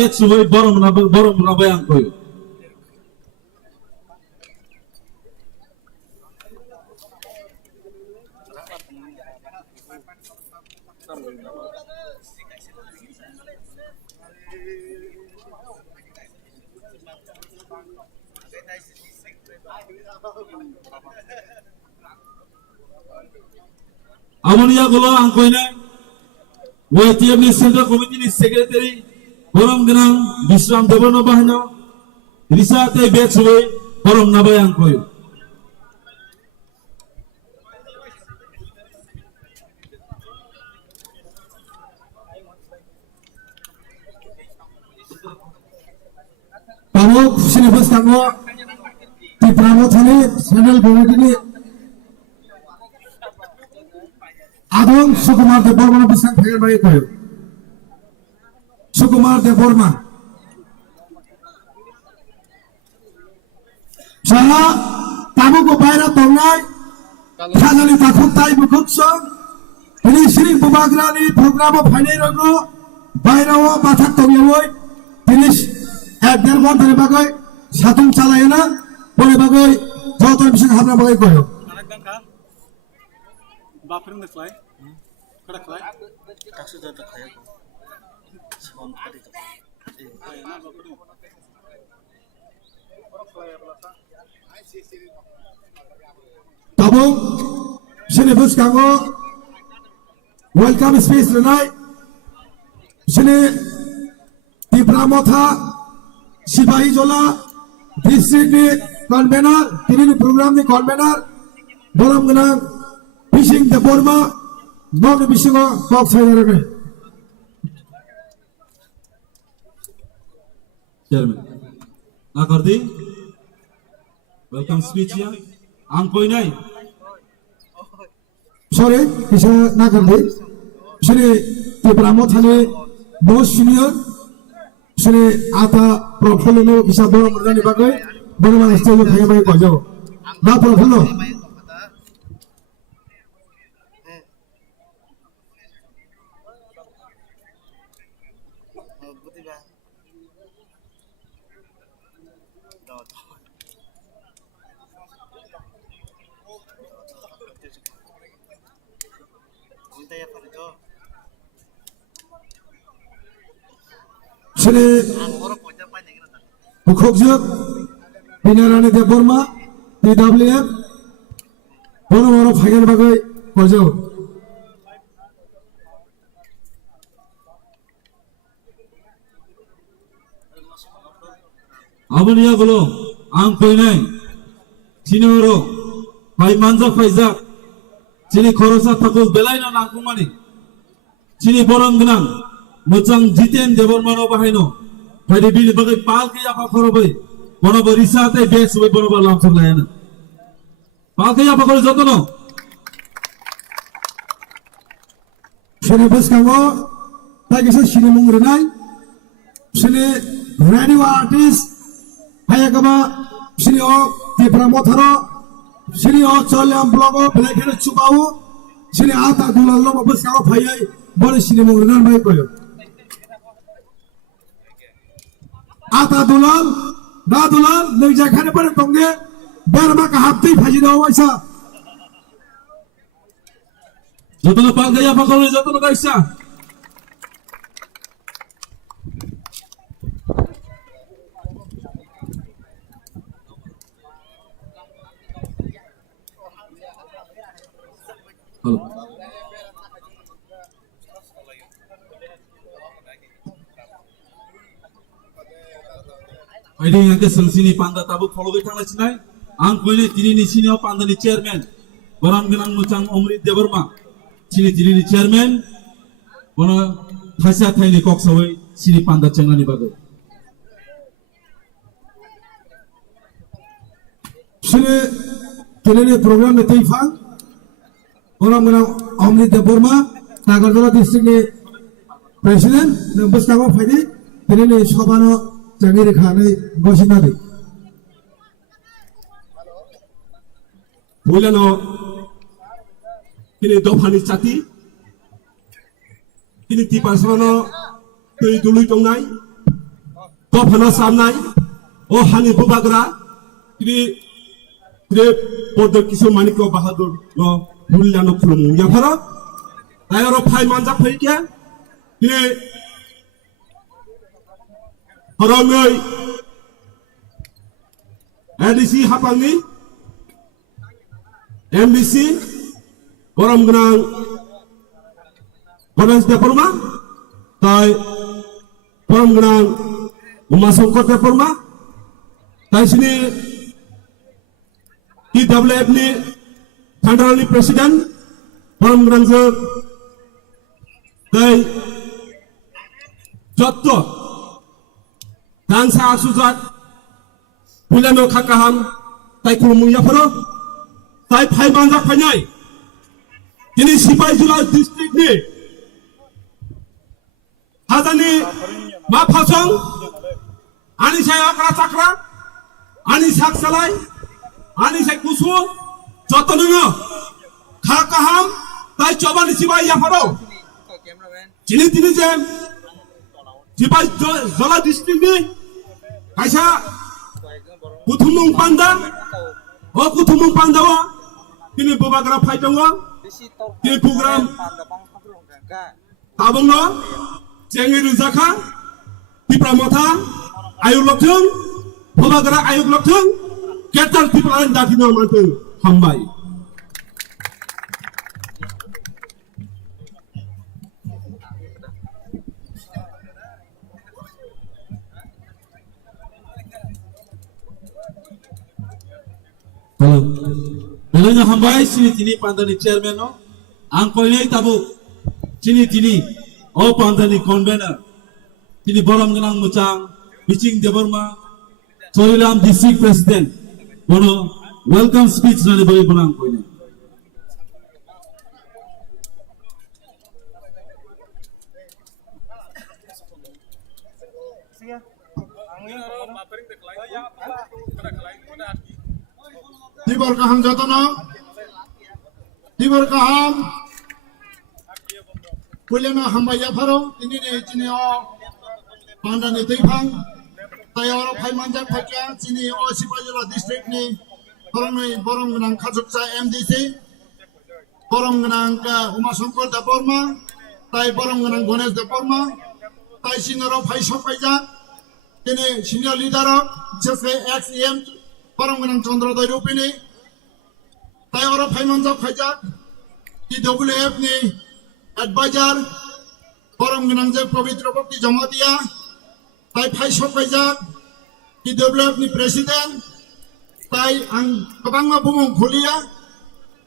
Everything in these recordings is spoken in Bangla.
bet suwe borom na bayang koy. Amonia gulo angkoina YTM ni Central Committee ni Secretary borom genang Bisram Devono bahno risate bet suwe borom na bayang koy. Pamuk sini bos kamu di Pramothani Central Committee ni Adon Sukumar Deborma bisang fajar bayi koyo. Sukumar Deborma. Saya kamu ko bayar tongai. Kajali takut tai bukuk song. Ini sering pembagian program finance ko bayar wa batak tongai woi. Ini ekder bon dari bagai satu calayana boleh bagai jauh bisang hamna bagai koyo. Baperin de fly. Kada fly. Kasu jata khaya ko. Sound kadi to. Na baperin. Tabung sini bus kamu welcome space renai sini di Pramotha Sipahi Jola district ni convener ini program ni convener bolam genang Bising Deborma Bang Bisingo Bang saya lagi. Chairman. Nakardi. Welcome speech ya. Angkoi nai. Sorry, bisa nakardi. Sini di Pramothani most senior. Sini ata profilo bisa bolam berdani bagai bolam stage kaya bagai kau. Na profilo. Sini Bukokjuk Binarani Deborma PWF Bono Fagan bagai kau. Amonia gulo angkoi nai. Sini oro pai manja faizak. Sini khorosa takul belai na nangkumani. Sini borom genang Mocang Jiten Debormano bahino. Pai bini bagai palki apa khorobai. Bono berisate bet suwe bono langsung layana. Palki apa khoro jotono. Sini bus kamu lagi sini mengrenai. Sini radio artist Haya kama sini o di Pramotharo sini o Cholyam blogo belakang cubau sini ata dulal lo bus kamu Haya boleh sini menggunakan baik koyo. Ata dulal, dah dulal, lagi jakan pada tongge bermak hati haji dawa isa. Jotono palki apa khoro jotono kaisa. Ini yang ke sini panda tabu follow kita lagi nai. Angkoi ni tini ni sini panda ni chairman. Boram genang Mocang Omrit Deborma. Sini tini ni chairman. Bono khasa thai ni kok sawai sini panda cengna ni bagai. Sini tini ni program ni Taifang. Boram genang Omrit Deborma. Nagarjuna district ni president. Bus kamu Fadi. Tini ni Sobano Jangan dikhani gosip nanti. Boleh no, ini dohani cati, ini tipas mana, tuh dulu tong nai, दफाना सामनाय ओ हानि बुबाग्रा ini Bodo Kisho Maniko Bahadur no Muliano Kulum Yapara Ayaro Pai Manza Paikia ini Harangai NDC Hapangi MBC Orang Genang Balance Deporma Tai Orang Genang Umasongkot Deporma Tai sini TWF ni Federal ni Presiden Orang Genang Tai Joto Dansa Asuzat Bulano Kakaham Tai Kulumu Yaparo Tai Pai Manza Panyai Ini Sipai Jula District ni Hazani Ma Pasong Ani saya Akra Cakra Ani Sak Salai Ani saya Kusu Jotono Kakaham Tai Coba Sipai Yaparo Jini Jini Jem Sipai Zola District ni Kaisa Kutumung Panda Oh Kutumung Panda wa Kini Bubagra Paitonga Kini program Tabung no Jengi Rizaka Tipramota Ayuk Lokjung Bubagra Ayuk Lokjung Ketal Tipalan Dakino Mantu Hambai Halo. Nalanya hambai sini tini pandani chairman no. Angkoi nei tabu. Sini tini o pandani convener. Tini boram genang mucang. Bicing Deborma. Sorilam district president. Bono welcome speech nani bagi bonang koi nei. Tibor kaham jotono Tibor kaham Kulena hambaya pharo ini chini o pandani teipang tayoro phai manjak phakya chini o Sipajula district ni Harangai Borong Genang Khajukcha MDC Borong Genang ka Umasongkor Deporma tai Borong Genang Gonesh Deporma tai sinoro phai sopaijak ini senior leader jefe XEM Borong Genang Chandra Rupini Tai ora Paimanjak Phajak TWF ni advisor Borong Genang je Pavitra Bhakti Jamatia Tai Phai Phajak TWF ni president Tai ang kabangma bumong khulia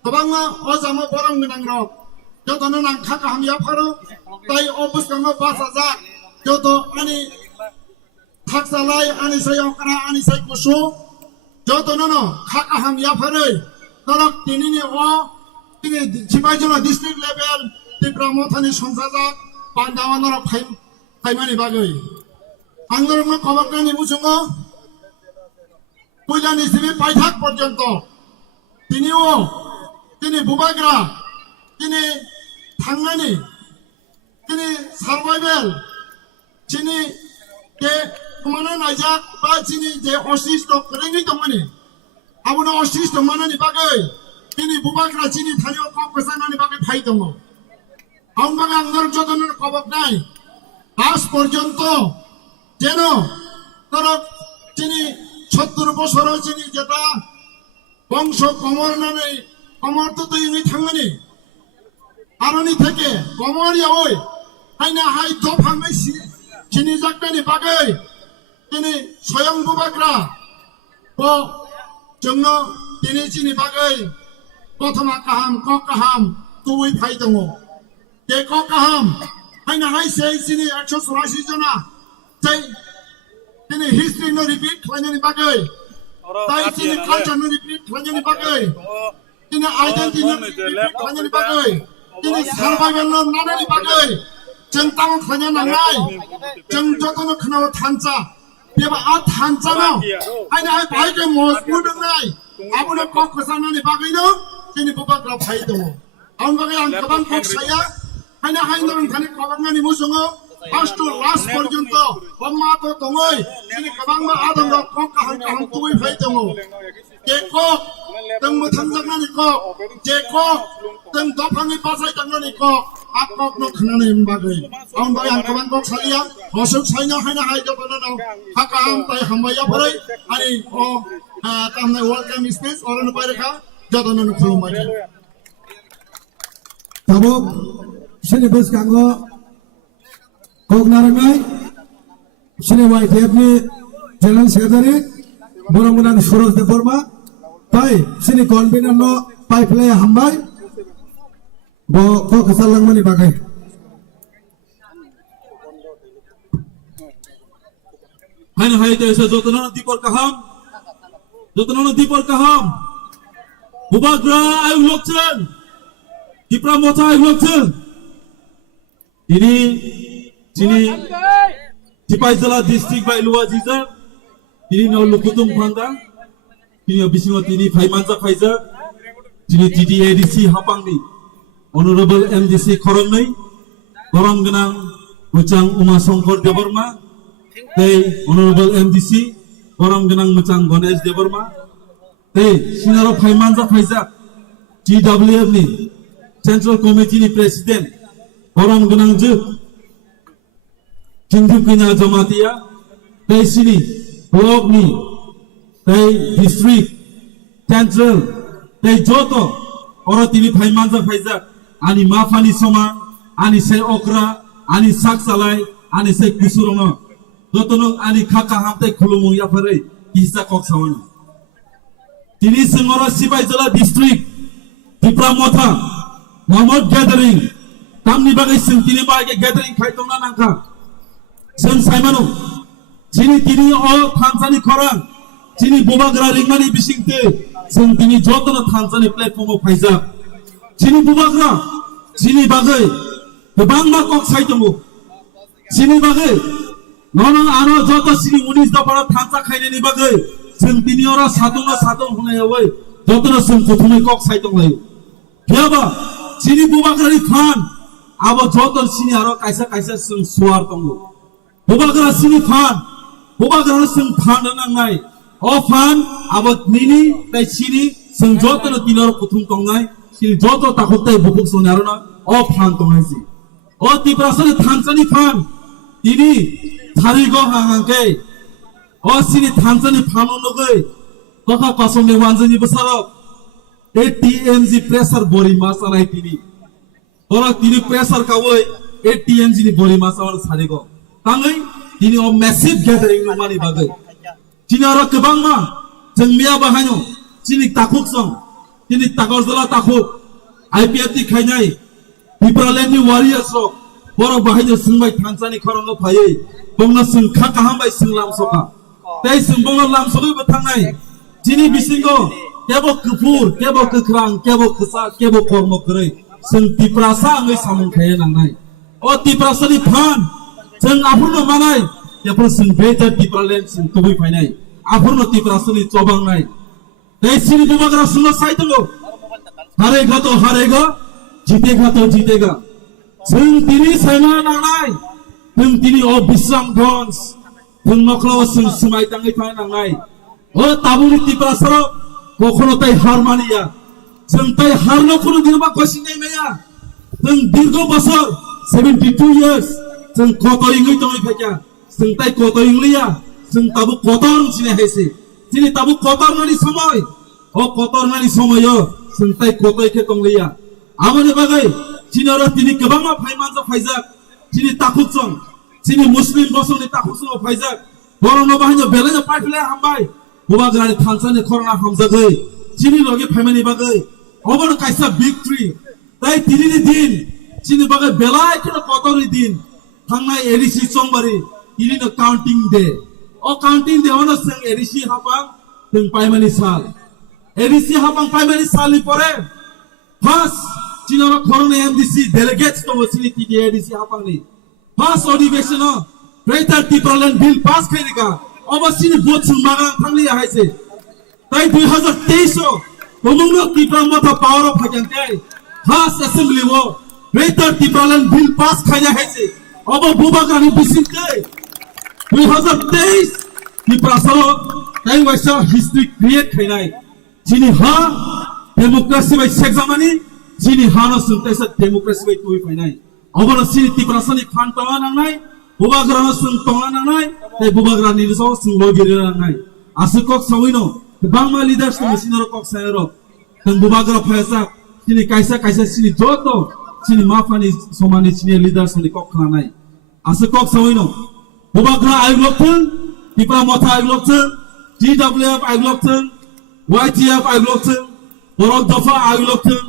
kabangma ojama Borong Genang rok joto nang khaka hamya pharo tai obus kangma 5000 joto ani thaksalai ani sayokra ani sai kusu joto no khaka ham ya phare tarak tinini o tini Sipajula district level Tipramothani sonsaja pandawanara phaimani bagai angorongno khabarkani musungo puilani sibi paithak porjonto tini bubagra tini thangnani tini survival tini ke kumana najak ba chini je osisto krengi tomani abuna osisto manani bagai tini bubagra chini thanio kopsanani bagai phai tongo aun bagai angor jotonon kobok nai আজ পর্যন্ত যেন তারা তিনি 70 বছর যিনি যেটা বংশ কমর নামে কমর তো ইনি থাঙ্গনি আরনি থেকে কমরিয়া ওই আইনা হাই দফামে চিনি জাকটানি বাগৈ তিনি স্বয়ং বুবাগ্রা ও জন্য তিনি চিনি বাগৈ প্রথমা কাহাম ক কাহাম তুই ফাই দङ কে ক কাহাম আইনা হাই সেই চিনি 184 জনা তাই তিনি হিস্ট্রি নো রিপিট খাইনি বাগৈ তাই তিনি কালচার নো রিপিট খাইনি বাগৈ তিনি আইডেন্টিটি নো রিপিট খাইনি বাগৈ তিনি সার্ভাইভাল नो नानानि बागै जों तां खायनो नांनाय जों जतनो खनाव थानचा बेबा आ थानचानो आइना हाय बायके मजबुत नाय आबुनो कखसानानि बागैनो जोंनि बुबाग्रा फाय दङ आउन बागै आं गोबां कखसाया आइना हाय नों थानि खबरनानि मुसुङो ফার্স্ট টু লাস্ট পর্যন্ত বম্মাতো দङै दिनै गोबां आदम रक काहां काहां तुबै फाय दङ जे कक जों मोथांजानानै कक जे कक जों दफाङै बासाय थांनानै कक आ कक न खानानै बागै आं बाय आं गोबां कक सालिया हसुक साइना हायना हाय जबनाव हाका आं ताय हामबाया फरै आरो अ तामनाय वेलकाम स्पीच अरन बायरेखा जदननो खुलुमबाय tabuk sini bus kanggo kok narangai sini YTF ni jalan sekretari borong menang suruh de forma pai sini konvener no pipeline hambai bo kok kesalang mani bagai Hain hai te se jotno dipor kaham bubagra ayu lokchen dipra mota ayu lokchen ini sini Tipai Jala district by Luwa Jiza ini no lukutum phanda ini bisingo tini phaimanza phaiza ini TDADC hapangni honorable MDC khoromnai borom gnang muchang Uma Shankar Deborma tei honorable MDC borom gnang muchang Ganesh Deborma tei sinaro phaimanza phaiza TWF ni Central Committee ni President borom gnang je Hindu Kenya Jamatia, tei sini blok ni, tei district, central, tei joto, orang tini phaimanza phaiza, ani mafani soma, ani se okra, ani saksalai, ani se kusurono, jotono ani khaka hamte khulumung ya pare, kisa kok sawan. Tini sengora Sipai Jala district, Dipra Motha, Muhammad gathering, tamni bagai sing tini bagai gathering khaitongna nangka. Sen Saimano, Chini Tini all Tanzani Koran, Chini Bubagra Ringmani Bishingte, Sen Tini Jotana Tanzani platform of Paiza, Chini Bubagra, Chini Bagay, the Bangma Kok Saitamu, Chini Bagay, Nona Ano Jota Chini Unis the Para Tanza Kaini Bagay, Sen Tini Ora Satuna Saton Hunaway, Jotana Sen Kutumi Kok Saitamay. Yaba, Chini Bubagra Fan, Aba Jotan Chini Aro Kaisa Kaisa Sen Suar Tongo. Bubagra sini fan, bubagra sing fan nangai. O fan, abot nini, tai sini, sing joto na tinor putung tongai, sini joto takut tai bubuk sonarona, o fan tongai si. O tiprasani Tanzani fan, ini tharigo hangangke. O sini Tanzani fan onogai, toka kasong ne wanjani besarok. ATMG pressure bori masalai tini. Ora tini pressure kawai, ATMG ni bori masalah tharigo. Tangai, ini o massive gathering no mani bagai. Cina orang kebang mah, jengmia bahanyo, cini takuk song, cini takorzala takuk, IPFT kanyai, Ibraleni warriors ro, orang bahanyo sungbai Tanzani korang payai, bongna sungka kahambai sunglam soka, tapi sungbongna lam soka betangai, cini bisingo, kebo kepur, kebo kekerang, kebo kesak, kebo kormo kerai, sung tiprasa angai samung kaya nangai, oh tiprasa di pan. Jeng apurno manai, ya pun sing beja tipralen sing tubuh painai. Apurno tiprasuni cobang nai. Dari sini bubagra sunno sai tunggu. Harega to harega, jitega to jitega. Jeng tini saina nangai, jeng tini o bisam dons, jeng noklo sing sumai tangai pain nangai. O tabuni tiprasaro, kokono tai harmania. Jeng tai harno kono dirba kosinai meya. Jeng dirgo basar 72 years. Seng kotor ingui tongi pekya, seng tai kotor inglia, seng tabu kotor sini hesi, sini tabu kotor nani samai, oh kotor nani samai yo, seng tai kotor ke tonglia. Amane bagai, sini orang tini kebama phaimanza phaizak, sini takut song, sini Muslim bosong ni takut song phaizak, borong no bahanya belanya paifle hambai, bubagrani Tanzani korona hamzagai, sini logi phaimani bagai, obar kaisa victory, tai tini ni din, sini bagai belai kena kotor ni din. Hangai edisi songbari, ini no counting day. Oh counting day ono seng edisi hapang, seng primary sal. Edisi hapang primary sal ni pore. First, Cina orang korona MDC delegates to wasili tidi edisi hapang ni. First अधिवेशन हो, Greater Tipraland bill pass करेगा. अब असली बहुत सुंदर थंगली है से. ताई 2023 हो, कोमुंगलो Tipraland मोटा power of हजंते. First assembly वो Greater Tipraland bill pass खाया है से. Obo bubagrani bisingke 2023 di prasalo tai waisa history create khainai chini ha democracy bai sekjamani chini ha no suntaisa democracy bai tui phainai obo sini ti prasani phan tawa nangnai bubagrano sung tonga nangnai tai bubagrani so sung logiri nangnai asukok sawino bangma leaders to sinoro kok sayro tang bubagra phaisa chini kaisa chini joto chini mafani somani chini leaders ni kok khanai asukok sawino bubagra aiglokthun Tipa Motha aiglokthun TWF aiglokthun YTF aiglokthun Borok Dofa aiglokthun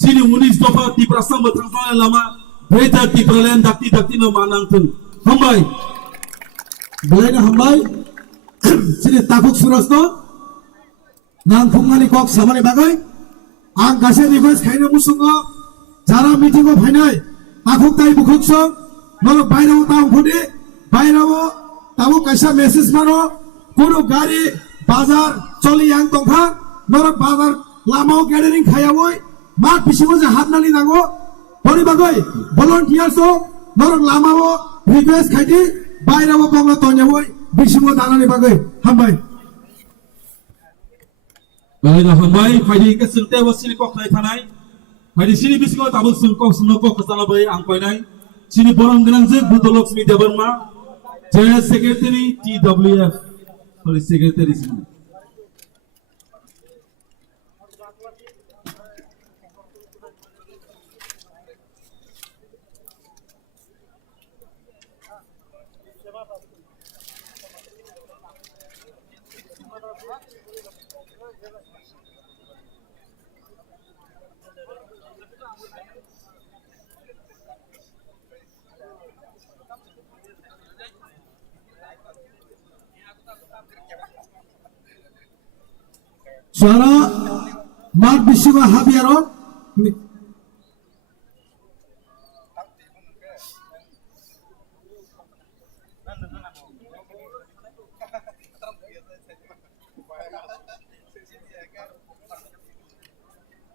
chini 19 dofa tipra sam thangfa lama greater tipraland dakti no manangthun hambai Belai hambai sini takuk surasno nang phungani kok samani bagai ang gase request khaina musungo jara meeting o phainai takuk tai bukhuk song nolo bairao taung phudi bairao tamu kaisa message mano kono gari bazar choli yang tongkha nolo bazar lamao gathering khayawoi mat pisimo je hatnali nago bori bagai volunteers o nolo lamao request khaiti bairao pangla tonyawoi bisimo danani bagai hambai Baiklah hambai pagi ke sinte wasini kok khai thanai pagi sini bisingo tabu sung kok khasala bai ang koinai sini borang genang je Budolakshmi Debarma Jaya Secretary TWF sorry Secretary sini Suara mat bisima habiaro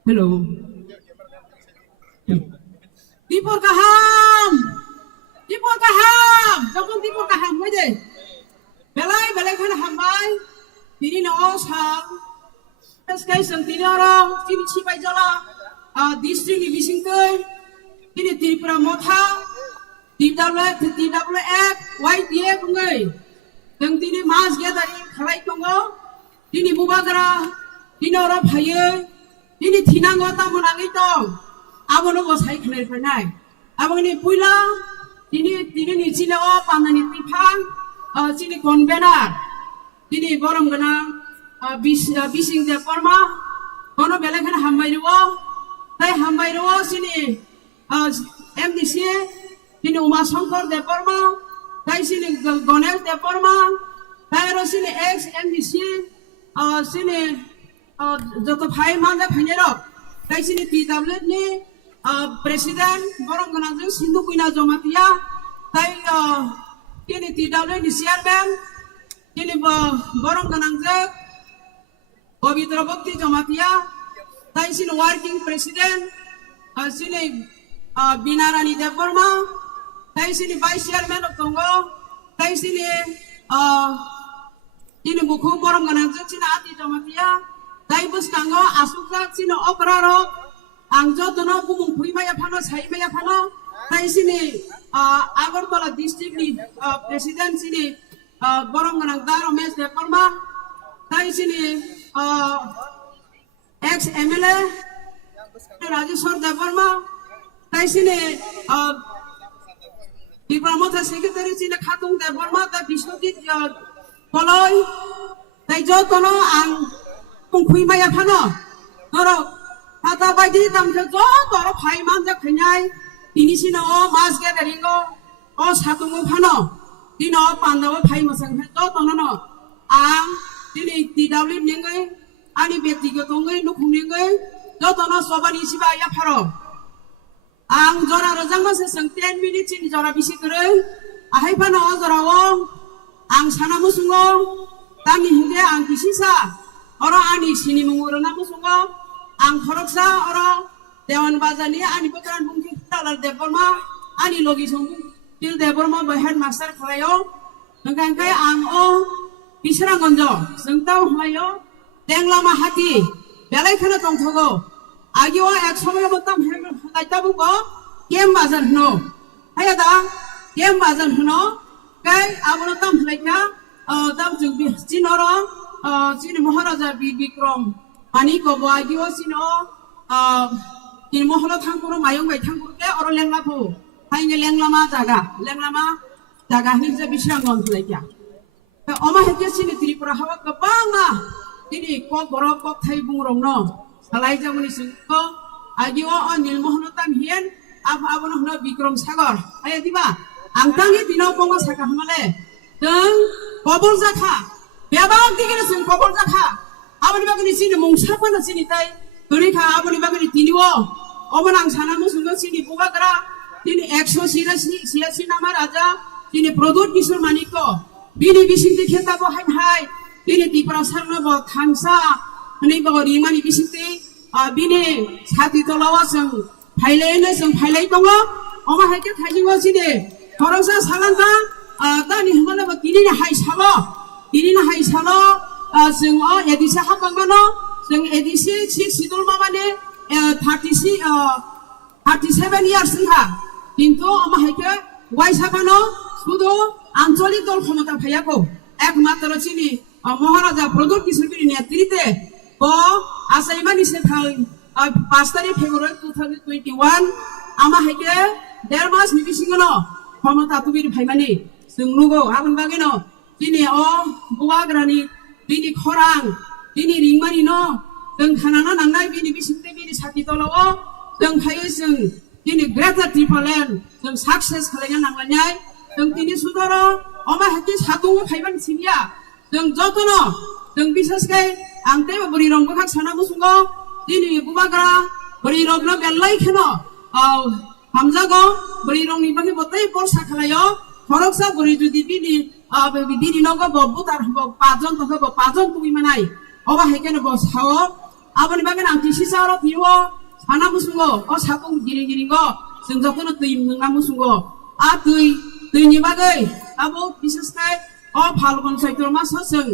Hello. Tipur kaham. Jokong tipur kaham aja. Belai kan hambai. Tini no sang. Sekai sang tini orang. Tini cipai jala. District ni Bisingkai. Tini Tripura Motha. TWF. YTF ngai. Teng tini mas dia dari khalai tongo. Tini Bubagra. Tini orang phaye. Ini tinanggo ta monangi tong abono bo sai khnai phanai abangni puila ini ni chile o panani tipang chini convener ini borom gana bising de porma kono bele khana hambai ro sini MDC ini Uma Shankar de porma tai sini Gonel de porma tai ro sini ex MDC sini joto phai manga phainero kaisini TWF ni president borong ganang Sindhu Kuina Jomatia tai kini TWF ni chairman kini borong ganang Pavitra Bhakti Jomatia tai sini working president sini Binarani Devarma tai sini vice chairman of Tongo tai sini kini mukhu borong ganang China Ati Jomatia tai bus kango asukra sini okraro angjo tono bumung pui maya phano sai maya phano tai sini Agartala district ni president sini borong ganang Daro Mes Deparma tai sini ex MLA Rajeshwar Deparma tai sini Tripura Motha secretary sini Khatung Deparma tai Biswajit Koloi tai jo tono ang Pungkui maya phano toro hata baidi tamse jo toro phai manja khanyai tini sino o mas ge deringo o satungo phano tino pandawo phai masang jo tono no ang tini TWF ningai ani byaktigato ngai nukhung ningai jo tono sobani siba ya pharo ang jora rojang se sang 10 minutes ni jora bisi kore ahai phano o jora o ang sana musungo tami hinde ang kisisa orang ani sini mengurus nama sungo, ang koroksa orang Dewan Bazani ani putaran mungkin dalar Deparma ani logi sungguh til deborma bahan master khalayo nangkai ang o bisrang gonjo sengtau halayo tenglama hati belai khana tongthogo agiwa ek somoy botam daita buko kem bazar hno hayada kem bazar hno kai abono tam halaika tam jugbi cinoro cini maharaja bikrom ani ko bo agiwa sino ini mohlo thangkuru mayong bai thangkuru ke oro lengla phu hainge lenglama jaga hinje bisrang gon halaika oma heke sini tripura hawa kabanga ini kok borok kok thai bungrong no salai jamuni singko agiwa on nilmohno tam hien abono hno bikrom sagar ayo diba angtangi dino pongo saka hamale deng kobol jakha bebang tigire sing kobol jakha aboni bagini sini mungsa pana sini tai turi kha aboni bagini tiniwo omonang sana musungo sini bugagra tini 186 nama raja tini produt kisur maniko bini bisinti kheta bo hai bini tipra sarna bo thangsa ani bo rimani bisinti bini sati tolawa sang phailai tongo oma haike thajingo sini korongsa salanta tani hamala bo tini na hai salo sing o edisi habangano sing edisi sidul mamane 37 years sinha কিন্তু oma haike waisabano শুধু আঞ্চলিক দল ক্ষমতা ভাইয়াকো একমাত্র চিনি মহারাজা প্রদুর কিশোরগিরি নেতৃত্বে ও আসাইমানি সে 5 তারিখ ফেব্রুয়ারি 2021 আমা হাইকে 1.5 মাস নিবিসিংনো ক্ষমতা তুবির ভাইমানি जोंनुगो आबन बागेनो दिनै अ बुवाग्रानि दिनै खरां दिनै रिंमानि न जों खानाना नांनाय बिनि बिसिंते बिनि साथि तलाव जों हायो जों दिनै ग्रेटार ट्रिपलेन जों साक्सेस खालायनो नांलायनाय जों दिनै सुदर अमा हाति सातुंगो फाइबान सिंगिया जों जतनो जों बिसेसकै आंते बुरि रंबखाक साना मुसुंगो दिनै बुवाग्रा बुरि रंनो बेल्लाय खेनो हामजागो बुरि रंनि बागै बतै बरसा खालायो खरकसा बुरि जुदि बिनि बिनि नगो बबुतार पाजन तुइ मानाय अबा हेकेनो बसाओ आबनि बागै आंति सिसारो पियो साना मुसुंगो अ सातुं गिरिंगिरिंगो जों जतनो तुइ नंगा मुसुंगो आ तुइनि बागै आबो बिसेसकै अ फाल्गुन चैत्र मास जों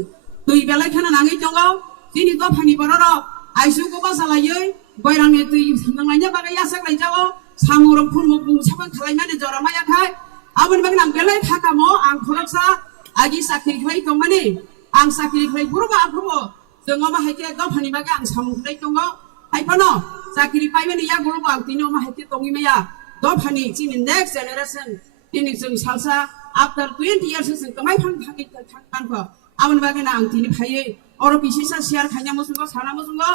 तुइ बेलाय खाना नाङै दंगो दिनै दफानि बरर आइसुगो बासालायै गयरांनि तुइ नांनायनि बागै आसाक लायजाओ सामुरम फुरमु बुंसाबां खालायनानै जरामायाखाय आबनि बागै आं बेलाय थाकामो आं खरकसा आगि साख्रि खाय दंमाने आं साख्रि खाय बुरबा आफुबो जों अमा हायके दफानि बागै आं सामुखलै दंगो हायफानो साख्रि पाइबानि या बुरबा आं दिनै अमा हायके दंगिमाया दफानि दिनै नेक्स्ट जेनेरेशन दिनै जों सालसा आफ्टर 20 years जों कमाय फां थाखै थांखानखो आबनि बागै आं दिनै फायै अर बिसिसा शेयार खायना मुसुंगो साना मुसुंगो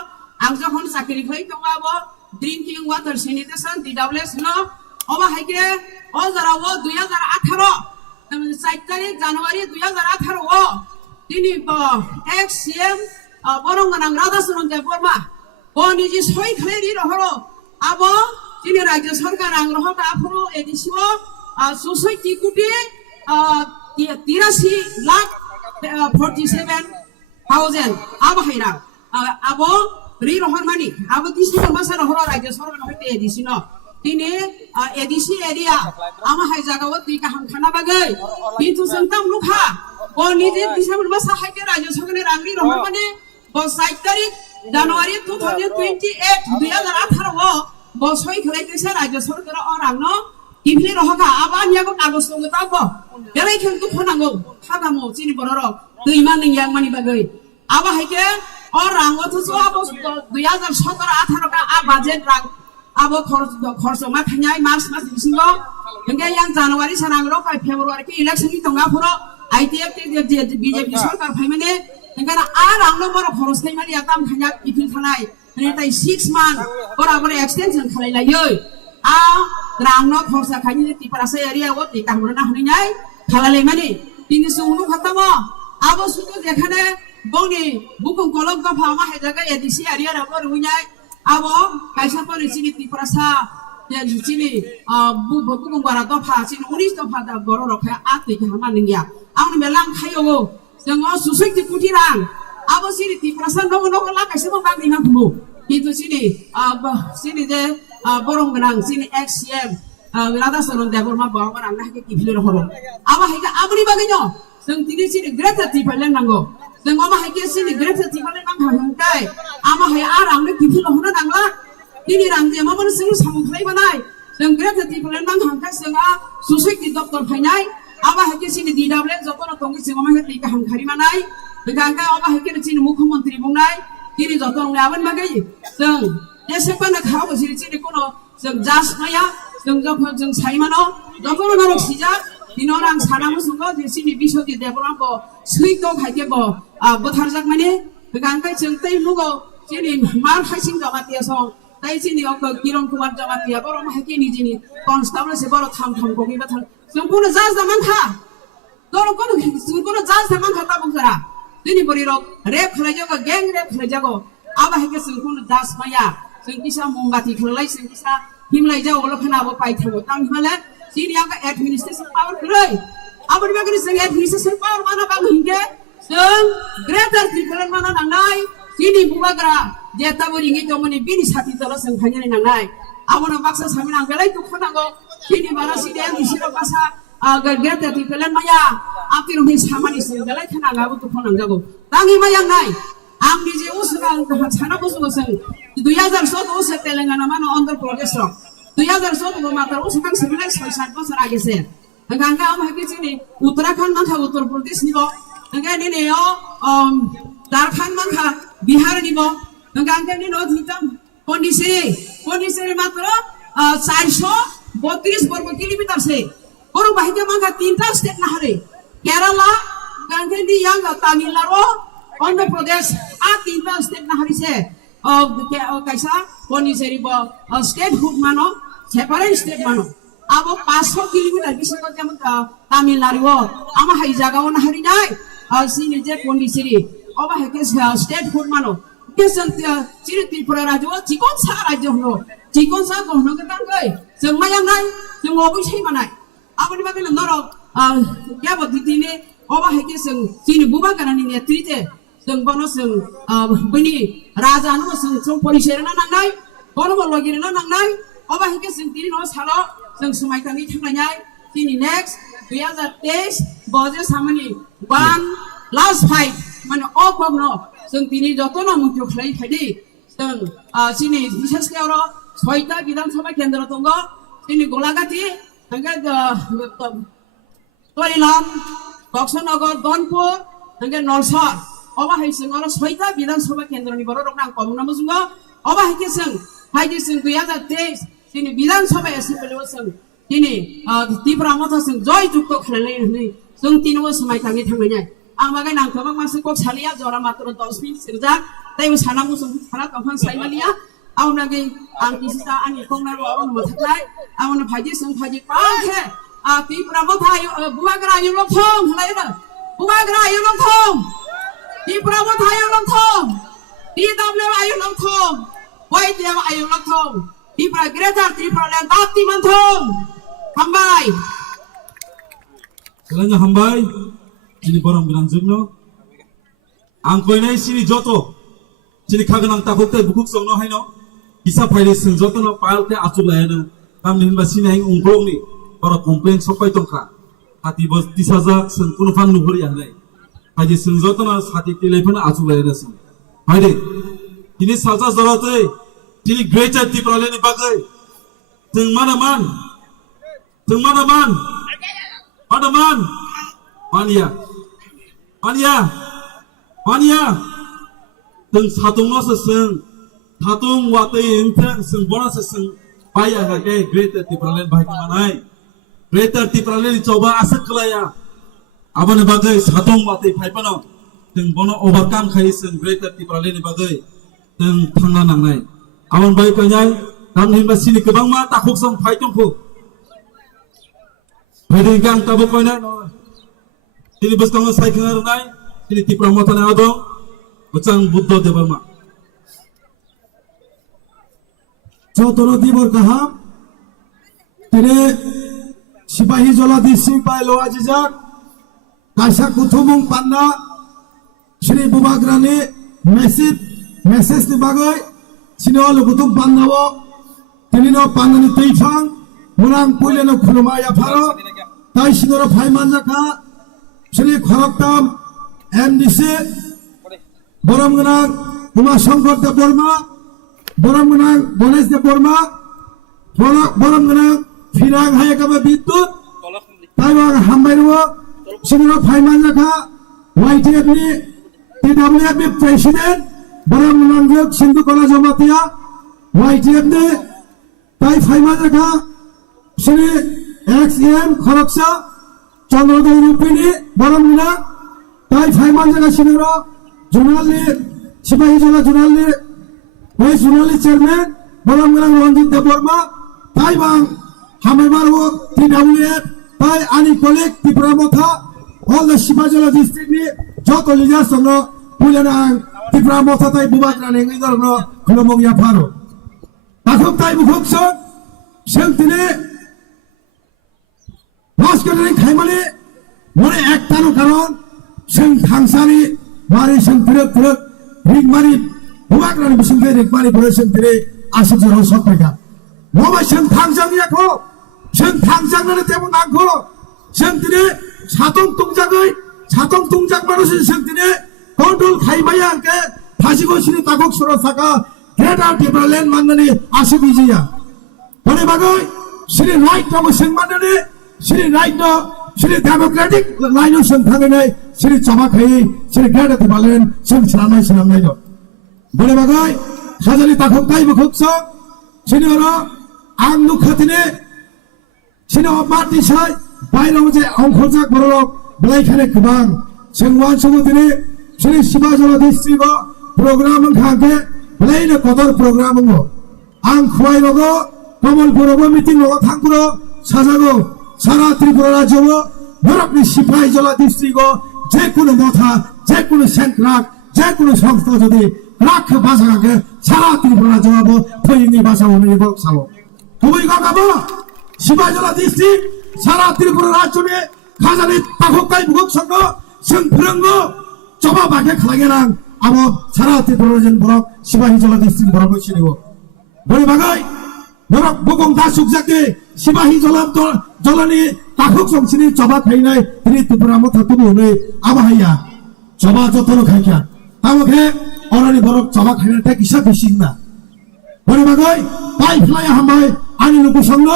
आं जखन साख्रि खाय दंगाबो ड्रिंकिं वाटर सैनिटेशन DWS नो अमा हायके अजारावो 2018 4 तारिख जानुवारि 2018 दिनै एक्स सीएम बरंगनां राधाचरन बर्मा निजी सय खालायनि रहरो आबो दिनै राज्य सरकार आं रहका आफरो एदिसिओ 64 कोटी 83,47,000 आबो हायरा आबो रि रहरमानि आबो दिसिनो मासा रहरो राज्य सरकार हते एदिसिनो दिनै एदिसि एरिया आमा हाय जागाव तुइ गाहाम खाना बागै किन्तु जों ताम लुखा निजे दिसामन मासा हायके राज्य सरकारनि रांनि रहरमानि 7 तारिख जानुवारि 2028 2018 बसय खलायतेसे राज्य सरकार अ रांनो किफि रहका आबानियाबो कागज दङ ताबो बेलाय खेल दुख नांगौ थागामो जिनि बरर दैमा नंयां मानि बागै आबा हायके अ रांगो थसो आबो 2017 18 का आ बाजेट रां आबो खर्च मा खानाय मार्च मास बिसिंगो नंगे yang जानुवारि सानांगरो फाय फेब्रुवारि के इलेक्शन नि दंगा फुरो आईटीएफ बीजेपी सरकार फायमाने नंगे आ रांनो बर खरच खायमानि आताम खाना इफिल थानाय ने ताय 6 मान बराबर एक्सटेंशन खालायलायै आ रांनो खरसा खायनि तिपारासे एरिया ओ ति कामरना हनैनाय खालायलायमानि दिनै सुंनु खतमो आबो सुदु देखाने बंनि बुकुं कलम गफा मा हायजागा एदिसि एरिया राबो रुइनाय आबो कायसाफोर सिनि तिपरासा जिनि बुकुं बारा दफा सिनि 19 दफा दा बर रखा आति हामा नंगिया आंनि मेलां खायो जोङो सुसैति कुटि रां आबो सिनि तिपरासा नगो ला कायसाबो बागनि नांगौ किन्तु सिनि जे बरं गोनां सिनि XM Rada Salon Deborma Bawa and Naki Kipil Horo. Our Hika Abri Bagino, some Tiri greater Tipalango. The Mama Haki the greater Tipalan Kai. Ama Hayara, the Kipil Horo Nangla. Dini Ram, the Mama Sings Ham Flavanai. Some greater Tipalan Hankasanga, Susiki Doctor Panai. Our Haki the DW, Zopon Tongi Simama Hankarimanai. The Ganga of Haki Mukum Tribunai. Kiri Zoton Lavan Magay. So, yes, upon the house, it's in the corner. Some Jas Maya. Some Simano, Doctor Sija, Dinoran Sanamusugo, the city bishop de Deborah, sweet dog Hakebo, Botarzak Mane, the Gankai Sente Lugo, Chili, Mar Hashing Damatia song, Taisi the Oko, Kiron Kumar Damatia, Borom Hakini, Constable Seboro Tam Tom Gogi, some Puna Zaz the Manka. Don't go to Zaz the Manka Tabukara. Anybody wrote, Rep Lajago, Gang Rep Lajago, Abba Hakas and Das Maya, Sankisa Mumbati, Sankisa. Himla Jaw Lokana by Tang Himalat, Syria administration power today. Our mechanism administration power one about Hinge, some greater different man and I, Sidi Bubagra, Jetaburing it on Bini Satitolos and Kanyan and I. I want to box us having a galay to Konago, Sidi Barasi, and Sirapasa, greater different Maya, after his Hamanis and the Lakana to Konangago. Tangi Maya Nai. Ang DJ Usman Hanabus was saying, the other sort of settling and a man on the protester. The other sort of matter also comes to the next person, I guess. The Ganga Hakitini, Uttarakhand Manha Uttar Pradesh Nivo, again in Darkhan Manha, Bihar Nivo, the Ganga in Otham, Pondiseri Matra, Saisho, Botris Borbo say, Oro Bahika Manga Tinta State Nahari, Kerala, Gangandi Young Tamilaro. On the Pradesh, Atinta State Naharise of the Kaisa, Poniseribo, a statehood mano, separate state mano. Our passport kilometer, this is what Tamil Nadu, Amahizaga on Harinai, a senior jet Poniseri, over his statehood mano. Yes, and Chiriti Purajo, Chiconsa, I don't know. Chiconsa, no Gangai, so Mayanai, the Mobish Himanai. I would have been a lot of Gabo Ditine, over his senior Bubakan in a treaty. Some bonus Bunny Razan was some police and night, Bonobo Login and night, over Hickes and Tinos, hello, some Sumaitani Tumanai, Tini next, the other days, bosses how many? One last fight, when all come no, some Tini Dotono to play Hadi, some Sini Vishaskero, Soita, Gidan Sama Kendratongo, Sini Golagati, and get the Torilam, Boxonogo, Donpur, and get Norsa. Over his or Soita, Bidan Soba Kendra Borok and Comunamusungo, over his Hidison the other days, in Bidan Soba as Wilson, Tini, the Tibra Motors and Joy to cook her lane, some Tinos might have it. Amagan and Comamasco Salia, Zora Matro Dosmin, Sirza, they was Hanamus Hanakan Saimalia, Aunagi, Antista, and Yakomer or Motai, I want to Pagis and Pagik. Tibra Motai, Buagra, you look home later. Buagra, you look home. Di Bravo Tayo Long Tom, DW Ayo Long Tom, White Dev Ayo Long Tom, Di Greta Triple Dati Mantom, Hambai. Selanya Hambai, ini borong bilang jumno. Angkoi nai sini joto, sini kagenang takut teh bukuk songno hai no. Bisa paile sing joto no pail teh acul layana. Tam nih mbak sini yang ungklong ni, para komplain sopai tongka. Hati bos disaza sempurna fan nuhuri ya nai. Haji senjata hati telepon acul layana sini. Haide, ini saja zorate, ini greater di peralatan bagai. Teng mana man, mana man, Mania, teng satung no seseng, satung watai enteng, seng bona seseng, payah kagai greater di peralatan bagai manai, greater di peralatan coba asal kelaya. Aban bagai satung watai paypano, teng bona overcome kai seng greater di peralatan bagai, teng tangna nangai. Aban bagai kanyai, tam himba sini kebang ma takuk sang paytung pu. Payung gang tabuk koina, sini bus kamu sai kenal nai, sini ti promotan adong, bacang Buddha Dewarma. Jotono Dibor kaham, tene Sipahi Joladi Sipai Loa Jijak, Kaisa Kutumung Panda, Sri Bubagrani, Message di bagai, sini olu kutum Pandawo, tene no Pandani Teifang, munang puileno khuluma ya pharo tai sinoro phai manjaka Shri Kharaktam MDC Boramganang Uma Shankar de Burma Boramganang Ganesh de Burma Boramganang Firang Hayakaba Bidut Taiwan Hambairwa Sinoro Phai Manjaka YTF ni TWF ni President Boramganang Gok Sindhu Kala Jamatia YTF ni Tai Phai Manjaka Shri XM Kharaksa Chandrodaya Rupini Boramganang Tai Phai Manjaka Sinoro Junali Sipahi Jala Junali Vice Junali Chairman Boramganang Ranjit de Burma Taiwan Hambairwa TWF Tai Ani Kolik Tipramotha all the Shibajala district ni joto leaders no pulanang Tipramotha tai Bubakra nengai no Kolomong ya pharo Takhok tai bukhok so sentine Maskari khaimani mone ektano karon seng thangsani mari seng tirak ring mari Bubakra ni bisingke ring mari bore seng tire asuk jero sokka Mama seng thangsang ya ko seng thangsang na tebon angko seng tire 사동 동작만으로 생기네 건돌 가이바야 게 다시고 신이 따곡 서로 사가 게다 디발렌 만나니 아시비지야 번에 박의 신이 라이트하고 생만나니 신이 라이트 신이 데모크라틱 라이트 생탕이네 신이 자막하이 신이 게다 디발렌 생치나마이 시남나이도 번에 박의 사전이 따곡 가이바 곡석 신이 어라 앙누카티네 신이 엄마티사이 বাইরেও যে অঙ্কজাক বড় বলাইখানে গোবাং সেংওয়ান সমুদ্রে শ্রী শিবাজলা ডিস্ট্রিক্ট প্রোগ্রাম খাকে বলাইনে কদর প্রোগ্রাম আং খুয়াই রগ কমলপুরবো মিটিং রগ থাঙ্কুর সাজাগো সারা ত্রিপুরা রাজ্য বরকনি সিপাহী জলা ডিস্ট্রিক্ট যে কোনো মথা যে কোনো সেন্ট্রাক যে কোনো সংস্থা যদি রাখ ভাষাকে সারা ত্রিপুরা রাজ্য ফইনি ভাষা অনুযায়ী বক্সাবো তুমি গাবো শিবাজলা ডিস্ট্রিক্ট সারা ত্রিপুরা রাজ্যে খাজানি তাখকাই মুখ সঙ্গ সংফুরঙ্গ জবা বাগে খালাগেরাং আবো সারা ত্রিপুরা রাজ্যের বড় সিপাহী জলা ডিস্ট্রিক্ট বড় বসিনিব বড়ি বাগাই বড় বগং দাসুক জাকে সিপাহী জলানি তাখক সংসিনি জবা খাইনাই তিনি ত্রিপুরা মথা তুবু হই আবাহাইয়া জবা যতন খাইয়া তামকে অরানি বড় জবা খাইনাটা কিসা বেশি না বড়ি বাগাই পাই ফ্লাই হামাই আনি লোক সঙ্গ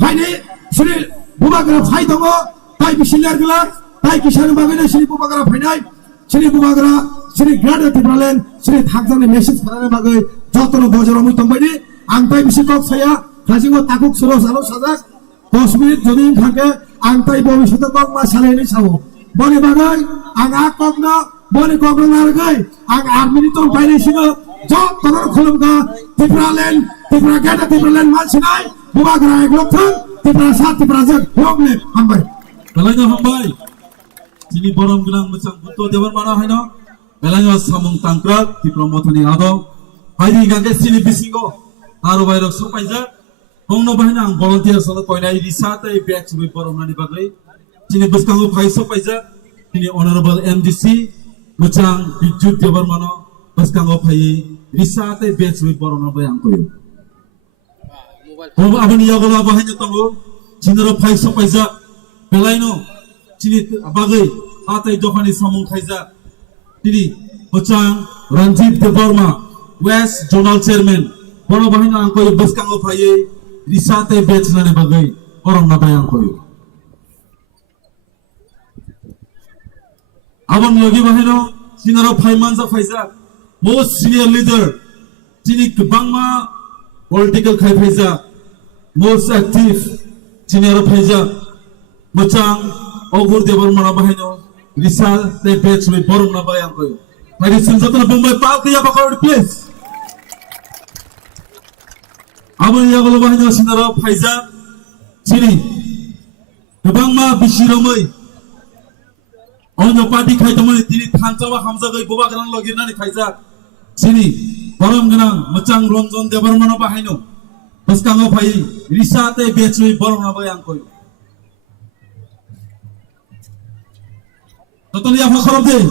ফাইনি Shri Bubakra Phai Dongo, Tai Bisilar Gula, Tai Kishan Bagana, Shri Bubakra Phainai, Shri Bubakra, Shri Grada Tibralen, Shri Thakzan Message Parana Bagay, Jotono Bojaramu Tombadi, Antai Bisikok Saya, Kazingo Takuk Suro Salo Sadak, 10 minute Jodin Khake, Antai Bobishita Kok Masaleni Sawo. Boni Bagay, Ang Akokna, Boni Kokna Nargay, Ang Arminiton Pairishino, Jotono Khulumga, Tibralen, Tibra Gada Tibralen Mansinai, Bubakra Egloktan, Tipra Sat Tipra Zak Hogle Hambai Belanya Hambai Sini borom genang macam buto dewan mana hai no Belanya samung tangkrak Tipra mothani ado Haidi gangge sini bisingo Aro bairok sopaija Hongno bahina ang volunteer sala koinai risata e batch we borom nani bagai Sini buskango phai sopaija Sini honorable MDC Macam bijut dewan mana Buskango phai risata e batch we borom nani bayang koyo Bobo abani yagolo abahanya tongo Chinaro phai sopaija Belaino Chini abagai Atai dokhani samung khaija Tini Macang Ranjit de Burma West Zonal Chairman Bono bahina angkoy buskango phai risate batch nani bagai Orang na bayang koyo Abang logi bahino Chinaro phai manza phaija Most senior leader Chini kebangma Political khai phaija Most active Chinaro phaija Macang Ogur debar mana bahino Risal te batch me borom na bayang koyo Ladies and gentlemen Bombay Park ya bakal please Abang ya kalau bahino Chinaro phaija Chini Kebangma bisiromai Onyo party khai tomani tini thanchawa hamjagai Bubakran logirnani phaija Chini borom genang Macang Ranjan debar mana bahino Buskango phai risate batch me borom na bayang koyo Totally apa kharap deh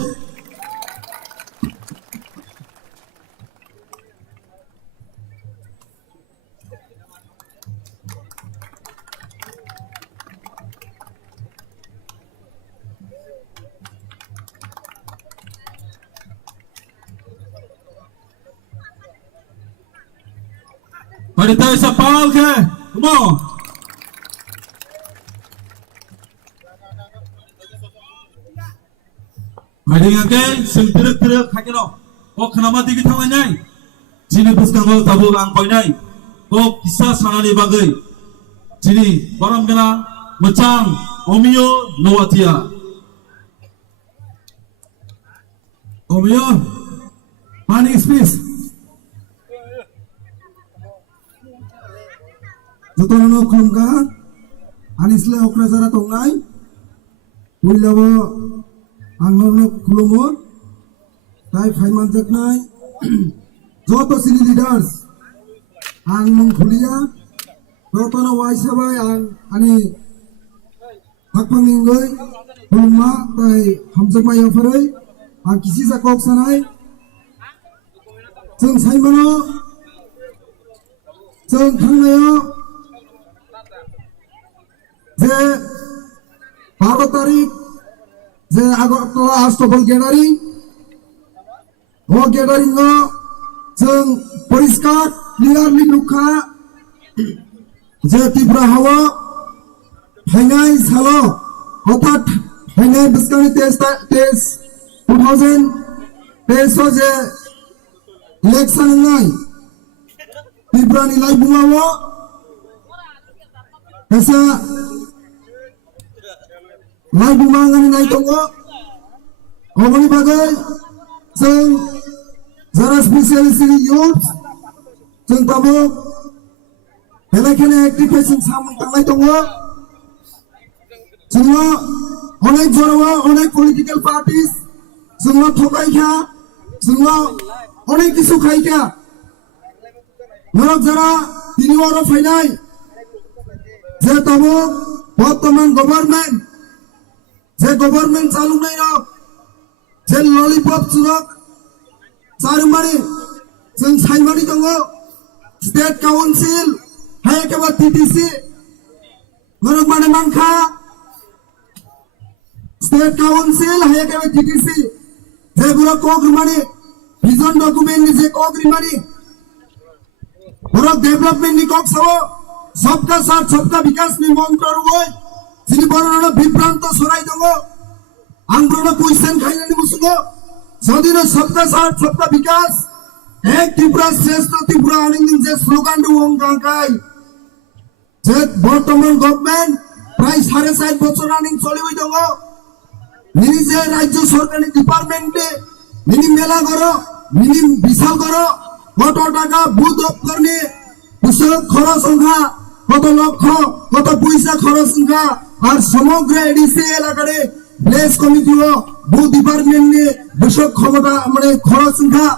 Mari tahu isa Paul ke, come on. Mari ngake, sing teruk hakino. Oh kenapa dikit tangannya? Sini buskan kau tabu angkoi nai. Oh kisah sanani bagai. Sini barang kena macam Omio Nowatia. Omio, panik space. Jotono khumka, anisle okrazara tongnai. Builabo, anglono khulumo. Tai Faiman Jaknai, Joto Sini leaders, Anglong Kulia, Jotono Waisabai, Ani Hakpangingoi, Hulma, Tai Hamzakmai Yafarai, Kisi Zakok Sanai, Jeng Saimano, Jeng Kangnayo, Je Bharatari, Je Agotla Astobal Gathering, Oh gathering no, jeng poriskar clearly lukha, je tibra hawa, hangai salo, otat hangai biskani test 2000 peso je election ngai, tibra nilai bunga wo, esa nilai bunga ngani nai tongo, omoni bagai, jeng যারা স্পেশালিস্ট ইউথ जों दाबो इलेक्शन एक्टिवेशन सामन थांनाय दङ जोङो अनेक जरावा अनेक पलिटिकल पार्टीज जोङो थगायखा जोङो अनेक किसु खायखा नरक जरा तिनि वर फैनाय जे दाबो बर्तमान गभर्नमेन्ट चालुनाय रक जे lollipop चुरक Sarumari, Jeng Saimani Tongo, State Council, Hayakaba TTC, Norok Mane Manka, State Council, Hayakaba TTC, Zebura Kogrimani, Vision Document is a Kogrimani, Norok Development Nikok Savo, Sabka Sat, Sabka Vikas Nimontor Woy, Siniborana Bipranta Surai Tongo, Angrona Kuisen Kainani Musugo, Sodino सबका साथ सबका विकास एक त्रिपुरा श्रेष्ठ त्रिपुरा आनिंग जे स्लोगान दु वंगांकाय जे बर्तमान गवर्नमेंट प्राय 7.5 বছর आनिंग चलिबाय दङ निनि जे राज्य सरकारनि डिपार्टमेन्टे निनि मेला गरो निनि बिशाल गरो কত টাকা বুথ দপ্তরনি বিশাল খরচ সংখ্যা কত লক্ষ কত পয়সা খরচ সংখ্যা আর সমগ্র এডিসি এলাকারে প্লেস কমিটিও বুথ ডিপার্টমেন্টনি বিশাল ক্ষমতা মানে খরচ সংখ্যা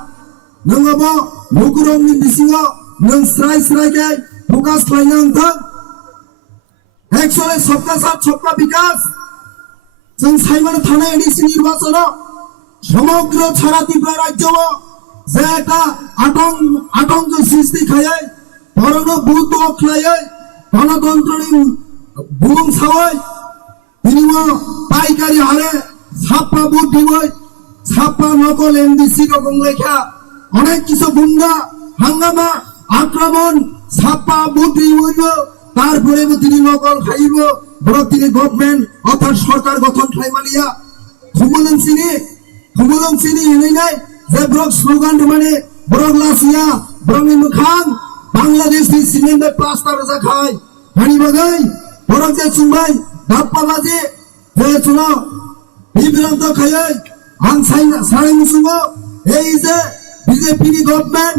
नंगबो मुकुरमनि बिसिङो नों स्राय स्रायकै फोकास खालामनांगौ एक्चुअली सबका साथ सबका विकास जों साइमान थानाय एडिसि निर्वाचनाव समग्र सारा त्रिपुरा राज्यआव जे একটা आतंक सृष्टि खायै बरनो बुथ अख्लायै गणतन्त्रनि बुम सावै बिनिमो पाइकारि हारे ছাপ্পা বুথ দিবই ছাপ্পা নকল এমডিসি রকম লেখা অনেক কিছু গুন্ডা হাঙ্গামা আক্রমণ ছাপ্পা বুদ্ধি হইব তারপরে তিনি নকল খাইব বড় তিনি গভর্নমেন্ট অর্থাৎ সরকার গঠন খাইমালিয়া খুমুলং সিনি এনে নাই যে ব্রক স্লোগান মানে ব্রক লাসিয়া ব্রংনি মুখাং বাংলাদেশ नि সিমেন্টে প্লাস্টার যা খায় হানি বাগাই বড় যে সুমাই ধাপ্পা বাজে যে চুনো বিভ্রান্ত খায় আং সাই মুসুগো এই যে বিজেপি গভর্নমেন্ট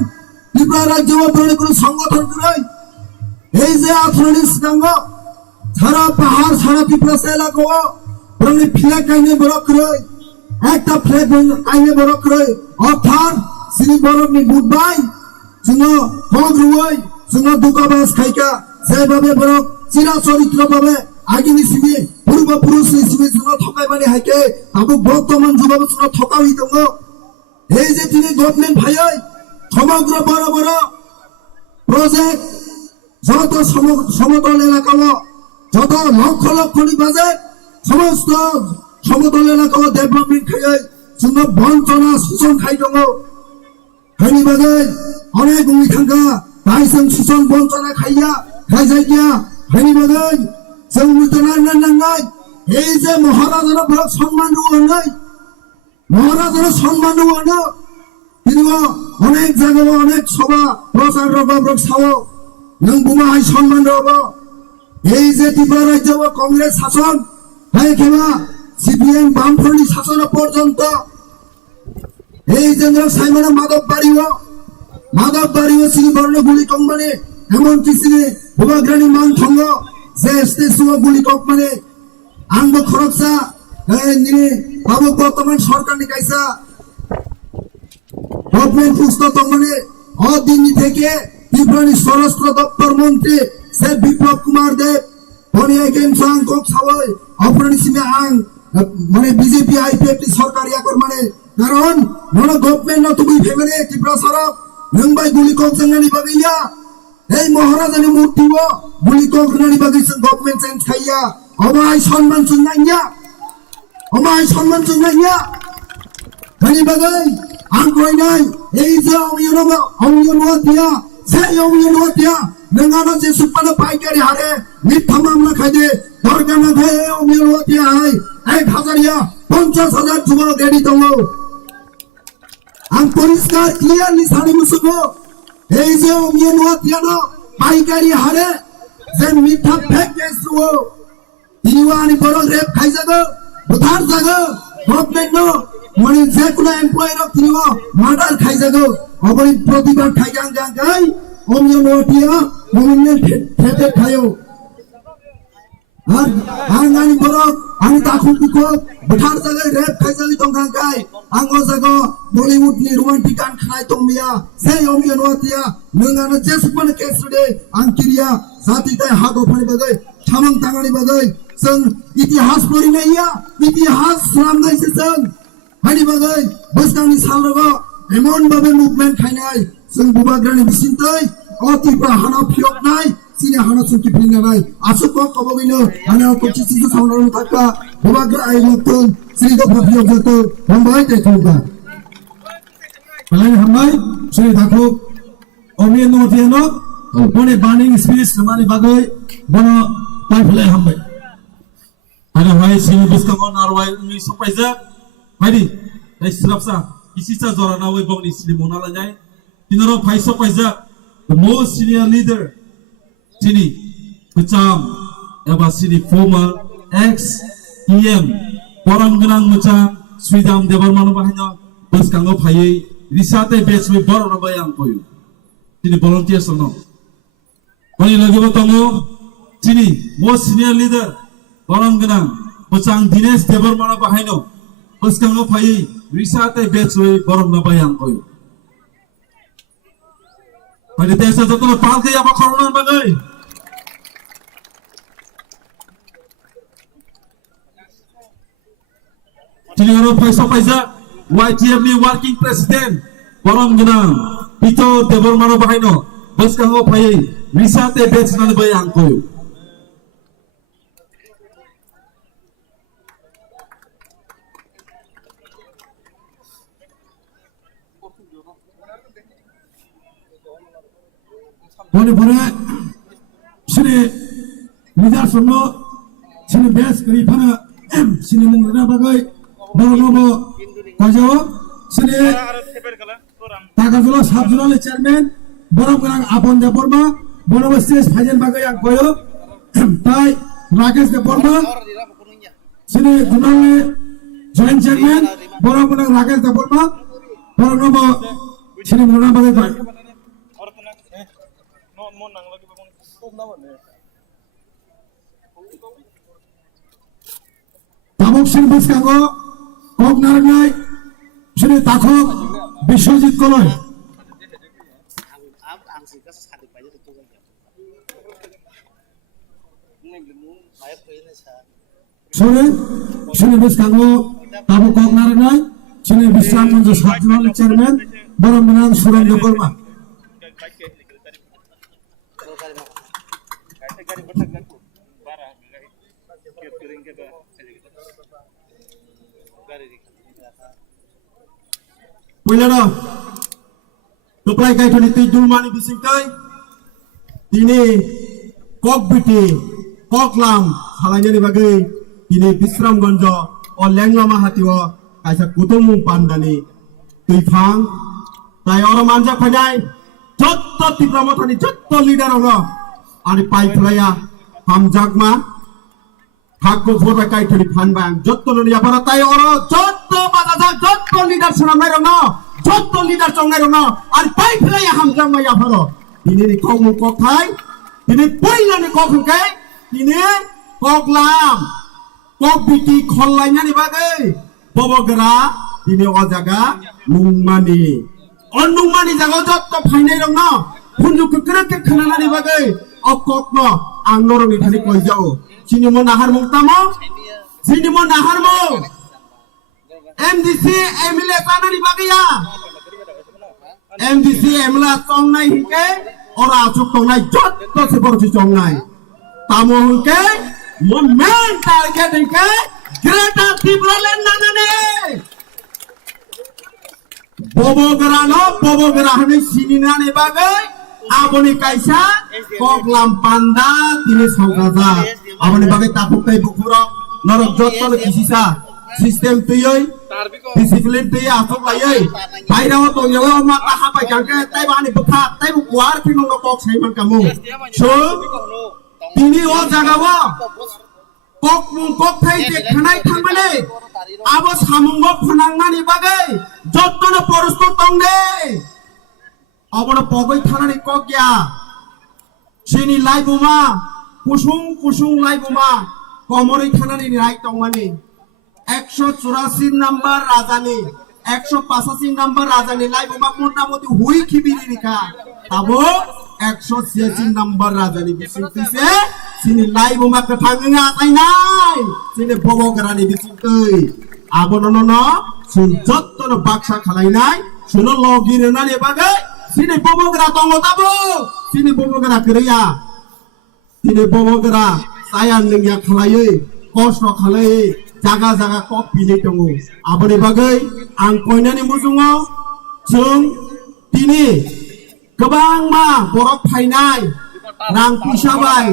ত্রিপুরা রাজ্য কোনো সংগঠন করে এই যে আথরণিস গাঙ্গ সারা পাহাড় সারা ত্রিপুরা এলাকা প্রণি ফ্ল্যাগ কাইনে বড় করে একটা ফ্ল্যাগ কাইনে বড় করে অর্থাৎ শ্রী বরণনি বুধবাই जोङो হক রুই जोङो দুকাবাস খাইকা যেভাবে বড় চিরা চরিত্র পাবে আগিনি সিবি পূর্বপুরুষনি সিবি जोङो ঠকাইবানি হাইকে আবু বর্তমান যুগবে जोङो ঠকাই দङ এই যে তিনি গভর্নমেন্ট ভাইই সমগ্র বড় বড় প্রজেক্ট যত সমতল এলাকা যত লক্ষ লক্ষ বাজেট সমস্ত সমতল এলাকা ডেভেলপমেন্ট খাই जोङो বঞ্চনা শোষণ খাই দङ হানি বাগে অনেক উইথাঙ্গা Taisang susun boncana kaya kaya hani bagai sang mutanan nangai এই যে মহারাজারা বড় সম্মান নাই মহারাজারা সম্মান না তিনি অনেক জায়গায় অনেক সভা প্রচার রকম সাও নং বুমা হাই সম্মান রব এই যে ত্রিপুরা রাজ্য কংগ্রেস শাসন হয় কেবা সিপিএম বামফ্রন্ট শাসন পর্যন্ত এই যে সাইমন মাধব বাড়িও শ্রীবর্ণ গুলি কোম্পানি এমনকি শ্রী ভুবাগ্রাণী মান সঙ্গ যে স্টেশন গুলি কোম্পানি আঙ্গ খরচা বাবু বর্তমান সরকার নিকাইছা গভর্নমেন্ট পুস্তক মানে অদিনী থেকে ত্রিপুরানি স্বরাষ্ট্র দপ্তর মন্ত্রী সে বিপ্লব কুমার দেব বনিয়া গেম সাং কক সাবই অপরাধী সিমে আং মানে বিজেপি আইপিএফটি সরকার ইয়াকর মানে কারণ নন গভর্নমেন্ট না তুমি ফেমিলি ত্রিপুরা সরব নংবাই গুলি কক জানানি বাগিয়া এই মহারাজানি মূর্তি গুলি কক জানানি বাগিছে গভর্নমেন্ট চেঞ্জ খাইয়া অমাই সম্মান চুনাইয়া hani bagai ang koi nai ei je omyuno dia sei omyuno dia nangano je supana paikari hare মিথ্যা মামলা খাইদে দরকার না থাকে omyuno dia hai 1000 50,000 যুবক রেডি দঙ্গ ang পরিষ্কার ক্লিয়ারলি সারি মুসুগো এই যে omyuno dia no পাইকারি হারে যে মিথ্যা ফেক কেস ইউয়ানি বড় রেপ খাই যাগো উধার যাগো গভর্নমেন্ট নো মানে যে কোনো এমপ্লয়ার কিনো মার্ডার খাই যাগো অবরি প্রতিবার খাই গাই অমিয় নোটিয়া গভর্নমেন্ট ফেটে খায়ো আর আঙ্গানি বড় আমি তাকুন দিকো উধার যাগো রেপ খাই যাগি দং গাই আঙ্গো যাগো বলিউড নি রোমান্টিক গান খাই তমিয়া সেই অমিয় নোটিয়া নঙ্গানো যে সুপন কেস রে আঙ্কিরিয়া জাতি তাই হাগো ফানি বাগৈ থামং তাঙানি বাগৈ जों इतिहास फरायनाया इतिहास खालामनायसो जों हानि बागै बोसगांनि सालरगो एमन भाबे मुभमेन्ट खायनाय जों बुबाग्रानि बिसिनतै अतिफ्रा हाना फियकनाय सिने हाना सुंखि फिननाय आसुक कबगिनो हाना कचिसिखौ सावनानै थाखा बुबाग्रा आइलतों सिरिगो फियक जतो हमबाय देखौगा बलाय हमबाय सिरि थाखो अमिय नोटियानो बने बार्निंग स्पिरिट समानि बागै बनो पाइफलाय हमबाय Ada hai sini buskango narwai umi surprise hari dai silapsa isisa zora na wei bongni sini mona la nyai tinaro phai surprise the most senior leader sini Mucham eba sini former ex EM Boram Genang Mucham Swidam Debarmano bahanya buskango phai risate batch we boram na bayang koyu sini volunteers no pani lagi botango sini most senior leader Boram Genang Muchang Dinesh Debarmano bahayno buskango phai risate batch we boram na bayang koyu pani desa jotno palke aba khorona bagai Tini oro paisa YTF ni working president Boram Genang Pito Debarmano bahayno buskango phai risate batch na bayang koyu Bone bone sini midar sono sini bes kri phana sini mungra bagai borono kajo sini tagajola sabjola chairman Boram Genang Apon Deborma bono stage phajen bagai ang koyo tai Rakesh Deborma sini gunang joint chairman Boram Genang Rakesh Deborma borono sini mungra bagai Tabok sini buskango kok narangai sini takok Biswajit Koloy sini buskango tabok kok narangai sini Bisram Manjo Sabjola chairman Boram Genang Suran Deborma Pwede na, tuplay kayo ni Tidul Mani Bisingkay, তিনি কক বিটি koklam salahnya bagai ini Bisramganj o Lenglama hatiwa kaisa kutumung pandani tuifang tai orang manja panjai jotto tipramotani jotto leader oro ani pai phlaya hamjakma hakko phota kai thari phanbang jotto niya para tai oro jotto bajaja jotto leader sanamai rono jotto leader chongnai rono ani pai phlaya hamjakma ya pharo ini ni kokmung kokthai ini poila ni kokungkai ini koklam kok biti khonlaina ni bagai bobogera ini o jaga nungmani on nungmani jaga jotto phainai rong no punju kekreke khanana ni bagai o kokno angnorong ni thani koi jao sini mo nahar mungtamo sini mo nahar mo MDC MLA kana ni bagai ya MDC MLA tongnai hike ora achuk tongnai jotto seborchi tongnai tamo hike mo main target hike Greater Timberland nanane bobogera hani sininane bagai aboni kaisa koklam panda tini saugaja aboni bagai tapuk tai bukuro norok jotto le kisisa system tuyoi discipline tuyoi atok layoi bairawo tongyao ma taha pai jangke tai bani bukha tai bukwar kinong no kok saiman kamu so tini o jagawo kok thai je khanai thangmane abo samunggo phanangnani bagai jotto no porostur tongne abono pogoi thanani kokya sini laibuma kusung laibuma komori thanani rai tongmani 184 number rajani 185 number rajani laibuma মোটামুটি হুই খিবিরি রেখা তাবো 186 number rajani bisingtise sini laibuma kethangenga tainai sini bobogera ni bisingtei abono no sun jotto no baksa khalainai suno logirena ni bagai sini bobogera tongo tabo sini bobogera kriya sini bobogera sayang ningya khalai kosto khalai jaga kok pilih tongo aboni bagai ang koinani mujungo जों दिनै गोबां मा बरफ फायनाय रां फैसाबाय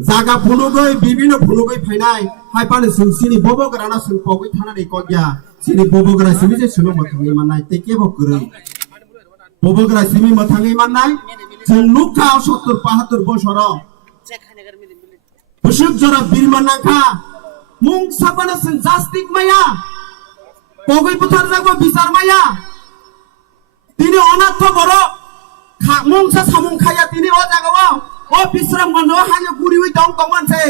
जागा फुनुगै बिभिन्न फुनुगै फायनाय हायपानो जों सिनि बबगराना जों पगै थानानै कगया सिनि बबगरा सिनि जे सुनो मथाङै माननाय तेकेबो गरै बबगरा सिनि मथाङै माननाय जों नुखा 70 72 बोसोर बुसुक जरा बिरमानाखा मुं साबानो जों जास्तिक माया पगै बुथार जागो बिचार माया তিনি অনাথ বড় মংসা সামুং খায়া তিনি ও জাগাও ও বিশ্রাম গন্ধ হাজে গুড়ি হই দং দং মানছে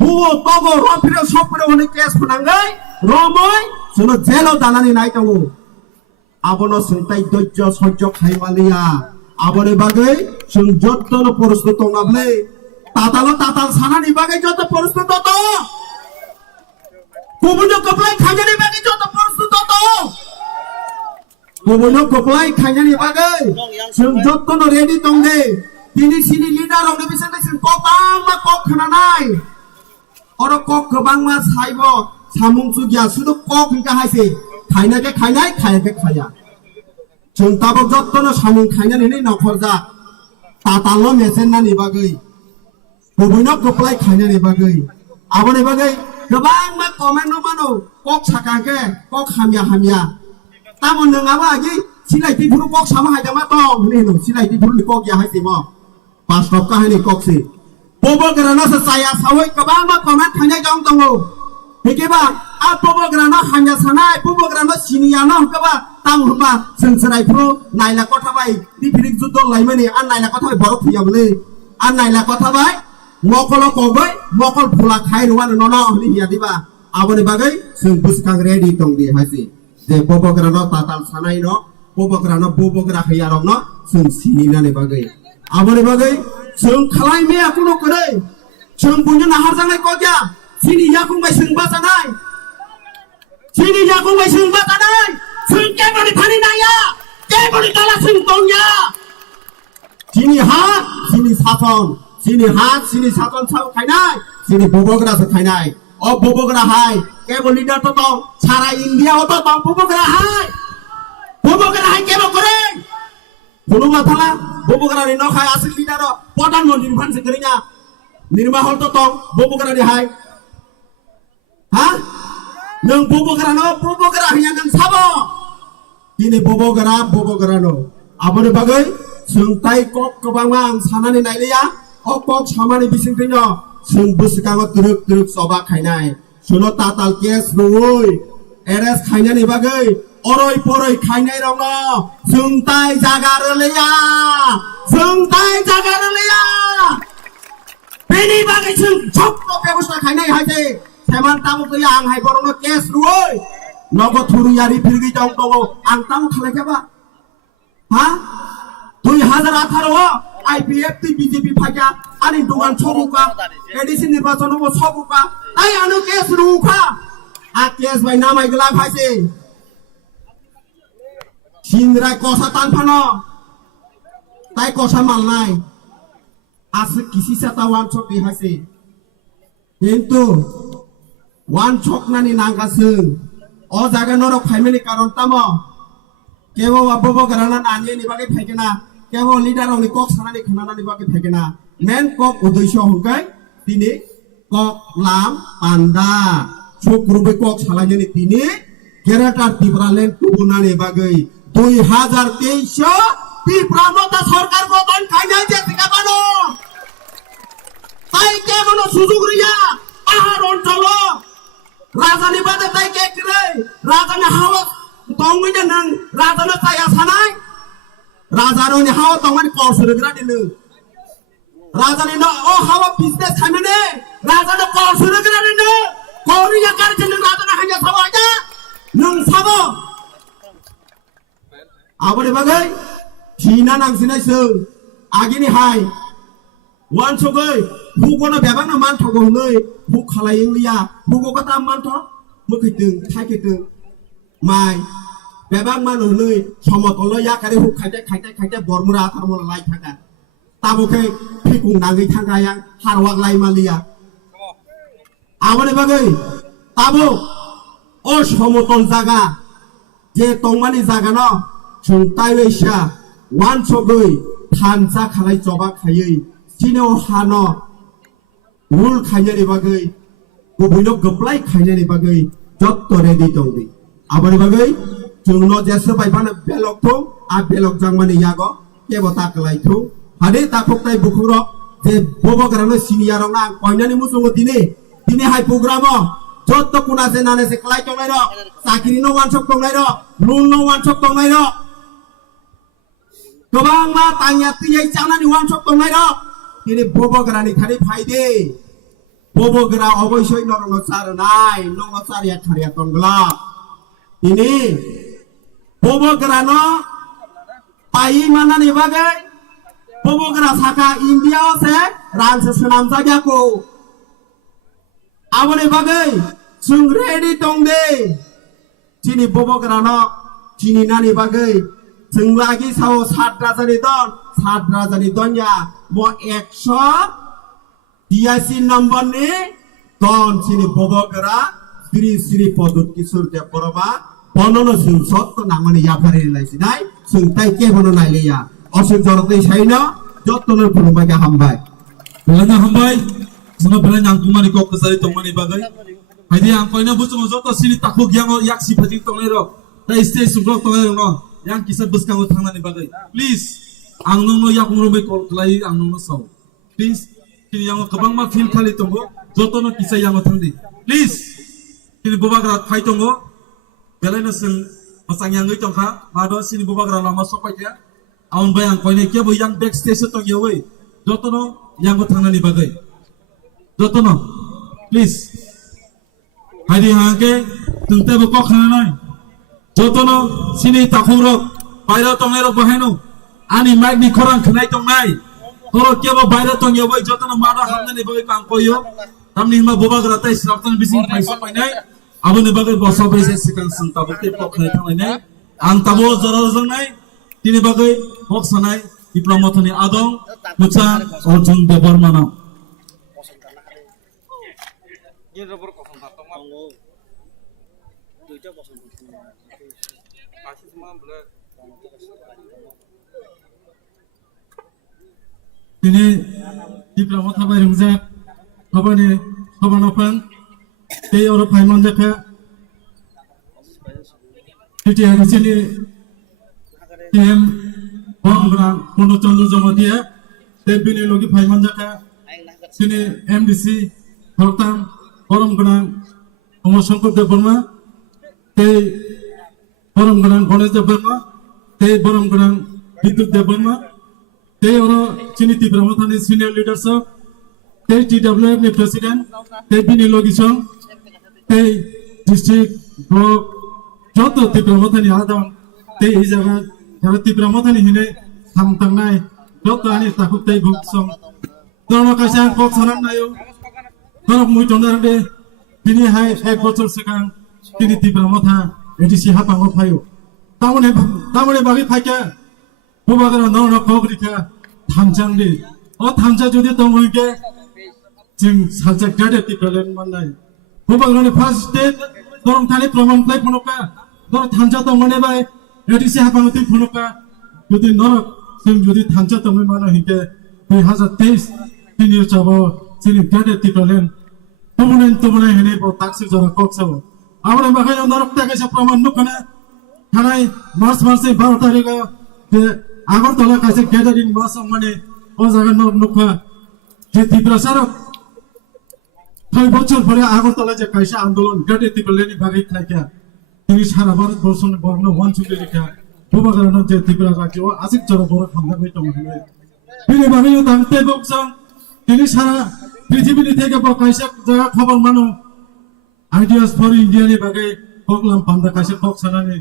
বুও তগো রফিরে সবরে হনে কেস ফনাঙ্গাই রময় শুনো জেলো দানানি নাই দঙ্গো আবনো সুনতাই দৈর্য সহ্য খাইমালিয়া আবনে বাগৈ সুন যত্ন প্রস্তুত নাবলে তাতাল সানানি বাগৈ যত প্রস্তুত তো কুবুনো কপলাই খাজানি বাগৈ যত প্রস্তুত তো Kubuno koplai khanyani bagai जों जत्तनो रेडी दंदे दिनै सिनि लिडार अफ बिसोर जों गोबां कक खनानाय अर कक गोबां मा साइबो सामुं सुगिया सुदु कक हिका हाइसे खायनाके खायनाय खायाके खाया जों ताबो जत्तनो सामुं खायनानै नै नखरजा तातालो मेसेननानि बागै कुबुनो कोप्लाय खायनानि बागै आबोनि बागै गोबां मा कमेन्ट मानो कक साकाके कक हामिया तामो नङाबा आगि सिलाइति फुरु कक सामा हायदामा दं होनो सिलाइति फुरु कक या हायसेमो पास टप काहानि ककसे बबगराना साया सावै गोबां मा कमेन्ट थांनाय दंगो हेकेबा आ बबगराना हान्जा सानाय बबगराना सिनियाना हकबा ताम हबा संसराय फुरु नायला कथाबाय दिफिरिक जुद्ध लाइमानि आ नायला कथाबाय बरफ फैयाबले आ नायला कथाबाय मकल कगै मकल फुला खाय रुवानो नना हनि हियादिबा आबोनि बागै जों बुसकां रेडी दंदि हायसे जे बबगराना ताताल सानाय न बबगराना बबगरा हैयारं न जों सिनिनानै बागै आबोनि बागै जों खालाय मे आकुनो करे जों बुनो नाहार जानाय कगया सिनि याकुंबाय सोंबा जानाय सिनि याकुंबाय सोंबा जानाय जों केबोनि थानि नाया केबोनि ताला जों दंया सिनि हा सिनि सासन साव खायनाय सिनि बबगरा सो खायनाय ओ बबगरा हाय केबोल लिडार तो दं सारा इंडिया तो दं बबगरा हाय केबो करे बुनो माथाला bobogara ni no khai asli leader ro podan mon din phan sekrinya nirma hol to tong bobogara ni hai ha nang bobogara hanya nang sabo ini bobogara no abone bagai जों ताई कक गोबांमा आं सानानै नायलिया अ कक सामानि बिसिंखैनो जों बोसोखाङो द्रुक द्रुक सबा खायनाय सुनो ताताल केस रुय एरेस खायनायनि बागै अरय परय खायनाय रङ जों ताई जागा रोलिया बेनि बागै जों सब बेबस्था खायनाय हायसे सेमान तामु गैया आं हाय बरनो केस रुय नगद थुरियारि फिरगै दं आं तामु खालायखाबा हा 2018 IPFT BJP फाइया आनि दुगान सबुका एडिसन निर्वाचनबो सबुका ताई आनो केस रुखा आ केस बाय नामाय गला फाइसे सिनराय कसा तानफानो ताई कसा मालनाय आसे किसी साता वान छक दिहासे किन्तु वान छक नानि नांगासों अ जागा नरक फाइमेनि कारण तामो केवल बाबो गराना नानि नि बागै फाइगेना केवल लीडर नि कक सानानि खानानि बागै फाइगेना मेन कक उद्देश्य हंकै तिनि कक लाम पान्दा छकरुबे कक सालायनि तिनि गेराटार तिब्रालेन्ड गुबुनानि बागै 2023 तिब्रा मता सरकार गठन खायनाय जेसिकाबानो ताई केवल सुजुग रिया पाहाड़ अञ्चल राजानि बादे ताई केक्रे राजानि हावा तंगैनो नों राजानो जाया सानाय राजानो नि हावा तंगनि कलसुरग्रा दिनो राजानि न अ हावा बिजनेस खायमाने राजानो कलसुरग्रा दिनो करिया गारजों नों राजानो हाया सावाया नों साबो आबोनि बागै थिना नांसिनाय जों आगिनि हाय वान सगै हुगोनो बेबांनो मानथगो नै हुग खालायिंलिया हुगो कता मानथ मोखैदों थाइखेदों माइ बेबां मानो नै समतल याकारे हुग खायते बरमुरा थारमला लाइ थागा ताबोखै फिकुं नाङै थागाया हारवाग लाइ मालिया आबोनि बागै ताबो अ समतल जागा जे तंमानि जागा न सुंताय वेसा वान सगै थानसा खालाय जबा खायै सिनो हानो रुल खायनायनि बागै गुबुनो गप्लाय खायनायनि बागै जत्त रेडि दंदि आबोनि बागै जोंनो जेसो बायबानो बेलक थौ आ बेलक जांमानि यागो केबता कलायथौ हादे ताखोक्ताय बुखुरो जे बबगरानो सिनियारंना कयनानि मुसुङो दिने हाय प्रोग्राम जत्त कुना जे नाने से कलाय तंनाय र साखिरि नो वानसक तंनाय र लुन नो वानसक तंनाय र गोबां मा तांया तियै जानानि वानसक तंनाय र दिने बबगरानि खारि फायदे बबगरा अबयसय नरनो सारनाय नंगो सारिया खारिया तंगला दिने बबगरानो पायि मानानि बागै बबगरा साका इंडिया से रांसे सुनाम जागाको आबोनि बागै जों रेडि दंदे दिनै बबगरानो दिनै नानि बागै जों लागि साव 7 राजानि दन्या म 182 नम्बरनि दन दिनै बबगरा श्री पदुत किशोर देव बरमा बननो जों सत्त नांमानि याफारि लायसिनाय जों ताइ केबनो नायलिया असुर जरतै साइनो जत्तनो खुलुमबाय हामबाय Belanya hambai, sama belanya angkumani kok kesari tongmani bagai. Hadi angkoina bucung jotto sini takuk yang yak si pajing tongero. Ta stay sublok tongero no, yang kisah buskang thangani bagai. Please, angnong no yak ngurumbe kol kelai angnong no saw. Please, kini yang kabang ma feel kali tonggo, jotto no kisah yang thangdi. Please, kini bobagrat khai tonggo. Belanya sing masang yang ngoi tongka, mado sini bobagrat lama sopai ya. Aun bayang koine kia bo yang backstage tongyo we. Jotto no yang thangani bagai. Jotono, please. Hadi hangke, tungte boko khanai. Jotono, sini takurok, bayra tongero baheno. Ani mic ni korang khanai tongnai. Toro kia bo bayra tongyo boy jotono mara hamne boy kangkoyo. Tamni hima boba gratai sraptan bising paisa painai. Abone bagai boso baise sikang santa bote pok khanai thangai. Ang tabo joror jangnai. Tini bagai pok sanai diplomatoni adong mucang Arjun Devarmana. Ini rubber kosong satu mah. Itu aja kosong satu. Kasih semua boleh. Ini di Brahma Thabai Rungzak Thabani Thabanopan Tei Oro Paiman Jaka Titi hari sini Tim Bang Berang Pono Chandra Jamatia Tei Bini Logi Paiman Jaka Sini MDC Bhaktam Borom Berang Omar Shankar Devarma Tei Borom Berang Ganesh Devarma Tei Borom Berang Bidut Devarma Tei Oro Chini Ti Brahma Thani Senior Leadership Tei TWF ni President Tei Bini Logi Song Tei District Block Joto Ti Brahma Thani Adam Tei ei jaga jara Ti Brahma Thani hine tangtangnai joto ani takuk tei buk song Dorno kaisa kok sanam nayo Dorok mui tondarde Bini hai 1 বছর sekarang Tini Ti Brahma Tha EDC hapango phayo Tamone bagi phaika Bubagara no kok rika thamjangdi O thamja jodi tonghoike Jing salja gade Ti Berlin manai Bubagara ni first state Dorong thani praman play phonoka Dor thamja tongone bai EDC hapango ti phonoka Jodi norok Jing jodi thamja tongoi mano hike 2023 Tini chabo Jini gade Ti Berlin Tobunai hene bo taksi jara kok sabo Amra bagai norok take sa praman nukana Hanai March 12 tarikh je Agartala kaise gathering masam mane o jaga norok nukha je Tripura sarok 6 বছর পরে আগরতলা যে কাইসা আন্দোলন গড়ে ত্রিপুরানি বাগৈ থাকা তিনি সারা ভারত বর্ষনে বর্ণ ওয়ানচুকে লেখা ভূবাগারণ যে ত্রিপুরা রাজ্য আসিক জড় বড় খামদাবৈ দংহলে তিনি বাগৈ তাংতে বকসং তিনি সারা পৃথিবীনি থেকে কাইসা জায়গা খবর মানো আইডিয়াস ফর ইন্ডিয়ানি বাগৈ ককলাম পান্দা কাইসা কক সানানি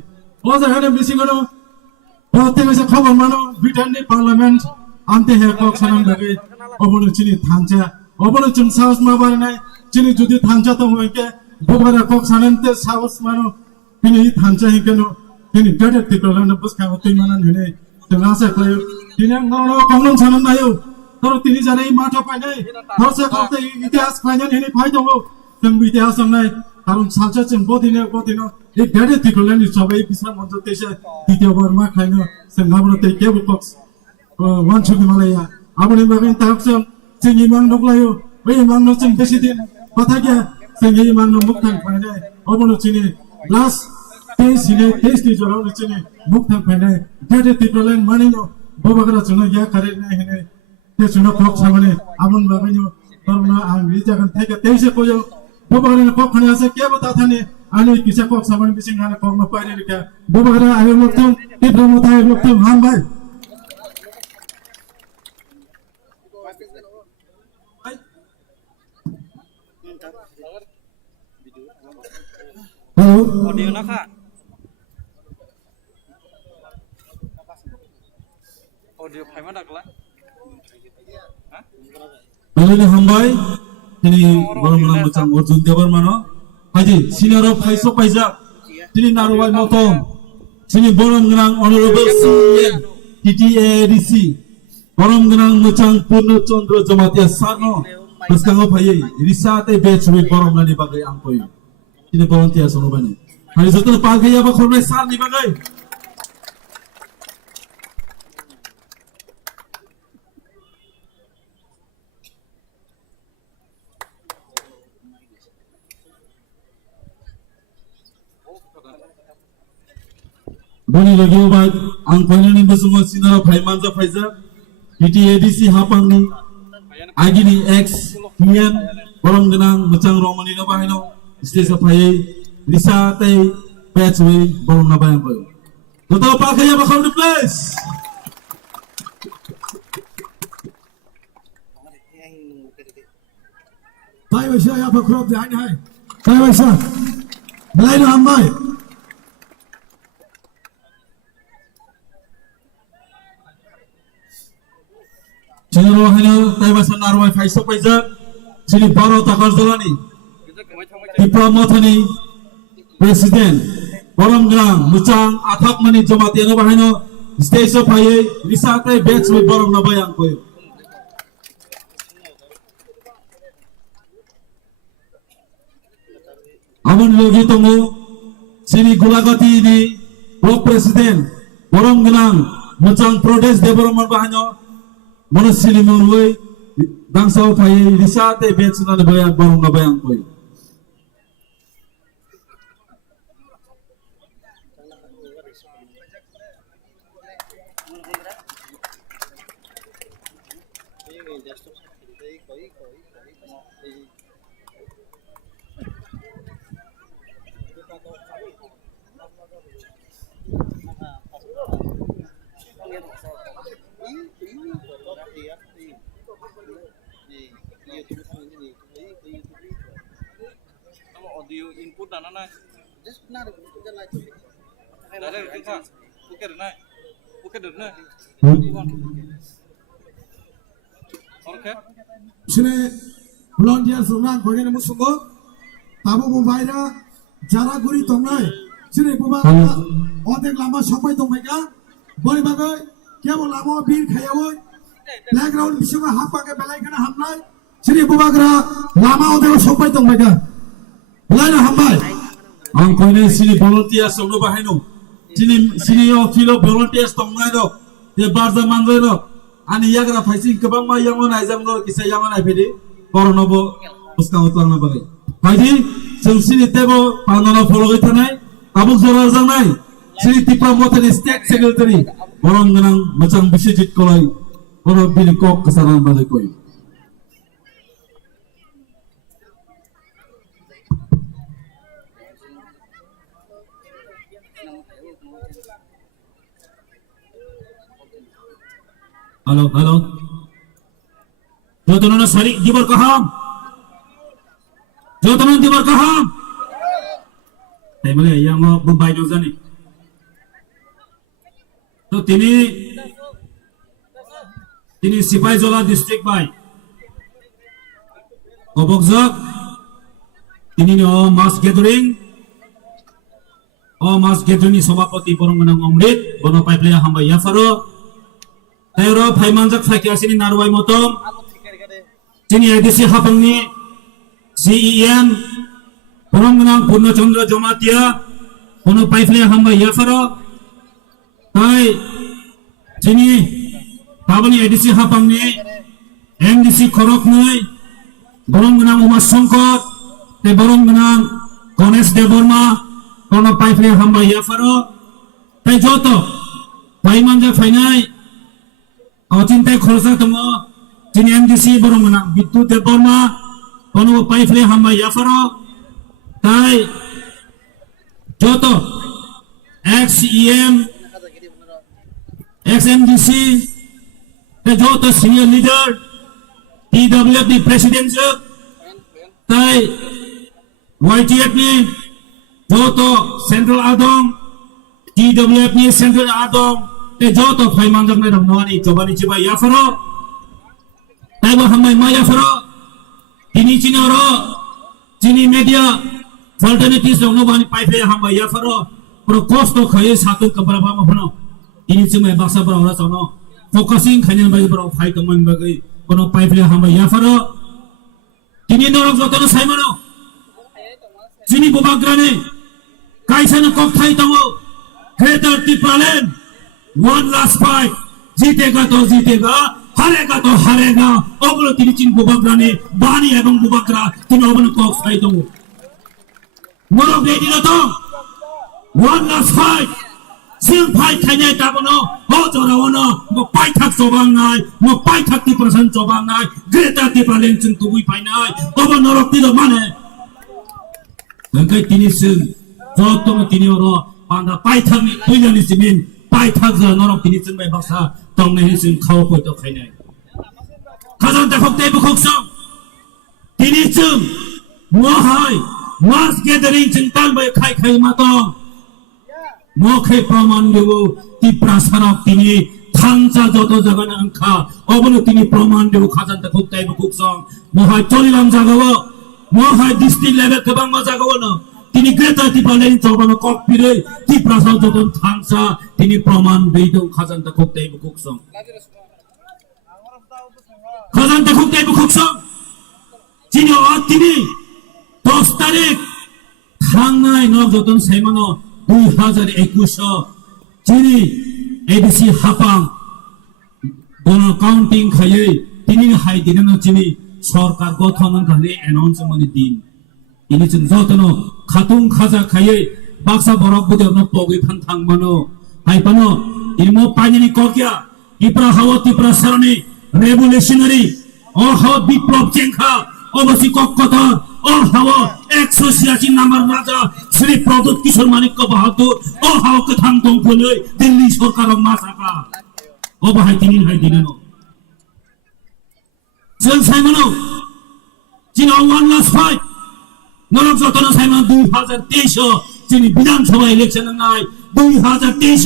ও জায়গানে মিসিংনো প্রত্যেক কাইসা খবর মানো ব্রিটেননি পার্লামেন্ট আনতে হে কক সানান বাগৈ অবনো চিনি থানচা অবনো চুন সাহস মা বানাই Chini judi thancha to hoike bobara kok sanante saus mano pini thancha hikeno pini gade Tripura na buska hotoi manan hene tenasa klayo tini no kongnon sanan nayo toro tini jare matha painai horse kate itihas painai hene phai dongo teng itihas nai karon salcha chen bodino ei gade Tripura ni sabai bisra monjo tese দ্বিতীয় বার মা খাইনো sengabro te kebu koks wan chugi malaya abone bagen takso singi mang noklayo oi mang no chen beshi din কথা কি সঙ্গে মান্য মুক্তাং ফাইনাই অবনো চিনি লাস্ট তেইশ নি জরাও চিনি মুক্তাং ফাইনাই গেটে Tripura মানিনো ববাগরা চুনো ইয়া কারে নাই হেনে তে চুনো কক সামনে আমন বাবাইনো তরনা আং রি জাগান থেকে 23 কইও ববাগরা কক খানে আছে কে বতা থানে আনি কিসা কক সামনে বিসিং হানে কক ন পাইনি রিকা ববাগরা আগে মুক্তাং Tripura মথায় মুক্তাং হান ভাই Audio nak kak? Audio pay mana kelak? Alini hambai tini borom bacang Arjun Devarmano haji sinaro paiso paisa tini narubai motom tini borom genang honorable CM TTADC borom genang bacang Purno Chandra Jamatia Sarno beskango phai risate betchwe borom nani bagai angkoi tini volunteer sono bane hari joto pagai aba khornai sar ni bagai Boni lagi ubat ang panjani besungo sinara phai manja phaija TTADC hapangni agini X Mian borom genang bacang romani no bahino stage phai Lisa tei patchwe borom na bayang ko toto pa kaya ba khawni place Tai waisa ya bakrop de ani hai Tai waisa belai no hambai Chino hino tai basa narwai phaiso paija chini baro takar jolani Tripura mothani president borom genang muchang athak mani Jamatia no bahino stage phai risate betchwe borom na bayang ko Amon logi tongo sini Gulagati ni block president borom genang muchang Pradesh Development bahino Mana sini menurut bangsa upaya riset bencana bayang barang bayang koi. Audio input na just na được kita oke được này oke được này oke sini volunteer sungan bagian musuh tabu bubaira jara guri tongai sini bubaira odek lama sampai tongmeka boleh bagai kia mau lama bir kaya woi playground bisa nggak hapa ke belai kena hamlai sini bubaira lama odek sampai tongmeka belai hambai Ang koi ni sini volunteers solo bahai no. Sini yo filo volunteers tong ngai do. Dia barza manjai do. Ani yagra faising kebang ma yang mana jam do kisah yang mana pedi. Corona bo uskang utang na bagai. Haji sini tebo panona follow kita nai. Kabuk zorar jang nai. Sini tipa moten state secretary. Orang ngenang macam bisijit kolai. Orang bini kok kesaran bagai koi. Halo, halo. Jodoh sari dibar kaham. Jodoh dibar kaham. Tapi malah yang mau berbaik juga nih. तो তিনি সিপাহীজলা ডিস্ট্রিক্ট বাই অবকজক তিনি মাস গেদারিং সভাপতি বরংগনাং অমৃত বন পাইপ্লাই হামবাই ইয়াফারো তাইরো ফাইমানজাক ফাইকিয়াসিনি নারবাই মতম তিনি এডিসি হাপাংনি সিইএম বরংগনাং পূর্ণচন্দ্র জমাতিয়া বন পাইপ্লাই হামবাই ইয়াফারো তাই যিনি পাবনি এডিসি হাপাংনি এমডিসি খরক নয় বরংগনাং উমা শঙ্কর তে বরংগনাং গণেশ দেববর্মা কোন পাইফলে হামবাই ইয়াফারো তাই যত পাইমানজা ফাইনাই অচিন্তায় খরচা দङ যিনি এমডিসি বরংগনাং বিদ্যুৎ দেববর্মা কোন পাইফলে হামবাই ইয়াফারো তাই যত XEM XMDC যত সিনিয়র লিডার PWFD প্রেসিডেন্ট তাই YTF ni যত সেন্ট্রাল আদং TWF ni সেন্ট্রাল আদং যত ফাইমানজাক নাই দङ ni জবানি চিবা ইয়াফারো তাই bo হামবাই মা ইয়াফারো তিনি চিনoro চিনি মিডিয়া অল্টারনেটিভস দङ bani পাইফে হামবাই ইয়াফারো pro costo khaye satu keberapa mahno ini cuma bahasa berawal sono focusing khanyan bagi berawal fight teman bagi kono pipeline hamba ya faro ini norok jotono saimano sini bubagrane kaisana kok thai tawo greater tipalen one last fight जीतेगा तो जीतेगा हारेगा तो हारेगा ओबलो তিনি চিন বুবাগ্রানে বানি এবং বুবাগ্রা তিনি ওবলো কক ফাই তাwo মরো বেদিলো তো one last fight sil fight thainya tabono ho jorawono mo pai thak sobang nai mo pai thak ti persen sobang nai greta ti palen chung tubui pai nai obo norok ti do mane nangkai tini sing jotong tini oro panda pai thak ni tuilani simin pai thak ja norok tini chung bai baksa tong nei sing khau poi to khai nai khazan ta khok te bu khok sang tini chung mo hai mass gathering chung tal bai khai khai ma tong মুখে প্রমাণ দেব কি প্রাসারক তিনি থানসা যত জায়গা আংখা অবলো তিনি প্রমাণ দেব খাজানতে খুবটাই বুকসং মহাই চলিলাম জাগাও মহাই ডিস্ট্রিক্ট লেভেল গোবাং জাগাও না তিনি গ্রেটার টিপালেন চবানো ককপিরে কি প্রাসাদ যত থানসা তিনি প্রমাণ দেইদ খাজানতে খুবটাই বুকসং খাজানতে খুবটাই বুকসং তিনি 10 তারিখ থাংনাই ন যতন সাইমানো 2021 যিনি ADC হাপাং dono counting khaye tini hai dinano chini sarkar gothon khane announce mani din ini chung jotono khatung khaja khaye baksa borok budi apno pogui phan thangmano hai pano imo panini kokya tipra hawa tipra sarani revolutionary o hawa biplop chengkha obasi kokkothor o hawa 186 number raja Shri Pradut Kishore Manikya Bahadur o hawa ke thangtong phulei Delhi sarkarok masaka o bahai tini hai dinano जों साइमनो जिनो 1 last fight नरक जतन साइमन 2023 जोंनि विधानसभा इलेक्शन नाय 2023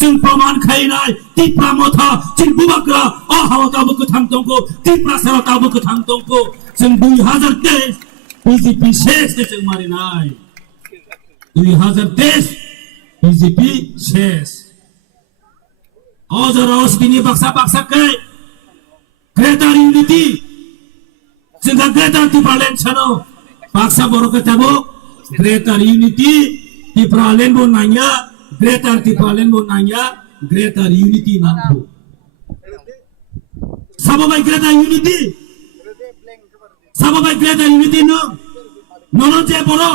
जों प्रमाण खायनाय तिप्रा मथा जों बुबाग्रा अ हावा काबुक थांतंको तिप्रा सारा काबुक थांतंको जों 2023 बीजेपी शेष जों मारिनाय 2023 बीजेपी शेष अजरावस दिनि बक्सा बक्सा कै Greater Unity, sehingga Greater Tipalen channel, paksa baru ketemu Greater Unity, Tipalen pun nanya, Greater Tipalen pun nanya, Greater Unity nanti. Sahabat Greater Unity, sahabat Greater Unity no, nono je baru,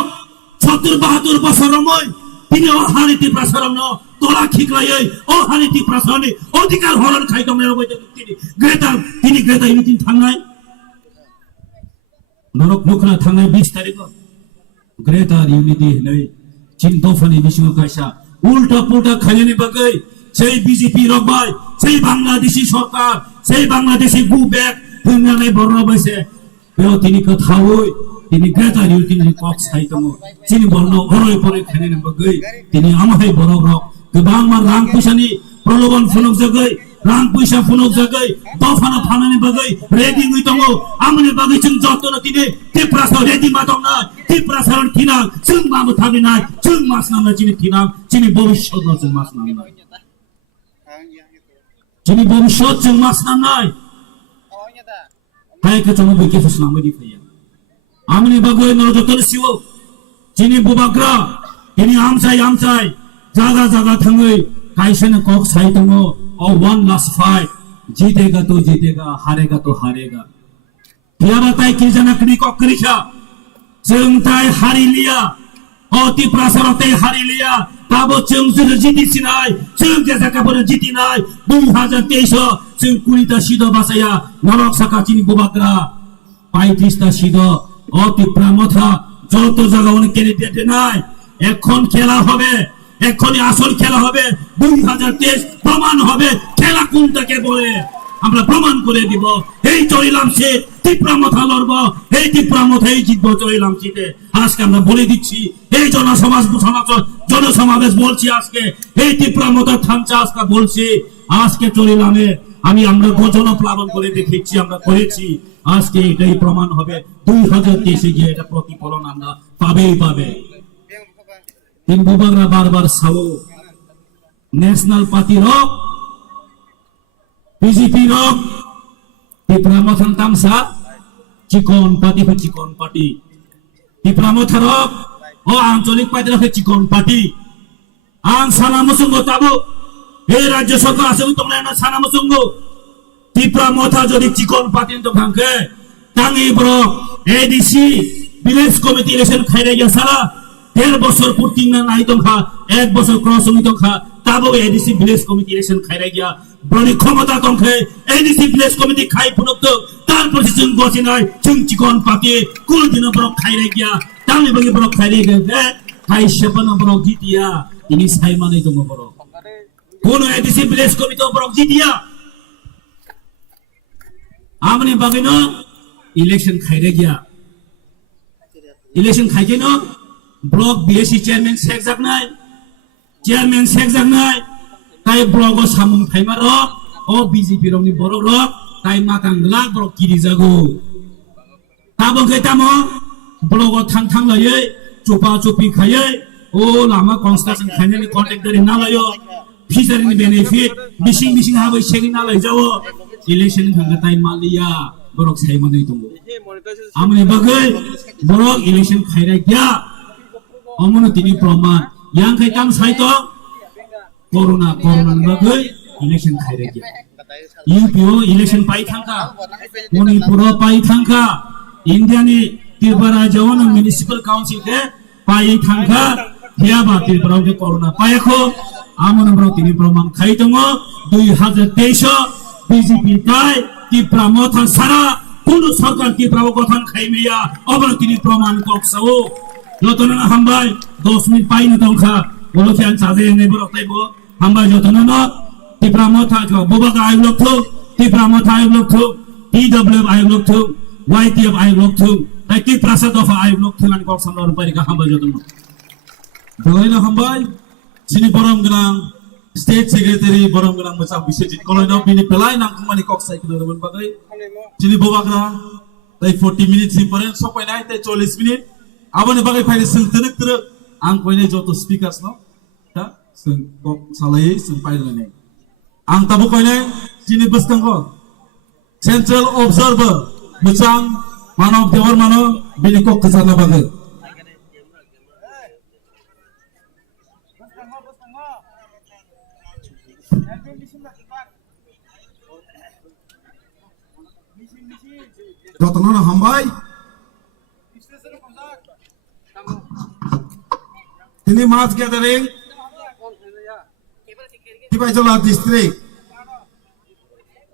70-72 pasaramoi, ini orang itu pasaram no. Tolak khiklai oh hani ti prasani odikar horan khai dong nero boite tini Greater Unity thangnai norok nukna thangnai 20 tarik Greater Unity nei chin dofani bisingo kaisa ulta pulta khayani bagai sei BJP rokbai sei Bangladeshi sarkar sei Bangladeshi go back hungnai borno baise beo tini kathawoi tini Greater Unity ni kok sai dong chin borno oroi pore khayani bagai tini amahai borok rok गोबां मार रां पैसानि प्रलोभन फुनक जागै रां पैसा फुनक जागै दफाना फानानि बागै रेडि गै दङ आमनि बागै जों जतन दिने तिप्रासा रेडि मा दङ तिप्रासा थिना जों माबो थाबिनाय जों मासनामना जिनि थिना जिनि भबिष्यत जों मासनामनाय जिनि भबिष्यत जों मासनामनाय हायके जों बे केफसना बायदि फैया आमनि बागै न जतन सिवो जिनि बुबाग्रा जिनि आमसाय जागा जागा थंगै काइसेन कक साइ दङ अ 1 last fight जीतेगा तो जीतेगा हारेगा तो हारेगा बियाबाताय किरजानाकनि कक करिखा जों ताय हारिलिया अति प्रासारताय हारिलिया ताबो जों जितिसिनाय जों जेजाकाबो जितिनाय 2023 जों 20टा सिद बासाया नरक साकाचिनि बुबाग्रा 35टा सिद अति प्रामथा যত জায়গায় ক্যান্ডিডেট নাই এখন খেলা হবে এখনই আসল খেলা হবে 2023 প্রমাণ হবে খেলা কোনটাকে বলে আমরা প্রমাণ করে দিব এই চলিলাম সে তীব্রা মাথা লড়ব এই তীব্রা মাথায় জিতব চলিলাম জিতে আজকে আমরা বলে দিচ্ছি এই জনসমাবেশ বলছি আজকে এই তীব্রা মাথা থামচা আজকে বলছি আজকে চলিলামে আমরা ঘোষণা প্লাবন করে দেখিয়েছি আমরা করেছি আজকে এটাই প্রমাণ হবে 2023 গিয়ে এটা প্রতিফলন আমরা পাবে তিন বুবাগরা বারবার সাও ন্যাশনাল পার্টি রক বিজেপি রক টিপ্রামথান তামসা চিকন পার্টি টিপ্রামথা রক ও আঞ্চলিক পার্টি রক চিকন পার্টি আং সানামসঙ্গ তাবো এই রাজ্য সরকার আছে তোমরা না সানামসঙ্গ টিপ্রামথা যদি চিকন পার্টি তো ভাঙকে তাঙ্গি বড় এডিসি ভিলেজ কমিটি ইলেকশন খাইরে গিয়া সারা 1.5 বছর পূর্তি না নাই তংখা 1 বছর ক্রস হই তংখা তাবো এডিসি ভিলেজ কমিটি ইলেকশন খাইরে গিয়া বড় ক্ষমতা তংখে এডিসি ভিলেজ কমিটি খাই পুনক্ত তারপর जों গছিনাই जों চিকন পার্টি কোন দিন বড় খাইরে গিয়া তাঙ্গি বগি বড় খাইরে গিয়া খাই সেপন বড় জিতিয়া ইনি সাইমানে দङ বড় কোন এডিসি ভিলেজ কমিটি বড় জিতিয়া আমনে বাগিনো ইলেকশন খাইরে গিয়া ইলেকশন খাইকেন ব্লক বিএসি চেয়ারম্যান শেখ জাগনাই তাই ব্লক সামুং ফাইমার ও বিজেপি রংনি বড় রক তাই মাতাংলা বড় কিরি জাগো তাবো গেতামো ব্লক থাং লয়ে চুপি খায়ে ও লাमा কনস্ট্রাকশন খাইনানি কন্ট্রাক্টর না লयो ফিচারनि বেনিফিট মিসিং হাबै সেগি না লই যাও ইলেকশন খাंगा তাই মালিয়া বড় সাইমাनै दङ আমনে বাগै বড় ইলেকশন খাইরা গিয়া অমন তিনি প্রমাণ ইয়াং খাইতাম সাইতো করোনা বাগৈ ইলেকশন খাইরা গিয়া UPO election pai thangka Manipur pai thangka India ni Tripura jawan municipal council ke pai thangka hiaba Tripura ke corona pai ko amon amro tini proman khai tongo 2023 BJP tai Tripura mothang sara কোন সরকার Tripura গঠন খাইমেয়া অবর তিনি প্রমাণ করছাও যতনা হামবাই 10 মিনিট পাই না তংখা বলো খেয়াল সাজে নেব রতাইবো হামবাই যতনা ন Tripura mothang bobaga আই লোক থো Tripura mothang আই লোক থো PWF আই লোক থো YTF আই লোক থো তাই Tripura দফা আই লোক থো আনি করছাম রন পারিকা হামবাই যতনা Dalaina hambai sini borom genang state secretary borom genang macam bisejit koloino bini pelai nang kumani kok sai kilo teman bagai sini bobagra tai 40 minutes si paren sopai nai tai 40 minit abone bagai faile seng tenek terek ang koine joto speakers no ta seng kok salai seng faile ne ang tabu koine sini bestangko central observer macam manov dewar mano bini kok kesana bagai যতনা হামবাই তিনি মাছ gathering Tibaijola district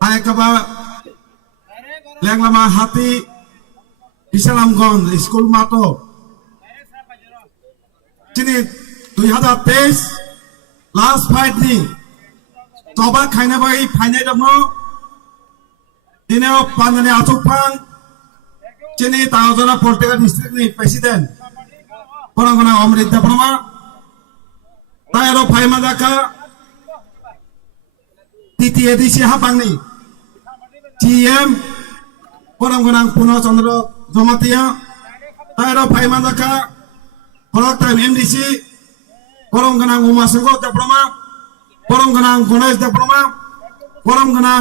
ayakaba lenglama hati Bisalamgond school mato sini 2023 last fight ni toba khaina bai phainai damo dineo pandani atukpang sini Tangajona political district ni president Porangona Amrit Daprama Tayaro Phaimandaka Titi edisi hapangni TM Porangona Puno Chandra Jomatia Tayaro Phaimandaka Porok time MDC Porangona Umasungo Daprama Porangona Gonesh Daprama Porangona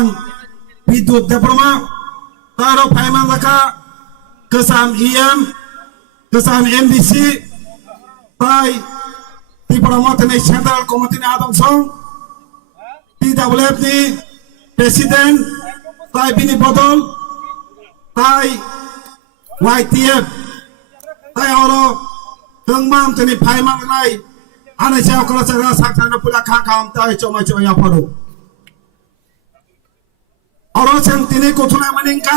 Bidut Daprama Tayaro Phaimandaka Kesam EM Kesam MDC Tai Tripura Mothani Central Committee ni Adam Song TWF ni President Tai Bini Bodol Tai YTF Tai Oro Tengmam Tani Phaimang Nai Ane Siao Kala Saga Saksana Pula Kakam Tai Choma Choma Yapado Oro Seng Tini Kutuna Maningka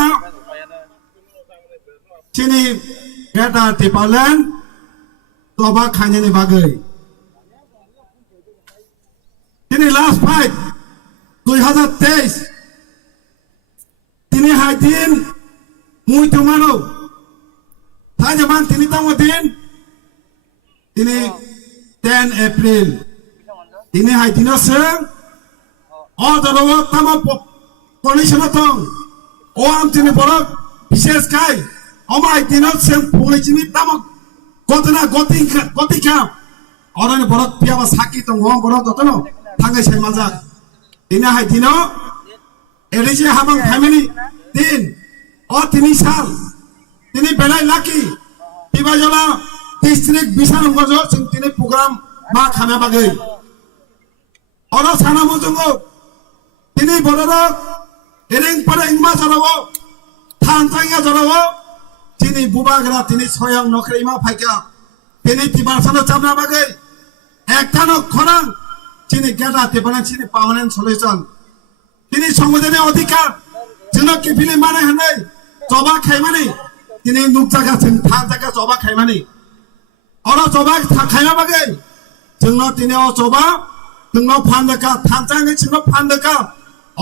Sini Gata Tipalan Toba Khanya ni bagai Sini last fight 2023 Tini haitin Muito mano Tanya man tini tamutin Tini 10 April Tini haitino seng Odarawa tama polisi natong Oam tini borok Bises kai Oma haitino seng polisi ni tamak Gotena gotika Orang borok piawa sakit tong wong borok gotono Tanggai saya mazak Ini haitino Elisi habang family Tin Oh tini sal Tini belai laki Tibaijola district Bisalamgond sing tini program Ma khana bagai Orang sana mujungo Tini borok Ering pada ingma jarawo Tantangnya jarawo Tini bubagra tini soyang nokre ima phaika Tini tibarsana chamna bagai Ektano khorang Tini geta tibana tini permanent solution Tini সংবিধানের অধিকার যেন কিফিলি মানে হানে জবা খাইমানি তিনি নুক জায়গা जों था জায়গা জবা খাইমানি অরা জবা খাইমা বাগে जोंनो তিনি অ জবা जोंनो ফান্ডকা থানজানি जोंनो ফান্ডকা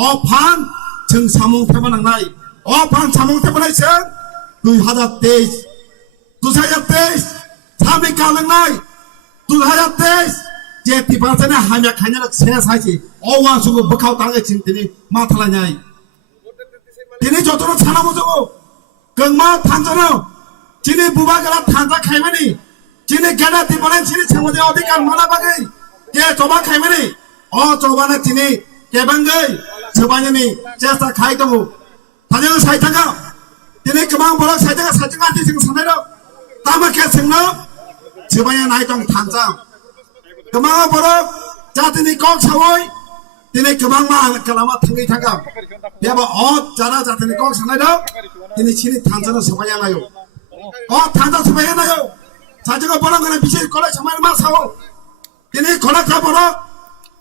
অ ফান जों সামুং থেবানাंनाय অ ফান সামুং থেবাनायसो 2023 সামনে কালंनाय 2023 जे तिबारजने हामिया खायना सेस हायसि अवा सुगु बखाव तांगे चिं तिनि मा थालायनाय तिनि जतनो छानामो जोगो गंमा थांजनो चिनि बुबागला थांजा खायमानि चिनि गेना तिबारन चिनि छमदे अधिकार माना बागै के जबा खायमानि अ जबाना तिनि केबांगै जबानि चेष्टा खाय दङो थाजो साइथागा तिनि गोबां बरक साइथागा साइथागा तिसिं सानायरो तामाके सोंनो जबाया नाय दं थांजा Kemana borok jatini kok sawoi दिनै गोबां मा खालामा थाङै थांगाम बेबो जारा जाथायनि कक सानाय दं दिनै सिनि थांजानो सबाया नायो थांजा सबाया नायो साजों बरं गना बिसे कलेज समाय मा सावो दिनै खलाखा बरं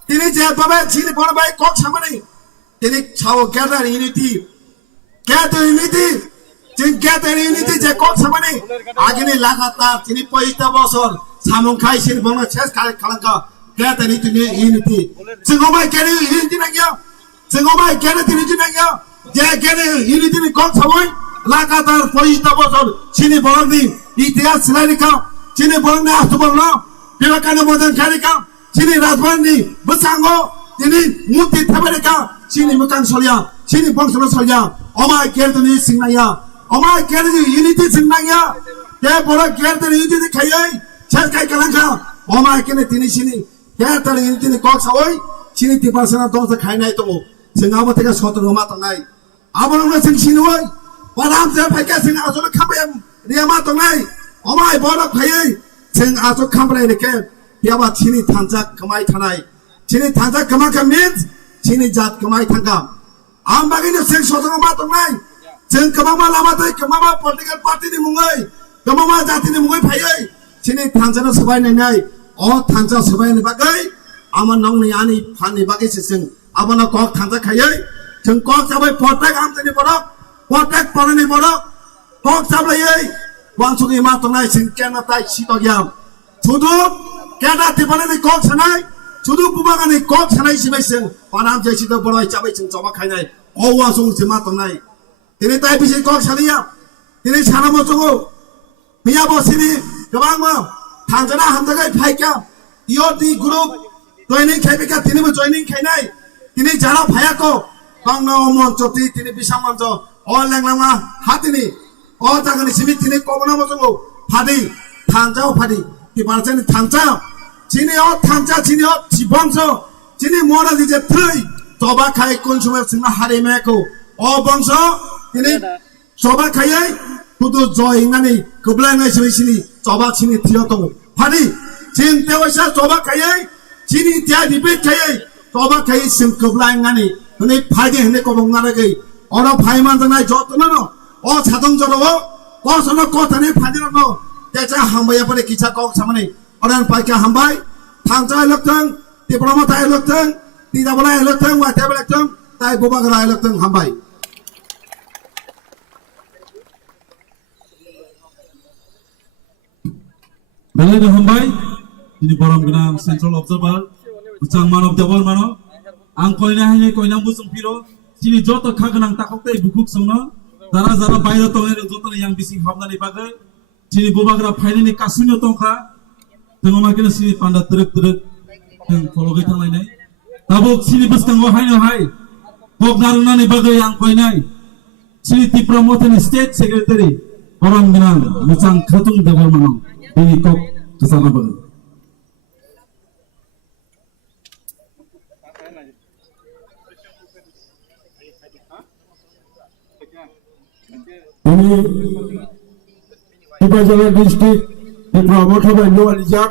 दिनै जे बाबा सिनि बरं बाय कक सामानि दिनै सावो gather unity जों gather unity जे कक सामानि आगेनि लागातार दिनै पहिता बसर सामुं खाय सिनि बरं चेस खालांका gather unity जों माय gather unity नागिया जों माय gather unity नागिया जे gather unity नि कक सावोय लागातार पहिता बसर सिनि बरंनि इतिहास सिलायनिका सिनि बरंनि आसुबरनो बेबाकानो मोजां खारिका सिनि राजबाननि बसांगो दिनै मुक्ति थाबारिका सिनि मोकां सलिया सिनि बंसनो सलिया अमाय गेरदनि सिंनाया अमाय गेरदनि युनिटी सिंनाया ते बर गेरदनि युनिटी खायै छाय कालांका अमाय केने दिनै सिनि गेरदनि युनिटी कक सावै सिनि तिपासना दंस खायनाय दङ जों आबोतेका सतरमा तंनाय आबोनो जों सिनोय बाराम जे फायका जों आजल खाबाय रियामा तंनाय अमाय बर खायै जों आजल खामराय नेके याबा सिनि थांजा कमाय थानाय सिनि थांजा कमाका मीन्स सिनि जात कमाय थांगा आम बागिनो जों सतरमा तंनाय जों कमामा लामादै कमामा पलिटिकल पार्टीनि मुङै कमामा जातिनि मुङै फायै सिनि थांजानो सबायनाय थांजा सबायनि बागै आमान नंनि आनि फाननि बागै जों आबना कक थांजा खायै जों कक जाबाय पटक आमनि बरक पटक परनि बरक कक जाबलायै वांसुनि मा तंनाय जों केना ताय सितग्याम सुदु केना तिपानि कक सानाय सुदु बुबागानि कक सानाय सिबायसों पानाम जैसिद बरय जाबाय जों जमा खायनाय अवा सं जिमा तंनाय दिनै ताय बिसि कक सालिया दिनै सानामो जोङो मिया बसिनि गोबां मा थांजाना हामजागै फायका इयोदि ग्रुप जयनिं खायबिका दिनैबो जयनिं खायनाय दिनै जारा फायाको गांनो मन्चति दिनै बिसां मन्च लेंलामा हातिनि जागानि सिमि दिनै कबनामो जोङो फादि थांजाव फादि तिबारजों थांजा जिनि थांजा जिनि जिबंस जिनि मरा जे थै जबा खाय कोन समय जोंना हारिमाखौ बंश दिनै जबा खायै खुदु जय होननानै गोब्लायनाय सिनि जबा सिनि थियो दङ फादि जिन तेवसा जबा खायै जिनि त्या रिपिट खायै जबा खायै जों गोब्लायनानै हनै फायदे हनै कबंनारै अर फायमान जानाय जतनो सादं जरो सनो कथानि फादिनो त्याचा हामबाया परे किसा कक सामने अरन पाइका हामबाय थांजा लक्थं तिब्रमा ताय लक्थं तिजाबला लक्थं वाटेबल लक्थं ताय बुबागरा लक्थं हामबाय बेलायनो हमबाय दिनै बरम गोनां सेन्ट्रेल अबजार्भार बिचां मानब देवल मानो आं कयना हायने कयना बुसुं फिरो दिनै जत खागोनां ताकतै बुकुक संनो जारा जारा बायरा तंनाय जत yang बिसिं हाबनानै बागै दिनै बुबाग्रा फायनायनि कासुनो तंखा जों माकिनो सिनि पान्डा ट्रक जों फलगै थांनाय दाबो सिनि बसकांगो हायनो हाय कक नारुनानै बागै आं कयनाय सिनि तिप्रा मथनि स्टेट सेक्रेटारि बरम गोनां बिचां खातुं देवल मानो दिनै कक कसana बागै ini Ibajala district di Pramoto Banyu Alijak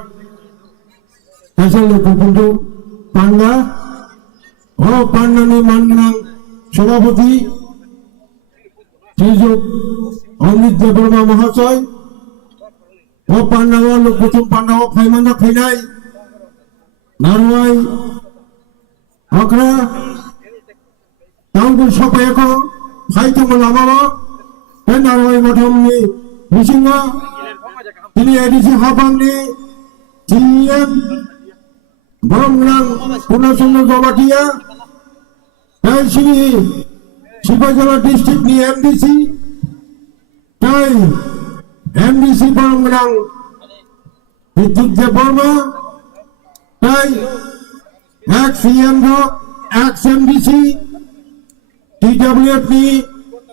Kasal Lukupundu Panda Panda ni Mangnang Sobapati Tijuk Amit Debarma Mahasoy Panda Lukutum Panda Paimana Pinai Narwai Akra Tanggu Sopayako Haitu Malamawa Narwai Matomni Misinga ini edisi habangni GM Baranglang Punasuna Gawatia dan sini Sibajala district ni MDC dan MDC Baranglang itu Jabarma dan ex-CM ex-MDC TWF ni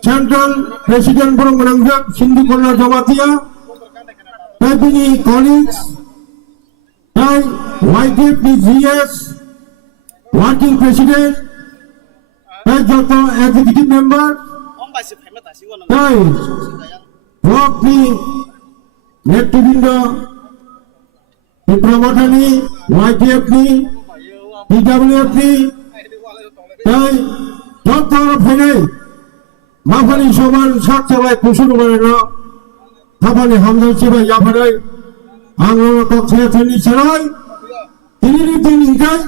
Central President Baranglang Sindhu Korna Jawatia Deputy colleagues and YTFDGS Working President and Executive Member and Block ni Neptubindo Pramotani YTF ni PWF ni তাই যত ফেলে মাফানি সমান সাত সবাই কুসুর মানে না হাফানি হামদার সেবাই যাফারে আংলো কথা তিনি ছাড়াই তিনি দিনকাই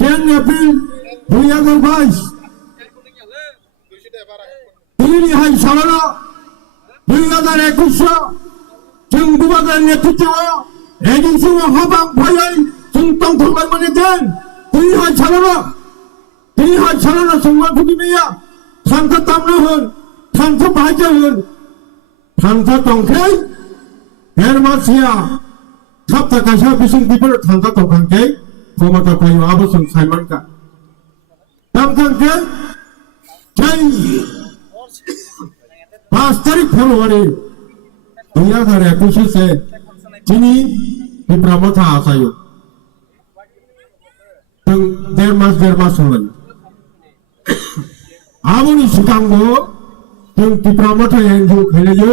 10 এপ্রিল 2022 তিনি হাই সালানা 2021 जों बुबागारनि नेतृत्वआव एजेन्सि हाबां फैयै जों दंथ'बाय माने देन दिनै हाय सालाना संबा फुदिनाया थांखा तामनो होन थांखा बाहायजा होन थांखा दंखै हेरमासिया थाब थाखायसा बिसिं बिफोर थांखा दंखांखै क्षमता फायो आबोसों साइमानका दामखांखै जै 5 तारिख फेब्रुवारि 2021 से चीनी विप्रामथा आसायो जों 1.5 मास होबाय आबोनि सिगांबो जों विप्रामथा एनजिअ खालायो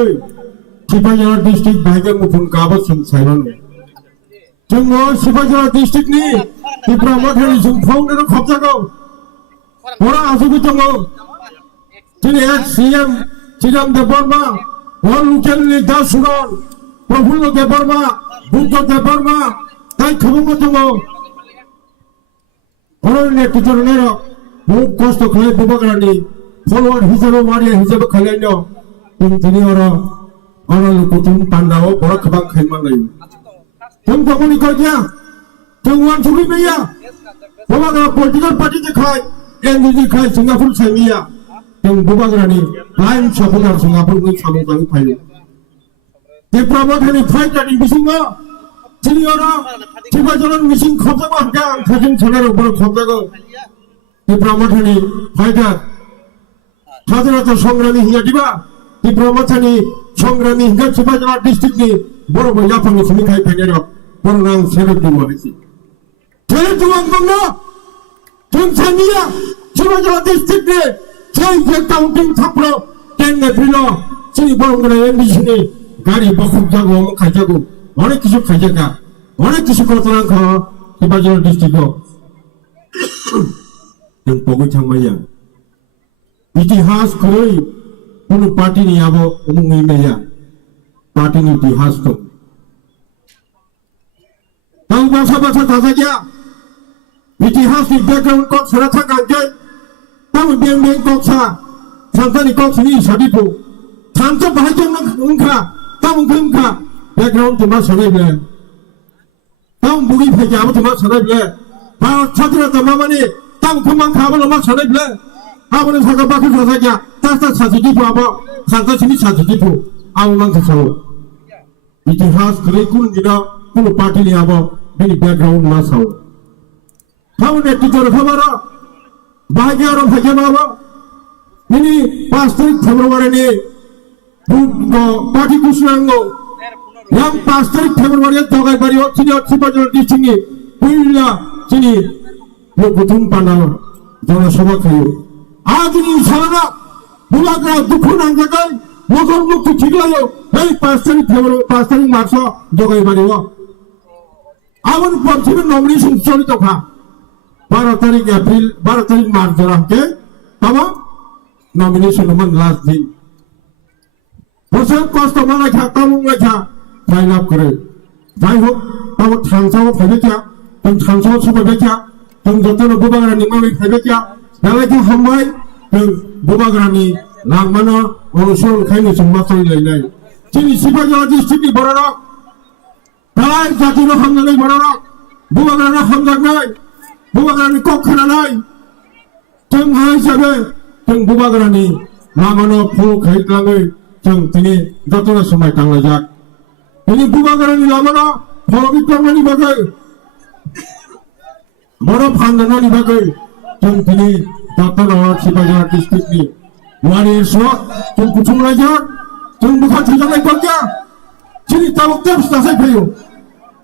सिपाझार डिस्ट्रिक्ट बायगे मुफुन गाबो जों साइबानो जोङो सिपाझार डिस्ट्रिक्टनि विप्रामथानि जों फाउन्डार खबजागौ बरा आसुबि दङ दिनै सीएम श्रीराम देवबर्मा और लुकेल नेता सुरन प्रफुल्ल देवबर्मा बुद्ध देवबर्मा ताई खबरबो दङ और नेतृत्वनि बहुत कष्ट खालाय बुबागारनि फलोवार हिसाबै मारिया हिसाबै खालायनो दिनै और लुकुतुम पान्डाव बरा खबां खायमालायो जों गमनि गया जों वान सुबि मैया बुबागार पलिटिकल पार्टी देखाय एनडीजी खाय सिंगापुर साइमिया जों बुबागारनि लाइन सपोर्टार सिंगापुरनि सामगानि फायो विप्रामथानि फाइटारनि बिसिङाव सिनियरा सिपाझारनि मिसिं खबजागौ हांगा आंखाजों सानाराव बरा खबजागौ विप्रामथानि फाइटार स्वाधीनता संग्रामी हिंगा दिबा विप्रामथानि संग्रामी हिंगा सिपाझार डिस्ट्रिक्टनि बर' बैलाफोरनि सुबिखाय फायनायाव बर' रां सेरेब दुमारिसि सेरेब दुमांगौनो जों सानिया सिपाझार डिस्ट्रिक्टनि সেই কাউন্টিং থাকলো 10 এপ্রিল চিনি বরংগনা এনডিসিনি গাড়ি বকুব যাগো খাইজাগো অনেক কিছু খাইজাগা অনেক কিছু ঘটনা খা সিপাঝার ডিস্ট্রিক্টও जों पगै थांबाया इतिहास खरै কোনো पार्टीनि आबो उमुंनि नाया पार्टीनि इतिहास दं तां बासा बासा थाजाया इतिहासनि बेकग्राउन्ड को सरा थागांगै तां बें कक्सा थांखानि कक्सनि सादिखौ थांखा बाहायजों उनखा तां उनखा बेकग्राउन्ड तुमा सनायब्ले तां बुगि फायजाबो तुमा सनायब्ले भारत स्वाधीनता माने तां खमां खाबो मा सनायब्ले आबोनो सागा बाखौ थाजाया तास्ता साजिदिखौ आबो थांखासिनि साजिदिखौ आं नांखा सावो इतिहास खरै कुन दिना कुन पार्टीनि आबो बेनि बेकग्राउन्ड मा सावो तां नेतृत्व खबरा बाहाय और भाग्य बाबा ini 5 tarik Februari ni parti kusurango yang 5 tarik Februari togai bari sini Sipaঝার districtni puila sini lokutum pandaw jona sabha khayo ajini salana bubagra dukhu nangjagai mogor mukti thiglayo ei 5 tarik Februari 5 tarik March togai bari abon porchime nomination cholito kha 12 tarik April 12 tarik March jora ke tama nomination man last दिन बसर कष्ट मलाई खा तमुंगलाई खा फाइल अप करे जाय हो तब थांसाव फाइबे क्या तुम थांसाव सबायबे क्या तुम जतन बुबागारनि मावै फाइबे क्या दालायखौ हामबाय जों बुबागारनि लांमानो अनुसरण खायनो जों माथाय लायनाय जोंनि सिपाझार डिस्ट्रिक्टनि बर'राव दालाय जातिनो हामनानै बर'राव बुबागारनो हामजानाय बुबागारनि कक खानानै जों हिसाबै जों बुबागारनि लामानो फुल खायलाङै जों दिनै जतन समाय थांलायजाक दिनै बुबागारनि लामानो बर' बिप्लबनि बागै बर' फानदानानि बागै जों दिनै जतन सिपाझार डिस्ट्रिक्टनि वारिर स जों बुथुमलायजाक जों बुखा थैजानाय गया दिनै ताबुक तेबस नासाय फैयो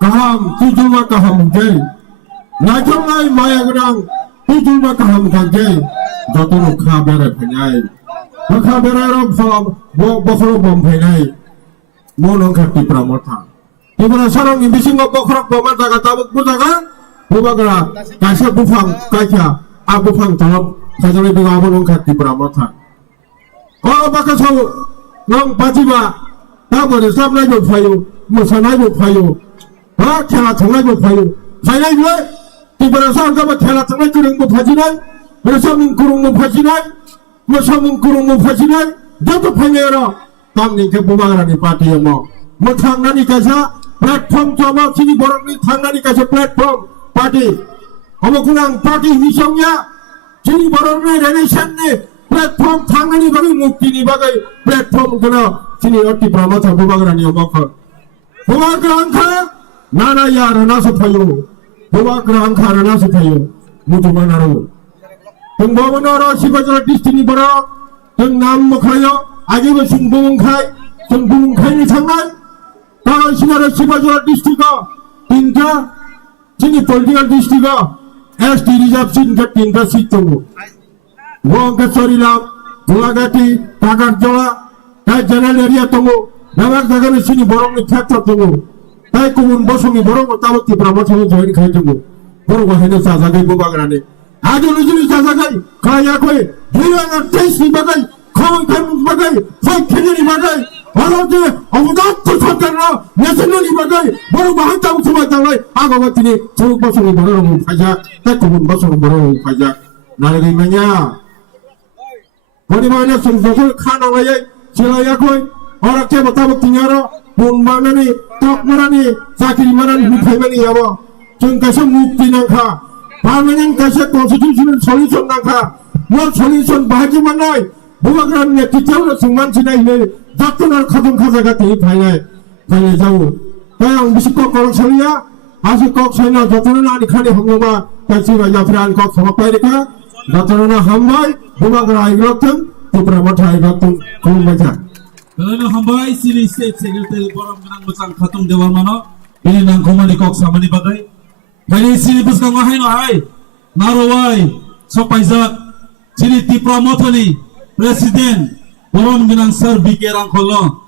गाहाम तुजुमा गाहाम गै नायथावनाय माया गोनां तुजुमा गाहाम गै जतन खा बेराय फैनाय बखा बेरायराव फलाम बखरो बम फैनाय मनंखा विप्रामथा तिब्रा सारंनि बिसिङाव बखरो बमा जागा Tabuk बुजागा बुबागारा गायसा बुफां गायसा abu phang tolop sajane bi abo nong khati pramotha o bakasau nong bajiba tabore sablai bo phayo mosanai bo phayo ha khela thanglai bo phayo phainai le tibara sang ka ba khela thanglai kurung bo phajinai mosamung kurung bo phajinai mosamung kurung bo phajinai joto phainero tamni ke bumagrani party mo mothangani kaisa platform jama sini borokni thangani kaisa platform party omo kunang party hisongya sini borokni relation ni platform thangani bagai mukti ni bagai platform kono sini otti pramotha bumagrani omokho bumagrangkha nana ya rana saphayo bumagrangkha rana saphayo mutumanaro tungbomonoro sibajara district ni borok tung nam mokhayo agebo sungbumungkhai ni thangnai Kalau sinara Sibajara district tinta sini political district ST reserve seat ke tinta seat tunggu. Wong ke Sorilam, Gulagati, Tagarjola, kai general area tunggu. Nawak dagan sini borong ni factor tunggu. Kai kumun bosong ni borong tabuk ti promotion join khai tunggu. Borong ko hene sasagai bubagrane. Ajo lujuni sasagai kaya koi hilang tes ni bagai khong kan bagai fak khene ni bagai Orang amudat tersadarlah nasional ibagai baru bahan tahu semua tangai agak ini curug bosong borong pajak tak kumun bosong borong pajak nari manya bagaimana sungguh khana lagi silaya koi orang ke betul tinggal pun mana ni tak mana ni sakit mana ni family apa jeng kasih mukti nangka permanent kasih constitutional solution nangka more solution bahagia mana bukan ni kita udah sungguh cina ini Jatuhlah kadang kadang kati pakai jauh. Kalau bisik kok kalau saya, asik kok saya jatuhlah ni kali hamba kasih raja Fran kok sama mereka. Jatuhlah hamba, bukan kerai gelapun, tidak matai gelapun kalau baca. Kalau hamba sini state secretary borong menang macam khatung dewan mana, ini nang komandi kok sama ni bagai. Kali sini bus kang wahai no hai, narawai, sopaizat, sini ti promoter ni, presiden. Borong ginang sar bikerang kholo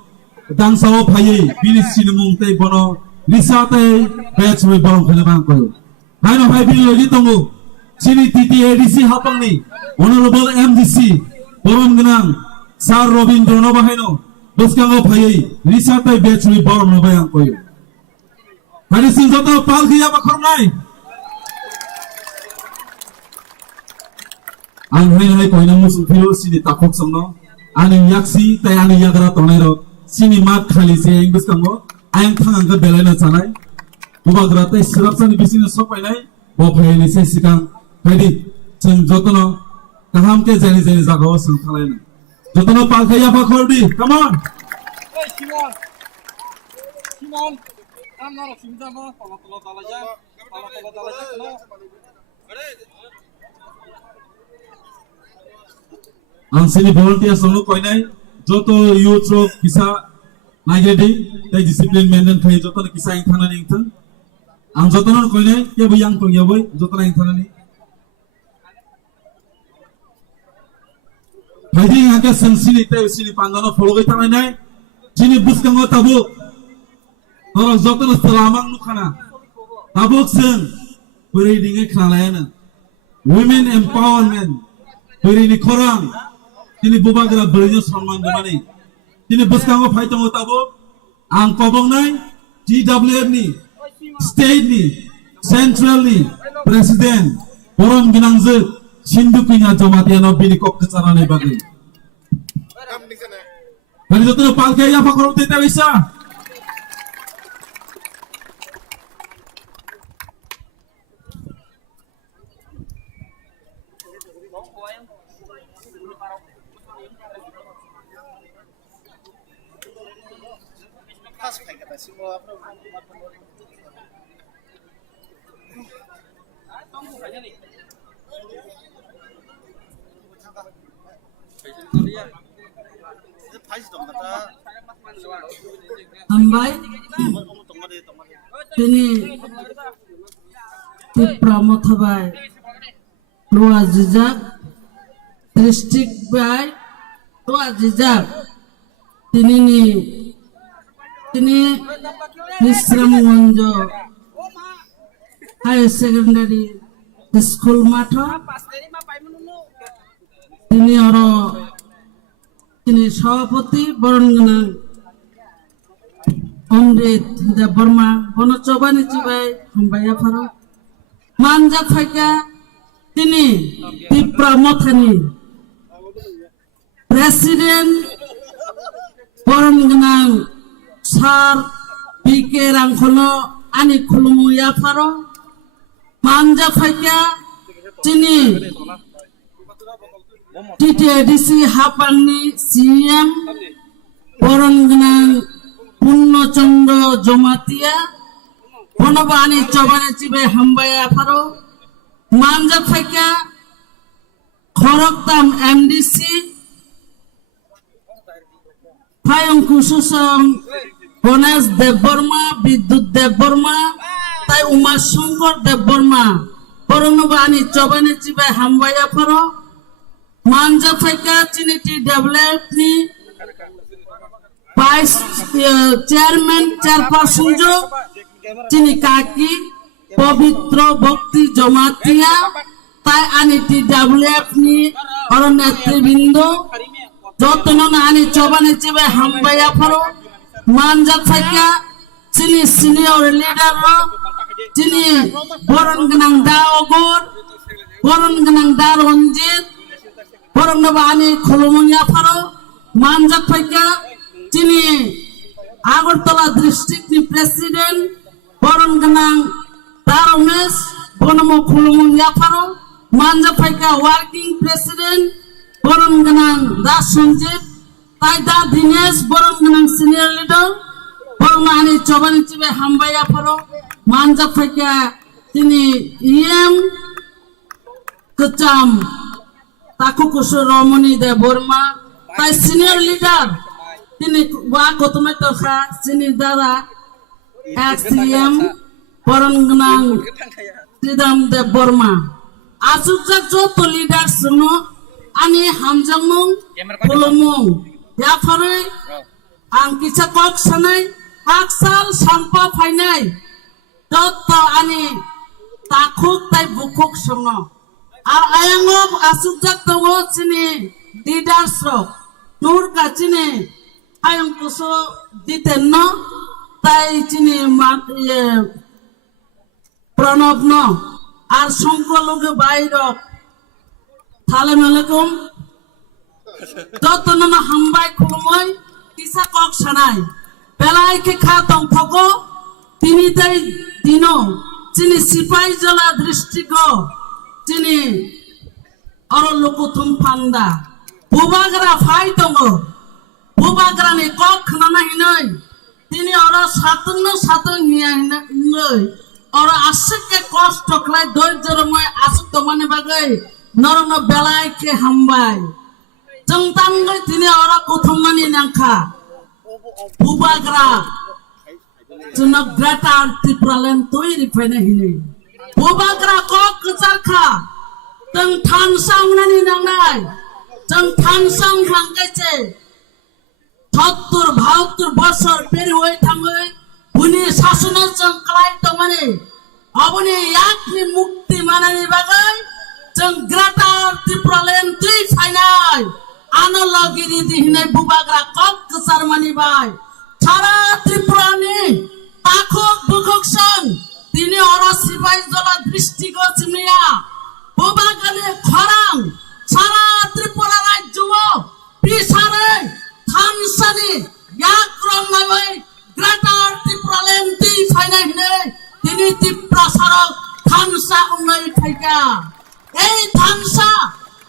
dang sawo phaye binis sinumung tei bono risa tei batch we borong khele bang ko haino hai bil logi tongu sini titi adc hapang ni honorable mdc borong ginang sar robindro no bahaino boskango phaye risa tei batch we borong no bayang ko hari sin joto pal khiya bakhor nai ang hai koina musul philo sini takok samno Ani yaksi tay ani yagra tonero sini mat khali se engus kango ayang thangang ka belai na chanai bubagra tay sirap sani bisini sopai nai bo phayni se sikang phadi cheng jotono kaham ke jani jani jagao sing thalai na jotono palkha ya khordi come on hey Simon am na simda ma pala talaja no Ang sini volunteer solo koi nai joto youth ro kisa nagredi tai discipline maintain khai joto kisa ing thana ning thang ang joto no koi nai ke bu yang tong ya boy joto ing thana ni bhaidi ang ka sini tai sini pandano follow kai thana nai sini buskango tabu tor joto no salamang nu khana tabuk sen puri dinge khalayana women empowerment puri ni khorang Ini bubagra belinya सम्मान demani. Ini buskango phaitong tabo ang kobong nai GWF ni state ni central ni president borom ginangje sindu pinya jamatiano bini kok kecara nai bagai. Kali jotono palke ya pakoro tete bisa. Pas kayak kata semua apa Ambai ini di Pramothabai Ruas Jejak district by Ruas Jejak ini Visramganj Higher Secondary school মাঠ তিনি তিনি সভাপতি বরণগানা অমৃত দেববর্মা বনচবানি চিবাই হামবাই আফার মানজা ফাইকা তিনি ত্রিপুরা মথানি প্রেসিডেন্ট বরণগানা সার পিকে রাংখলো আনি খুলুমু ইয়াফারো মানজা ফাইকা তিনি টিটিএডিসি হাপাংনি সিএম বরণগানা পূর্ণচন্দ্র জমাতিয়া বনবানি চবানি চিবে হামবাই আফারো মানজা ফাইকা খরকতাম এমডিসি ফায়ংকু সুসম গণেশ দেববর্মা বিদ্যুৎ দেববর্মা তাই উমাশঙ্কর দেববর্মা বরণবানি চবানি চিবে হামবাই আফারো মানজা ফাইকা চিনিটি ডেভেলপনি ভাইস চেয়ারম্যান চেয়ারপারসন চিনি কাকি পবিত্র ভক্তি জমাতিয়া তাই আনিটি ডাব্লিউএফনি অর নেতৃবৃন্দ যতন আনি চবানি চিবে হামবাইয়া ফরো মানজা ফাইকা চিনি সিনিয়র লিডার চিনি বরণগানা দা অগর বরণগানা দা রঞ্জিত বরণবানি খুলুমুনিয়া ফরো মানজা ফাইকা চিনি আগরতলা ডিস্ট্রিক্ট নি প্রেসিডেন্ট বরণগানা দা রমেশ বনমো খুলুমুনিয়া ফরো মানজা ফাইকা ওয়ার্কিং প্রেসিডেন্ট বরণগানা দা সঞ্জিত তাই দা দিনেশ বরণগানা সিনিয়র লিডার বরণানি চবানি চিবে হামবাইয়া ফরো মানজা ফাইকা তিনি ইএম কচাম তাকু কুশু রমণী দে বর্মা তাই সিনিয়র লিডার তিনি ওয়া গতমে তখা চিনি দাদা এক্সিএম বরণগানা শ্রীরাম দেব বর্মা আজুকজা যত লিডার শুনো আনি হামজামুং খুলুমুং ইয়াফারে আং কিছা কক সানাই আকসাল সাম্পা ফাইনাই যত আনি তাকুক তাই বুকুক সঙ্গ আর আয়াঙ্গ আসুকজা দङ চিনি লিডার্স নুর কাচিনি আয়ং কুসো দিতেন ন তাই চিনি প্রণব ন আর সংখ্যালঘু বাইর সালাম আলাইকুম যতন হামবাই খুলুমই কিসা কক সানাই বেলাইকে খা দং ফগো তিনি তাই দিন চিনি সিপাই জলা দৃষ্টিগ চিনি অর লোকুথুম ফান্দা বুবাগরা ফাই দङ বুবাগ্রানি কক খানা হিনই তিনি অর সাতন্ন সাতং হিয়া হিনই অর আশকে কষ্ট খলাই ধৈর্যরময় আসুক দমানে বাগৈ নরন বেলাইকে হামবাই जों तांगै তিনি অর কোথমানি নাংখা বুবাগ্রা जोंना ग्रेटार ত্রিপুরালেন তৈরি ফাইনা হিনে বুবাগ্রা কক কচারখা जों थानसांनानि नांनाय जों थानसां हांगाइছে ৭০-৭২ বছর পেরি হয়ে থাঙ্গৈ উনি শাসন जों ক্লাই দমানে অবনি একনি মুক্তি মানানি বাগৈ जों ग्रेटार ত্রিপুরালেন তুই ফাইনাই আনলগিরি দিহিনে বুবাগ্রা কক কচারমানি বাই সারা ত্রিপুরানি তাকুক বুকুক সং তিনি অর সিপাই জলা দৃষ্টিগ চিমিয়া বুবাগ্রানি খরাং সারা ত্রিপুরা রাজ্য বিসারে থানসানি ইয়াক্রম নাইবাই গ্রেটার ত্রিপুরালেন তুই ফাইনাই হিনে তিনি ত্রিপুরা সারক থানসা উন্নয় ফাইকা এই থানসা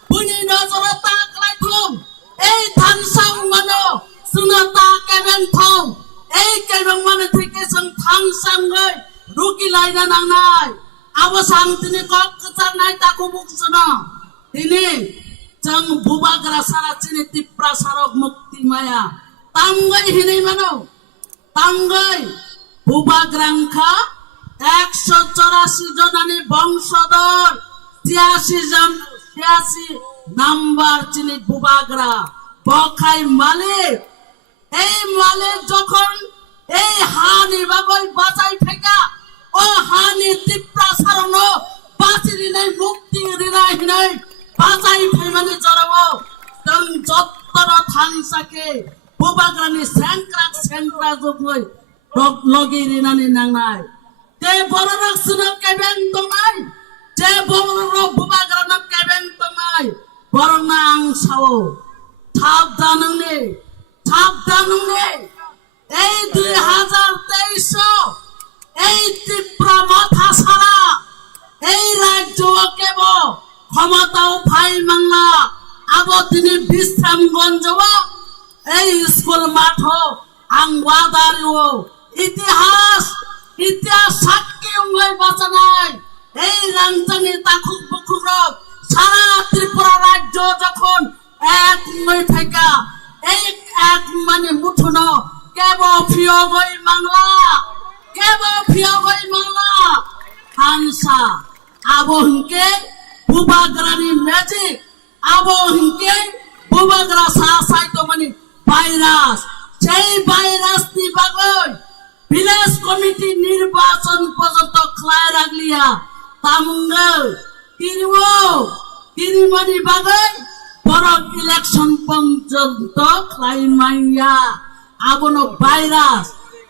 বুনি নজরে তাকলাই থুম এই থানসা মানো সুনতা কেবেন থং এই কেবেন মানে থেকে जों থানসাঙ্গৈ রুকি লাইনা নাংনাই আবসাং তিনি কক কচার নাই তাকু বুকছনা তিনি जों বুবাগ্রা সারা চিনি ত্রিপুরা সারক মুক্তি মায়া তাঙ্গৈ হিनै মানো তাঙ্গৈ বুবাগ্রাংখা ১৮৪ জনানি বংশধর ৮৬ নাম্বার চিনি বুবাগ্রা বখাই মালিক এই মালিক যখন এই হানি বাগৈ বাজাই ফেকা ও হানি ত্রিপুরা সারণ बासि रिनाय मुक्ति रिनाय हिनाय बाजाय फैमानि जराव जों जत्तर थांसाके बुबाग्रानि सेंग्रा जुगै लगे रिनानै नांनाय जे बर'नो सुनो केबें दंनाय जे बर'नो बुबाग्रानो केबें दंनाय बर'नो आं सावो थाब दानोंनि এই 2023 এই তীব্র মাথা সারা এই রাজ্য কেবল ক্ষমতাও ভাই মাংলা আবো তিনি বিশ্রামগঞ্জ এই স্কুল মাঠ আংবাদারিও ইতিহাস সাক্ষী অঙ্গই বাঁচানায় এই রাংচানি তাকুক বুকুর সারা ত্রিপুরা রাজ্য যখন এক নয় থাকা এই এক মানে মুঠোনো কেবল ফিয়গই মাংলা হাংসা আবহকে বুবাগ্রানি ম্যাজিক আবহকে বুবাগ্রা সাইতো মানে ভাইরাস সেই ভাইরাস নি বাগৈ ভিলেজ কমিটি নির্বাচন পর্যন্ত খলায় রাখলিয়া তামুঙ্গা তিরিমানি বাগৈ বড় ইলেকশন পর্যন্ত ক্লাইমাইয়া আবনো ভাইরাস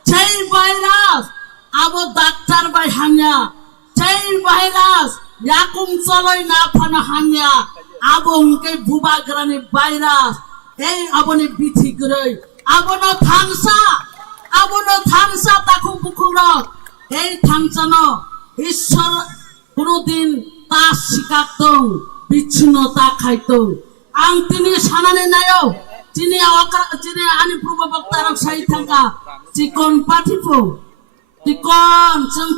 সেই ভাইরাস আবো ডাক্তার বাই হাঙ্গা সেই ভাইরাস ইয়াকুম চলই না ফানা হাঙ্গা আবো হুকে বুবাগ্রানি ভাইরাস এই আবনি বিথি গরই আবনো থাংসা তাকু বুকুর এই থাংসানো ঈশ্বর কোনদিন তা শিকাতং বিচ্ছিন্নতা খাইতং आं तिनी सानानै नायो तिनी आंनि पूर्व बक्ता रक्षायै थांगा चिकन पार्टीखौ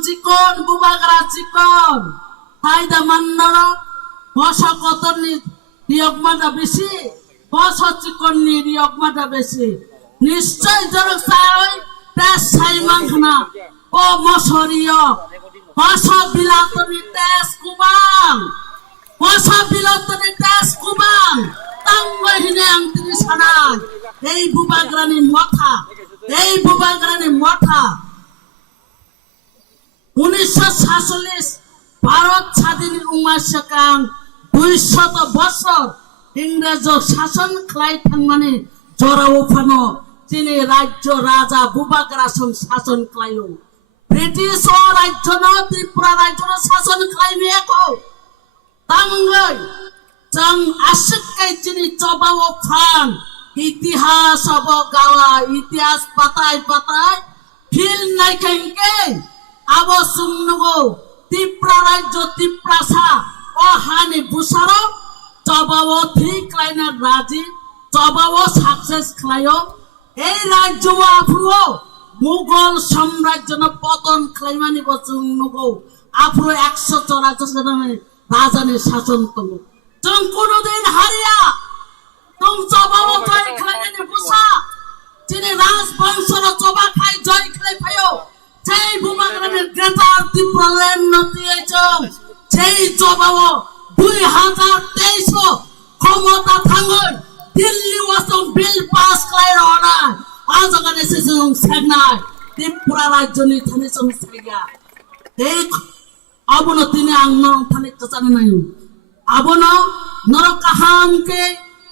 चिकन बुबाग्रा चिकन फायदा माननार बस कतरनि रियकमादा बेसि बस चिकननि रियकमादा बेसि निश्चय जरसाय तेज साइमांखना ओ मसरियो बस बिलातनि तेज कुबां Masa bilot tadi tes kubang, tangga hine ang tini sana. Hei bubagrani mata. 1947 Bharat স্বাধীন উমাশকাং 200 বছর ইংরেজ শাসন খাই থাংমানে জরাও ফানো তিনি রাজ্য রাজা বুবাগ্রা শাসন খাইও ব্রিটিশ রাজ্য ন ত্রিপুরা রাজ্য শাসন খাই মেকো তামঙ্গৈ जों आशिकै चिनि चबाव फान इतिहास अब गावा इतिहास पाताय फिल नायखेंके आबो सुंगनुगो तिप्रा राज्य तिप्रासा ओ हानि बुसारो चबाव ठीक लाइना राजी चबाव सक्सेस खायो এই রাজ্য আফ্রো মুঘল সাম্রাজ্য ন পতন খাইমানি বসুংনুগो আফ্রো 144 জন রাজানে শাসন করলো जों কোনদিন হারিয়া तुम चबाव जय खाइने बुसा जिने राजवंशर चबा खाइ जय खाइ भयो जय बुबाग्रानि ग्रेटार तिप्रालेन नतियैछौ जय चबाव 2023 ক্ষমতা थाङै दिल्ली वासं बिल पास खाइर हना आज गने सेसं सेगनाय त्रिपुरा राज्यनि थाने संस्थाया এই অবনতিনে আংন থানে কচানে নাই আবনো নরকাহাম के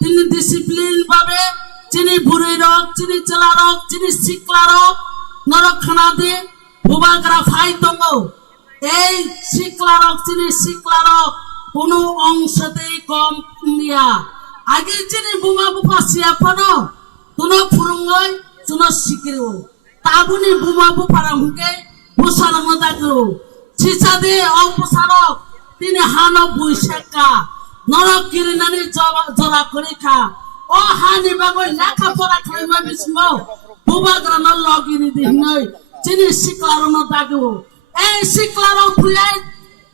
তিনি ডিসিপ্লিন ভাবে চিনি বুড়ি রক চিনি চেলা রক চিনি সিকলা রক নরখানা দে বুবাগ্রা ফাই দঙ্গ এই সিকলা রক চিনি সিকলা রক কোনো অংশতেই কম নিয়া আগে চিনি বুমা বুপাসিয়া পানো কোনো ফুরুঙ্গই চুনো সিকিরো তাবুনি বুমা বুপারামকে বুসারাম দাগো চিচাদে অপসারক তিনি হানো বুইশেকা নরক কিরিনানি জরা করিখা ও হানি বাগৈ লেখা পড়া খাইমা বিসমো বুবাগ্রা ন লগিনি দিনই চিনি সিকলারন দাগো এই সিকলার ফুয়াই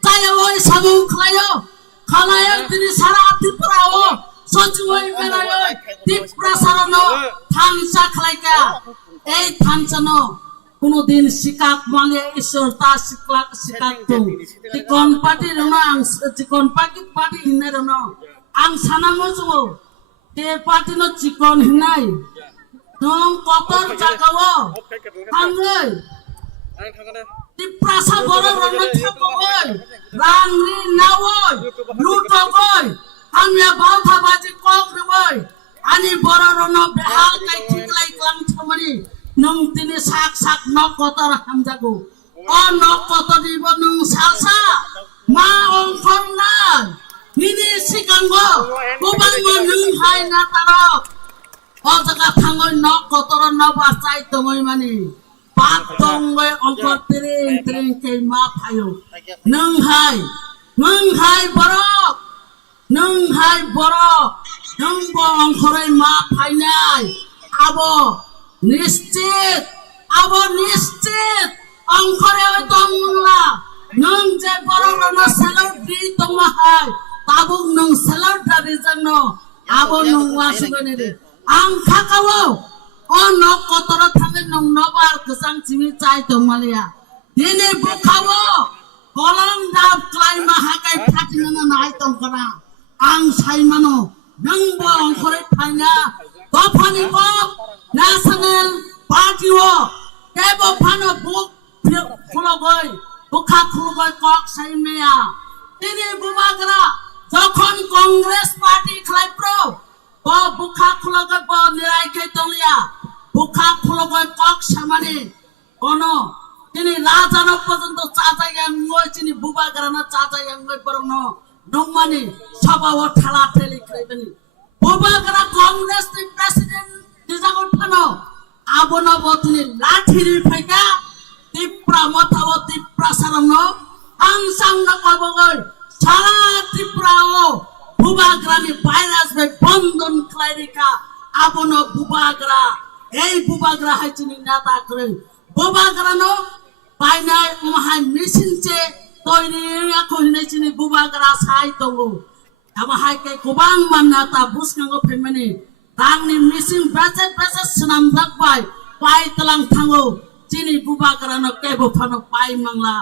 তাই ওই সামু খালায় তিনি সারা ত্রিপুরা ও সচিবই মেরায় ত্রিপুরা সারানো থাংসা খালাইকা এই থাংসানো কোনদিন শিকাক মালে ঈশ্বর তা শিকাক তো চিকন পার্টি রনো আং চিকন পার্টি হিনে রনো আং সানামো জো তে পার্টি নো চিকন হিনাই নং কতর জাগাও থাঙ্গৈ ti prasa borok rana thapogoi rangri nawoi lutogoi hamya bautha baji kok roi ani borok rana behal kai thiklai klang thamani nung tini sak nok kotor hamjago o nok kotor dibo nung salsa ma ongkong na nini sikango kubang mo nung hai na tarok o jaga thangoi nok kotor na basai tongoi mani patongoi ongkor tering ke ma phayo nung hai borok nung bo ongkorai ma phainai abo নিশ্চিত অংকরে তংলা নং যে বড় রনা সেলট দি তংলা হাই তাবুক নং সেলট দারি জন্য আবো নং ওয়াসুগনে রে আং খাকাও ও নক কতর থাঙ্গে নং নবার গসাং চিমি চাই তংমালিয়া দিনে বুখাও কলম দাব ক্লাইমা হাকাই ফাটিনা নাই তংকনা আং সাইমানো নং ব অংকরে ফাইনা তফানি বক National Party wo kebo phano buk khulogoi bukha khulogoi kok saimea tini bubagra jokhon Congress Party khlai pro bo bukha khulogoi bo nirai khai tonglia bukha khulogoi kok samani kono tini rajano porjonto chacha yangoi tini bubagra na chacha yangoi borno nongmani sabawo thala theli khlaibani bubagra Congress ni president dijagon phano abono botuni lathiri phaika tipra mathawo tipra saramno angsang na kabogoi sara tipra o bubagrani virus be bondon khlairika abono bubagra ei bubagra haitini nata kore bubagra no painai umhai misinche toiri ako hinaichini bubagra sai tongo aba haike kubang manata buskango phemani tangni missing budget senam dakbai pai telang thango chini bubagra no kebo phano pai mangla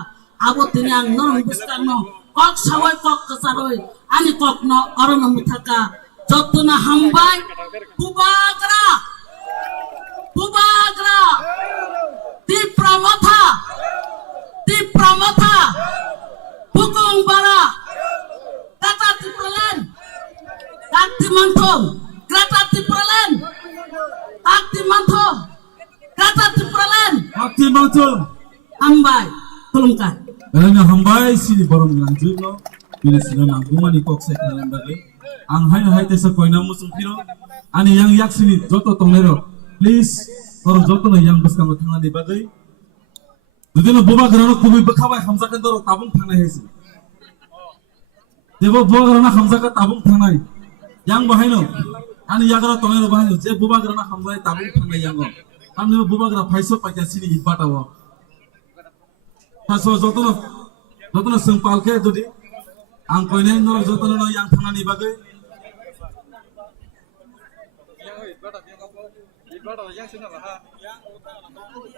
abo tinyang norong buskano kok sawai kok kasaroi ani kok no orono muthaka jotuna hambai bubagra tipramotha bukong bara kata tipralan kakti mantong Grata Tipralan, Grata Tipralan, Akti mantul. Ambai, tolongkan. Karena hambai sini borong lanjut lo, ini sini nanggungan ikok sekian lagi. Ang hai tesa koina musung piro, ani yang yak sini joto tonglero, please, orang joto na yang bus kamu tangan di bagai. Dulu na boba gerano kubi bekawai hamzakan doro tabung tanah hesi. Debo boba gerano hamzakan tabung tanah, yang bahino. Ani yagara tongero bahino je bubagra na hambai tabung thangai yango amne bubagra phaiso paja sini ibatawo taso jotono sengpalke jodi ang koine no jotono no yang thanani bagai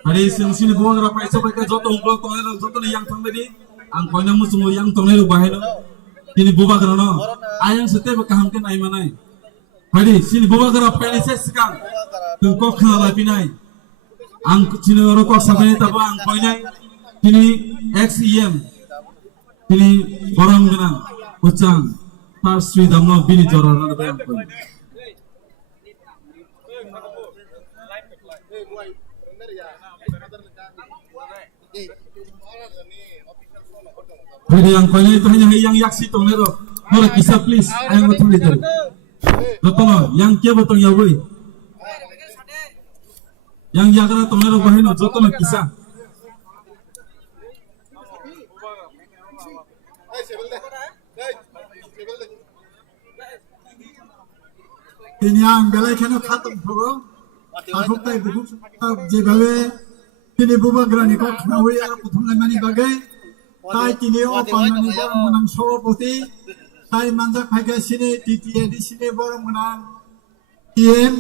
hari sini bubagra phaiso paja joto ungkol tongero jotono yang thangai ang koine musungo yang tongero bahino ini bubagra no ayang sete bakahamke nai manai Hari sini bubagra pelise sekarang tengkok kena pinai ang sini orang kok sampai tahu ang poinnya ini XEM ini orang genang ucang pas Sri Damno bini joran ada yang poin hari yang poinnya itu hanya yang yaksi tongero mau kisah please ayang betul itu Jotono yang kia betul ya boy yang jaga tongero bahino jotono kisah তিনি আং বেলায় কেন খাতম হবো আখক তাই বুকুক যেভাবে তিনি বুবাগ্রানি কখনো হই আর প্রথম লাইমানি বাগে তাই তিনি অপানানি বরং মনাং সভাপতি তাই মানজাক ফাইকা সিনি টিটিএডি সিনি বরং মনাং টিএম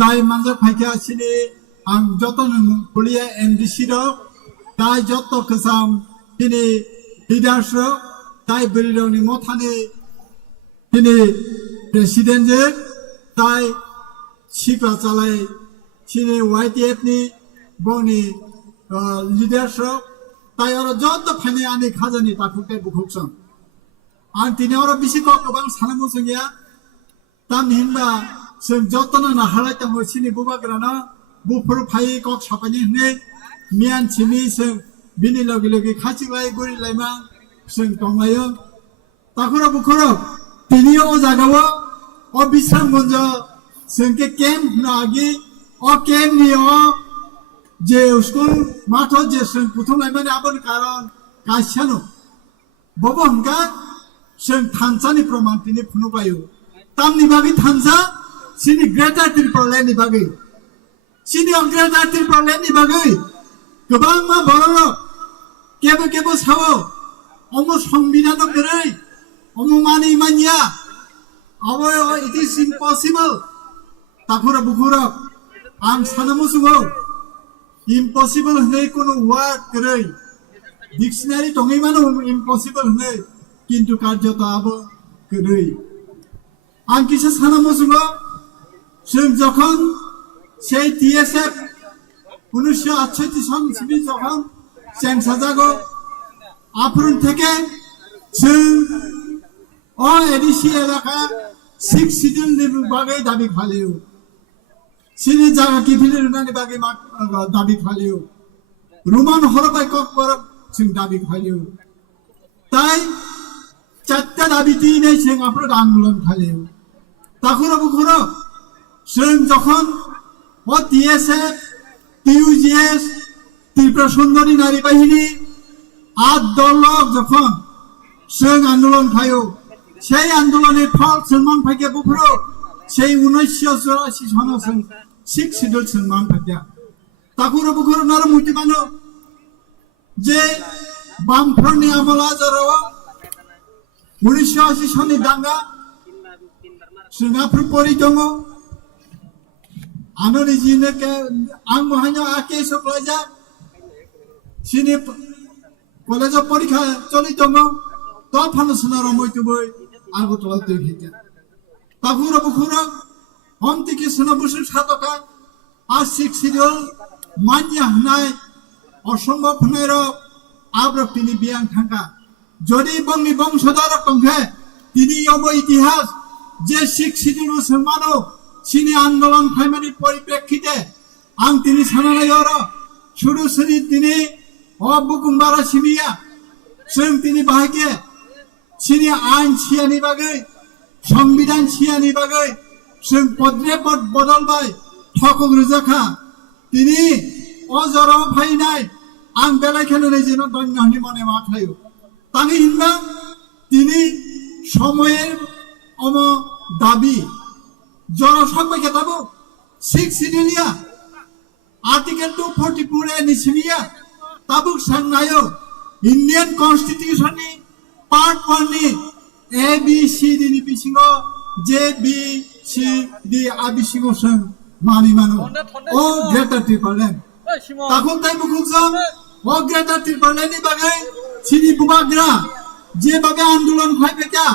তাই মানজাক ফাইকা সিনি আং যতন পুলিয়া এমডিসি রক তাই যত কেসাম তিনি লিডারশিপ তাই বলিরংনি মথানি তিনি প্রেসিডেন্ট তাই শিকলা চালাই সিনি YTF ni boni leadership তাই ওরা যত ফাইনে আনি খাজানি তাকুকে বুকুকসং আর তিনি ওরা বেশি কবাং সানামু সঙ্গিয়া তাম হিনবা जों जतन नाहालाय तंगो सिनि बुबाग्राना बुफुर फाइ कक सापानि हने मियान सिनि जों बिनि लगे लगे खाचिलाय गुरिलायमा जों दंलायो ताखुरा बुखुर तिनि ओ जागावो ओ बिसामगन्ज जोंके केम्प नागि ओ केम्प नि ओ जे स्कुल माथो जे जों पुथुमलायमानि आबन कारण कासियानो बबो हंगा जों थानसानि प्रमाण तिनि फुनुबायो तामनि बागै थानसा Sini Greta Thunberg ni bagai, sini Greta Thunberg ni bagai, kebang ma borolo, kebo sawo, omo songbina no kerai, omo mani mania, awo it is impossible. Takura bukura, ang sanamu sugo, impossible hne kono word kerai, dictionary tongi mano impossible hne, kintu karjo ta abo kerai. Ang kisa sanamu sugo. जों যখন সেই টিএসএফ 1968 সন সিবি যখন সেন্সাজাগো আফরুন থেকে जों ও এডিসি এলাকা 6 শিডিউল নি বাগে দাবি খালিও সিনি জায়গা কি ফিলে নানি বাগে দাবি খালিও রোমান হরবাই কক পর जों দাবি খালিও তাই চারটা দাবি দিনে जों আফরুন আন্দোলন খালিও তাখুরা বুখুরা जों যখন ও টিএসএফ টিউজিএস ত্রিপুরা সুন্দরী নারী বাহিনী 8 দল যখন जों আন্দোলন খায়ো সেই আন্দোলনের ফল সম্মান পাইকে বুফুরো সেই 1984 সনে जों 6 শিডিউল সম্মান পাইয়া তাকুরো বুফুরো নার মুটি মানো যে বামফ্রন্টনি আমলা জরো 1980 সনে দাঙ্গা जों আফ্রু পরি দङ आनोनि जिने के आं महानो आके सप्लाइजा सिनि कलेज परीक्षा चलि दङ त फानसना रमयतुबै आगतला तैखिजा ताकुरा बुखुरा हमति के सना बुसु सातका आ 6 शिड्यूल मान्य हनाय असम्भव हनायर आब्रतिनि बियां थांगा जदि बंनि बंशधार कंखे तिनि यब इतिहास जे 6 शिड्यूल सम्मानो सिनी आंदोलन खायमानि परिप्रेक्षिते आं तिनि सानानायरो शुरु सरि तिनि ओ बुकुमबारा सिमिया जों तिनि बाहायके सिनी आइन सियानि बागै संविधान सियानि बागै जों पद्रे पद बदलबाय ठकक रुजाखा तिनि अजर फायनाय आं बेलायखेनो जेन दन्यहनि मने माखायो तानि हिनबा तिनि समयेर अम दाबी जरा सबके केताबो 6 शिड्यूलिया आर्टिकल 244 ए निसिमिया ताबुक सांनायो इंडियन कॉन्स्टिट्यूशन नि पार्ट 1 नि ए बी सी डी नि बिसिङो जे बी सी डी आ बिसिङो जों मानि मानो ओ ग्रेटा ट्रिपलेन ताखौ ताइ बुकुजों ओ ग्रेटा ट्रिपलेन नि बागै सिनि बुबाग्रा जे बागै आन्दोलन खायबेका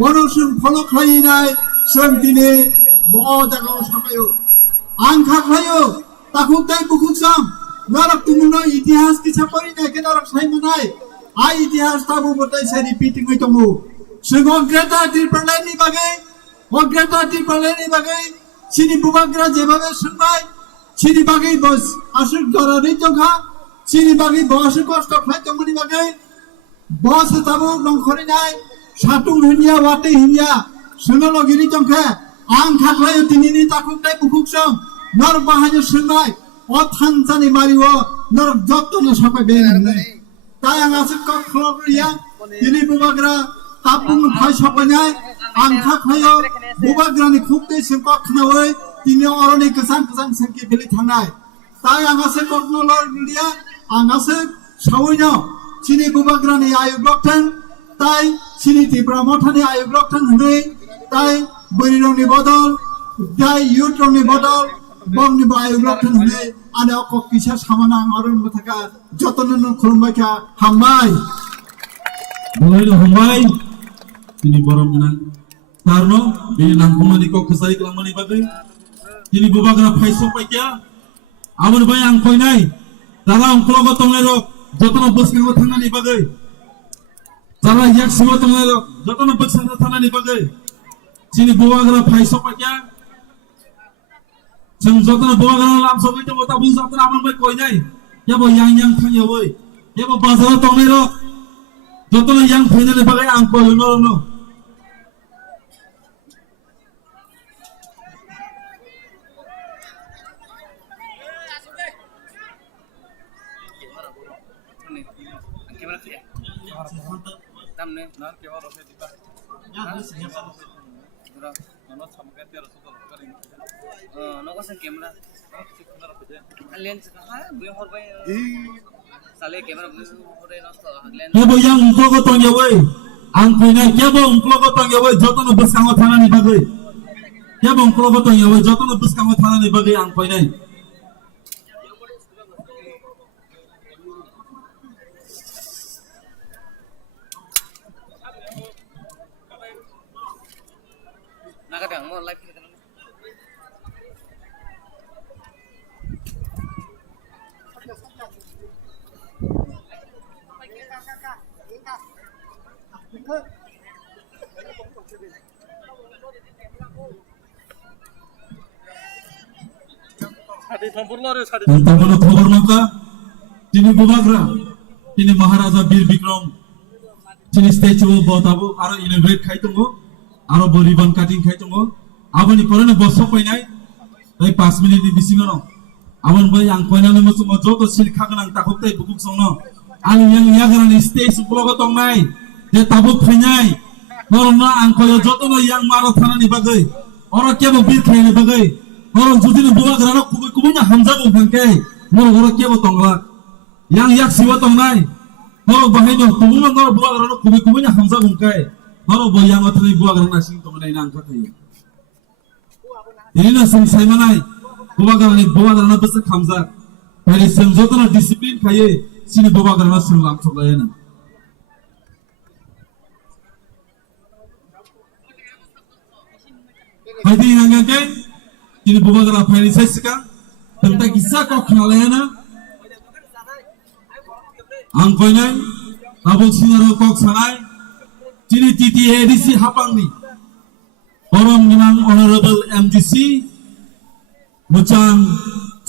बनसुन फलो खायनाय जों दिनै बो जागाव सामायो आं खाखायो ताखौ ताइ बुकुजों नरक तुमुनो इतिहास किसा परिनाय के नरक सायमनाय आ इतिहास ताबु बताय से रिपीटिंग होय दङो जों ग्रेटा ट्रिपलेन नि बागै ओ ग्रेटा ट्रिपलेन नि बागै सिनि बुबाग्रा जेबाबे सुनबाय सिनि बागै बस आसुक दरारि दंखा सिनि बागै बस कष्ट खाय दंनि बागै बस ताबु नंखरिनाय सातुं हिनिया वाते हिनिया सुनलगिरि दंखा आं खाखायो तिनिनि ताखुकताय बुकुकसं नर बाहाय सुननाय ओ थानसानि मारियो नर जत्तनो सबाय बेननाय ताय आं आसुक खलरिया तिनि बुबाग्रा तापुं फाय सबायनाय आं खाखायो बुबाग्रानि खुबते सिंपा खनावै तिनि अरनि गोजान गोजान संखि बेलि थांनाय ताय आं आसुक खलरिया आं आसुक सावैनो सिनि बुबाग्रानि आयुग्लकथों ताय सिनि तिब्रा मथानि आयुग्लकथों हनै ताय बैरंनि बदल दाय युथनि बदल बंनि आयुग्लकथों हनै आने अक किसा सामाना अरन मथाका जतननो खुलुमबायखा हामबाय बलायनो हामबाय तिनि बरम गोनां तारनो बिनि नांगौमानि को खसारि खालामनायनि बागै तिनि बुबाग्रा फायस पाइकिया आमोन बाय आं फैनाय दाला अंखलबो तंनाय jotono boskango thangnani bagui jara yak sibo tongnai rok jotono boskango thangnani bagui chini bubagra phai sopakya जों जतन बुवाग्रा लाम सबै त मता बुझ जतन आमन बै कोइनाय याबो yang थांयो बै याबो बाजाराव तंनाय र जतन yang फैनानै बागै आं कलनो न नगोसन कैमरा लेंस कहाँ वे और भाई साले कैमरा होरे नस्तो लेंस याबो yang ungklogo tongyo बै आं फैनाय याबो ungklogo tongyo बै जतन बसकांगो थानानै बागै याबो ungklogo tongyo बै जतन बसकांगो थानानै बागै आं फैनाय नागा दं म live Tampano khobor maka tini bubagra tini Maharaja Bir Bikram tini statue botabu aro inaugurate khai tongo aro bo ribbon cutting khai tongo aboni porane bosso painai ei 5 minute ni bisingono abon bai ang koinane mosumo joto silkha ganang takoktai bukuk songno ang yang yagrani stage blogo tongnai je tabuk phainai norna ang koyo joto no yang maro thanani bagai oro kebo bir khaini bagai orang jadi buat kerana kubunya hamza bukan kay, orang kian tongla, yang yak siwa tonglai, orang bahaya no, tunggu orang buat kerana kubunya hamza bukan kay, orang bayang atau buat kerana sing tonglai nangka kay. Ini nasi saya mana? Buat kerana besar hamza, hari senjata na disiplin kay, sini buat kerana sing langsung kay na. Hari ini nangka kay. Ini bubagra phani saisika tenta kisa ko khnalena ang koinai abul sinaro kok sanai tini TTADC hapangni Borom Ginang Honorable MDC Muchang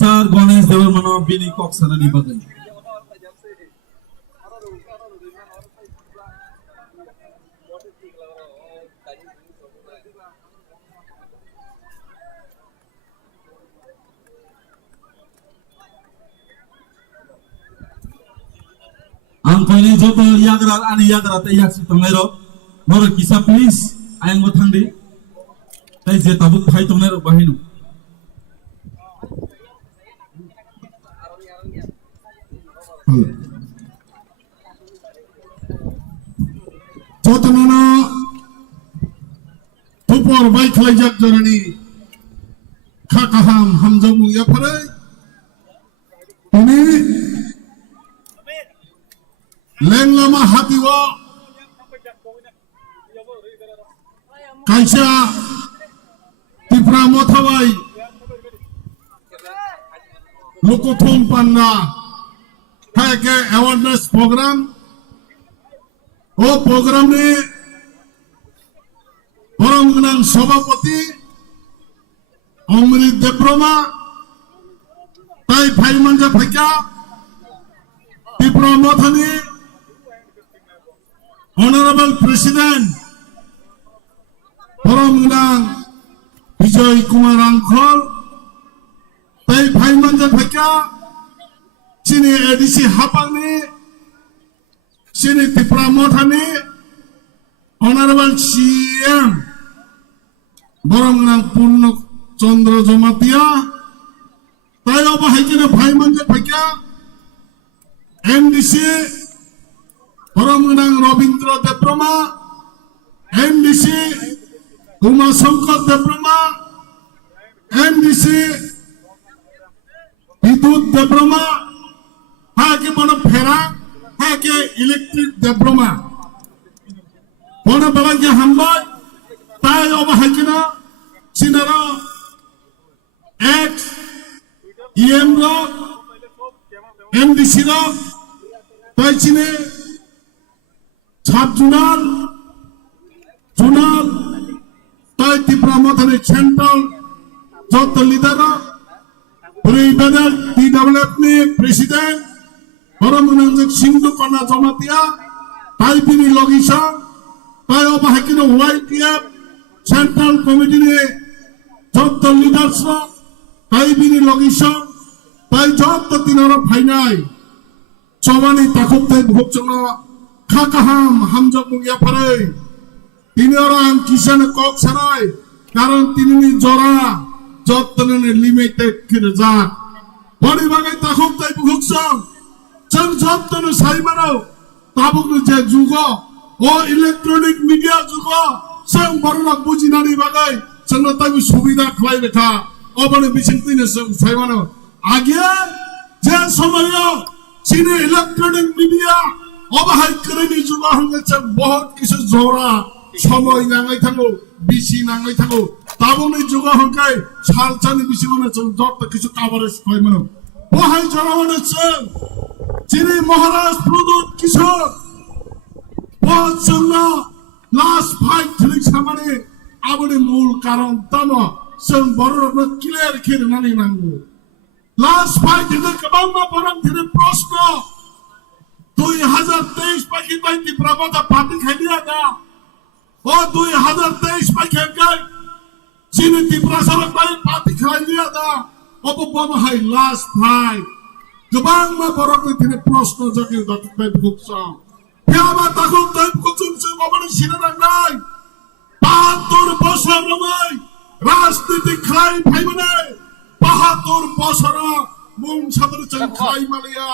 Char Ganesh Devarmano Bini kok sanani bagai ang koine joto yagra ani yagra te yak sitongai ro nor kisa please ayang mothangdi tai je tabuk phai tongnai ro bahinu jotono tupor bai khlaijak jorani khakaham hamjamu yaparai ini Leng lama hatiwa kaisa tipra mothawai lukuthum panna hai ke awareness program o program ni Borom Ginang Sabapati Omrit Debroma tai phai manja phaka tipra mothani Honorable President Borom Ginang Vijay Kumar Angkol Tai Phai Manja Phaka Sini ADC Hapangni Sini Tipra Mothani Honorable CM Borom Ginang Purno Chandra Jomatia Tai Oba Haikina Phai Manja Phaka MDC Borom Ginang Robindra Debroma, MDC Uma Shankar Debroma, MDC Idut Debroma, Hake Bono Phera, Hake Electric Debroma. Bono Balangya Hamboy, Tai Oba Hakina, Sinara, X, EM Rock, MDC Rock, তাই চিনে 7 জুনাল তাই ত্রিপুরা মথানে সেন্ট্রাল যত লিডার পরিবেদন DWF নি প্রেসিডেন্ট বরমগনাং সিন্ধু কন্যা জমাতিয়া তাই তিনি লগিসং তাই অবাহিকিন YTF সেন্ট্রাল কমিটি নি যত লিডার্স তাই তিনি লগিসং তাই যত তিনর ফাইনাই চমানি তাকুব তাই ভুকচং খাকাহাম হামজক মুগিয়া পারে তিনি orang kisan kok sarai karon তিনি জরা যত্ননে লিমিটেড কিরজা বড়ি বাগাই তাকুব তাই ভুকচং চং যত্ন সাইমানো তাবুক যে যুগ ও ইলেকট্রনিক মিডিয়া যুগ চং বড়লা বুঝিনানি বাগাই চং তাই সুবিধা খাই বেখা অবনে বিচিন্তিনে চং সাইমানো আগে যে সময় চীনে ইলেকট্রনিক মিডিয়া অবহাই করেনি যুগ হঙ্গে চং বহুত কিছু জোরা সময় নাঙাই থাকো বেশি নাঙাই থাকো তাবনে যুগ হঙ্গে সালচানি বেশি মনে চং যত কিছু কাভারেজ হয় মানে বহাই জনগণের চং চীনে মহারাজ প্রদূত কিশোর বহুত জন্য লাস্ট ফাইট ঠিক সামনে আবনে মূল কারণ তাম চং বড় ক্লিয়ার খেয়ে নানি নাঙ্গো লাস্ট ফাইট হিসেবে কবাংমা বরং ধীরে প্রশ্ন 2023 পাখি তাই ত্রিপুরা মথা পার্টি খাইলিয়া দা ও 2023 পাখি খাই চীনে ত্রিপুরা সরকার তাই পার্টি খাইলিয়া দা অপবম হাই লাস্ট ফাইট কবাংমা বরং ধীরে প্রশ্ন জাগিয়ে দাঁত তাই ভুকসং হেবা তাকুব তাই ভুকসং সে বাবানি সিনে নাই 72 বছর রমাই রাজনীতি খাই ভাইবনে 72 বছর মুং সাদর চং খাই মালিয়া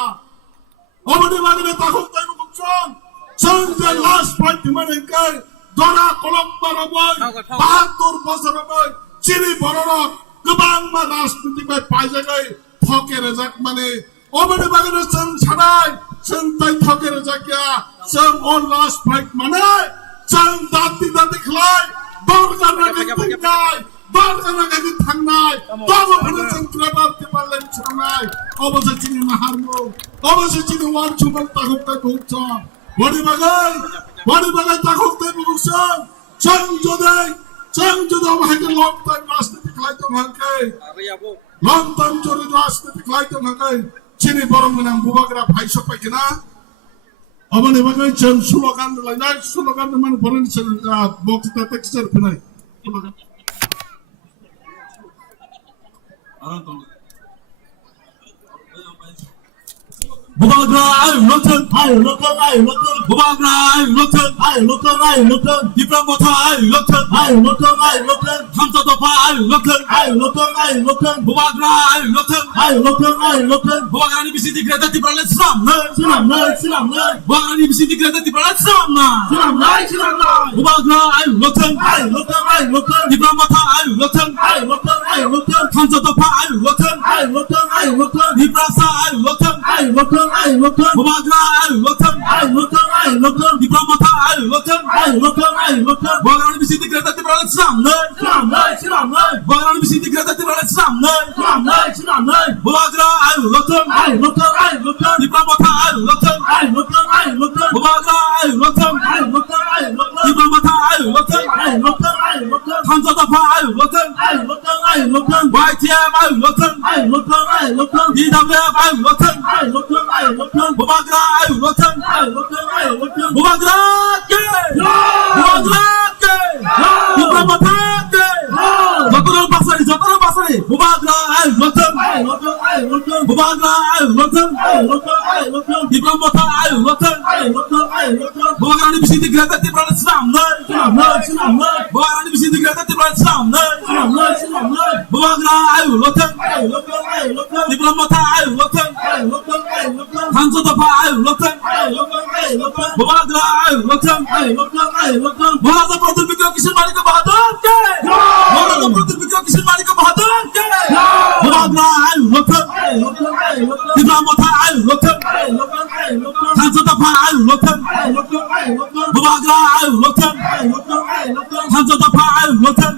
অবনে মানে তাকুব তাই ভুকসং চং যে লাস্ট ফাইট মানে কাই দরা কলম্বা রমাই 72 বছর রমাই চিনি বড়রা কবাংমা রাজনীতি বাই পাইজাগাই থকে রেজাক মানে অবনে মানে চং ছাড়াই চং তাই থকে রেজাকিয়া চং অন লাস্ট ফাইট মানে চং দাঁতি খাই দরকার নাকি থাকনাই দরকার নাকি থাকনাই তবে ফলে চং ক্রেবারতে পারলেন ছাড়াই অবশ্য চিনি মাহারমো অবশ্য চিনি ওয়ান সুপার তাকুব তাই ভুকসং বড়ি বাগাই তাকুব তাই ভুকসং চং যদি আমাকে লং টাইম রাজনীতি খাইতে ভাঙকে লং টাইম যদি রাজনীতি খাইতে ভাঙকে চিনি বরমগনাং বুবাগরা ভাইস পাইকিনা অবনে বাগাই চং স্লোগান লাইনাই স্লোগান মানে বরেন বক্তৃতা texture ফিনাই Bubagra ay lotan Bubagra ay lotan Dipram motha ay lotan Hamza topa ay lotan Bubagra ay lotan Bubagra ni bisi dikreta tipralet Islam Bubagra ni bisi dikreta tipralet Islam Bubagra ay lotan Dipram motha ay lotan Hamza topa ay lotan Diprasa ay lotan Bubagra ay lotan Dipram motha ay lotan Bubagra ni bisi dikreta tipralet Islam Bubagra ni bisi dikreta tipralet Islam Bubagra ay lotan Dipram motha ay lotan Bubagra ay lotan Dipram motha ay lotan Hamza topa ay lotan YTF ay lotan DWF ay lotan Bubagra ay lotan Bubagra ke Dipram motha ke Jotoron basari Bubagra ay lotan Bubagra ay lotan Dipram motha ay lotan Bubagra ni bisi dikreta tipralet Islam Bubagra ni bisi dikreta tipralet Islam Bubagra ay lotan Dipram motha ay lotan Hamza topa ay lotan Bubagra ay lotan Maraza Pratul Bikram Kishan Malik Bahadur ke Maraza Pratul Bikram Kishan Malik Bahadur ke Bubagra ay lotan Dipram motha ay lotan Hamza topa ay lotan Bubagra ay lotan Hamza topa ay lotan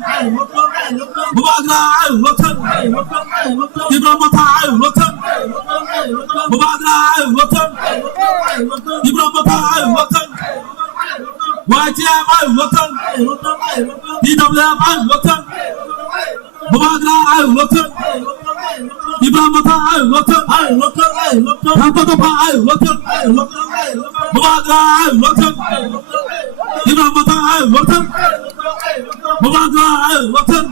Bubagra ay lotan Dipram motha ay lotan Bubagra ayo lotan, Ibrahim Mata ayo lotan, YTM ayo lotan, DWM ayo lotan, Bubagra ayo lotan, Ibrahim Mata ayo lotan, Tanpa Topa ayo lotan, Bubagra ayo lotan, Ibrahim Mata ayo lotan, Bubagra ayo lotan,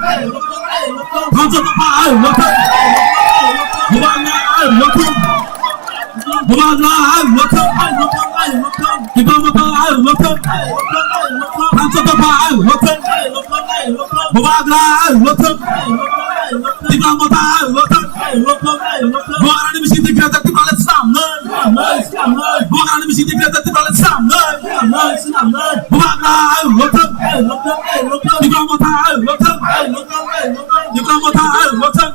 Tanpa Topa ayo lotan, Bubagra ayo lotan, Bubagra ayo lotan, Ibrahim Mata ayo lotan, Tanpa Topa ayo lotan, Bubagra ayo lotan, Ibrahim Mata ayo lotan, Bubagra ni mesti dikata di balik Islam, Bubagra ni mesti dikata di balik Islam, Bubagra ayo lotan, Ibrahim Mata ayo lotan, Ibrahim Mata ayo lotan,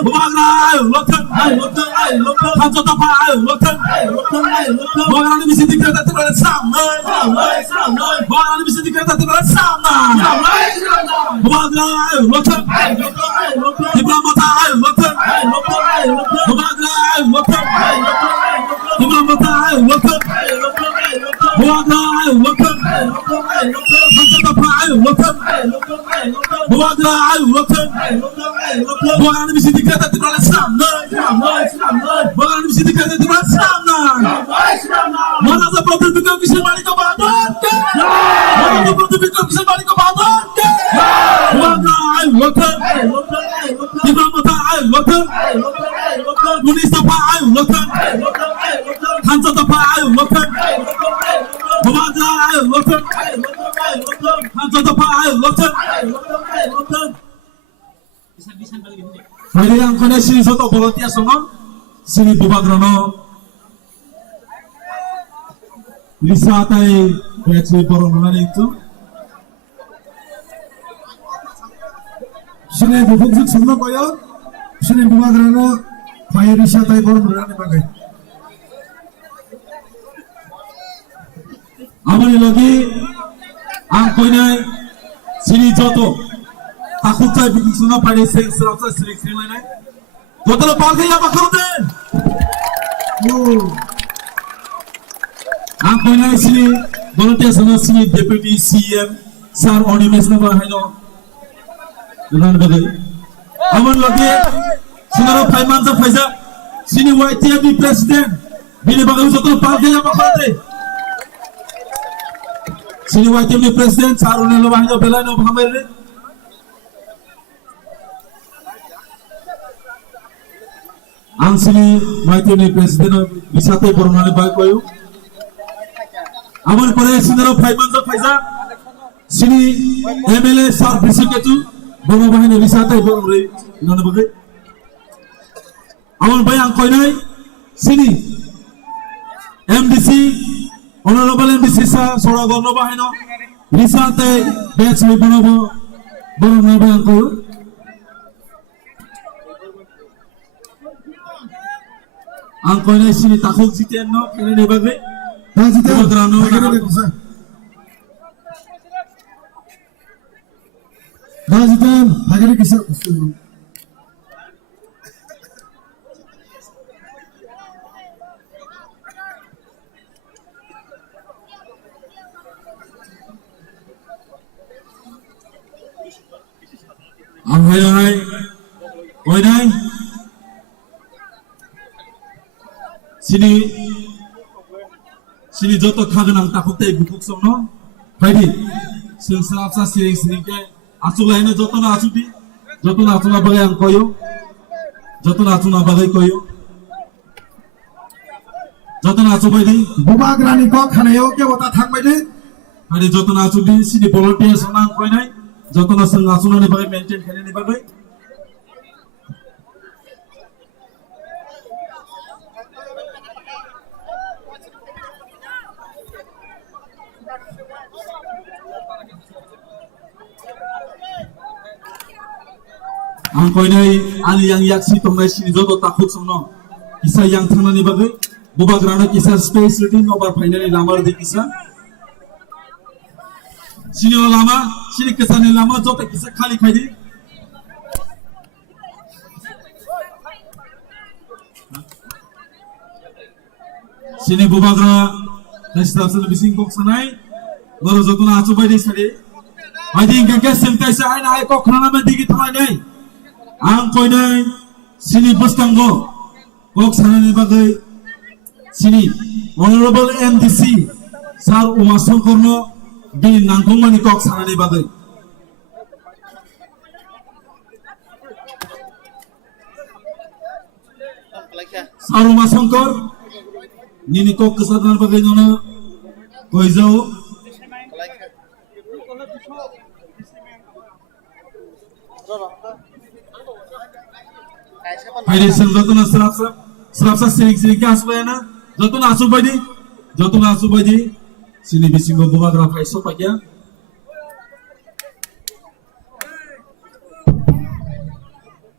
Bubagra ayo lotan, Tanpa Topa ayo lotan, Bubagra ni mesti dikata di balik Islam, Bubagra ni mesti dikata di balik Islam, Bubagra ayo lotan, Ibrahim Mata ayo lotan, Bubagra ayo lotan, Ibrahim Mata ayo lotan, Bubagra ayo lotan, Tanpa Topa ayo lotan, Bubagra ayo lotan, Bubagra ni mesti dikata di balik Islam, Bubagra ni mesti dikata di balik Islam. Mana seperti itu bisa balik ke badan? Mana seperti itu bisa balik ke badan? Bubagra ayo lotan, Ibrahim Mata ayo lotan, Mustafa ayo lotan, Tanpa Topa ayo lotan, Bubagra ayo lotan, Tanpa Topa ayo lotan. Hari yang kena sini satu volunteer semua, sini Bubagra no, risatai batch orang itu. Sini bubuk semua kaya, sini Bubagra no, payah risatai baru berani bagai. Amani lagi, angkoinai sini joto, takut saya bikin sunah pada serasa sering mana. Joto pakai apa kau deh? Angkoinai sini volunteer sana sini Deputy CM Sar Onimes nama hino. Dengan bagai. Aman lagi, sunaro Paiman Faizal sini YTM President. Bini bagai joto pakai apa kau deh? Sini YTM President Sarunel Wahino Belano Muhammad. Ang sini YTM President bisate bormane baik koyo. Aman pare sinaro Paiman Faizal sini MLA Sar Bisiketu Bono Wahino bisate bormre nana bagai. Aman bayang koinai sini MDC Honorable MDC sa Soragon no bahino risate batch me bonobo bono na bayang koyo. Ang koinai sini takut sitian no kene ne bagai. Tajitan, Bubagra no Tajitan, agak kisah. Ang hai koinai sini joto kagenang takut teh bukuk sono, baik sing selapsa sering ke asuk lainnya joto na bagai yang koyo, joto na bagai koyo, joto na asuk baik Bubagra ni kok khanayo ke wata thang baik deh. hari joto na asuk di sini volunteer sonang koinai, joto na seng asuk na bagai maintain kene ni bagai. Ang koinai ani yang yaksi tongai sini joto takut sono kisah yang thana ni bagai Bubagra no kisah space reading over finally lamar di kisah sini lama sini kesana lama joto kisah kali kali sini bubagra destinasi bising kok sanai baru jotuna acu bayi sari bayi ingkang sentai sa aina ai kok khana me digi thamai nai ang koi nai sini bustanggo kok sanani bagai sini honorable MDC sar Uma Songkorno di nangkongmani kok sanani bagai sar Uma Songkor nini kok kesadaran bagai nona koi jauh Hari Jotuna serapsa siring asbayana Jotuna asu badi sini bisingo bubagra faiso pakya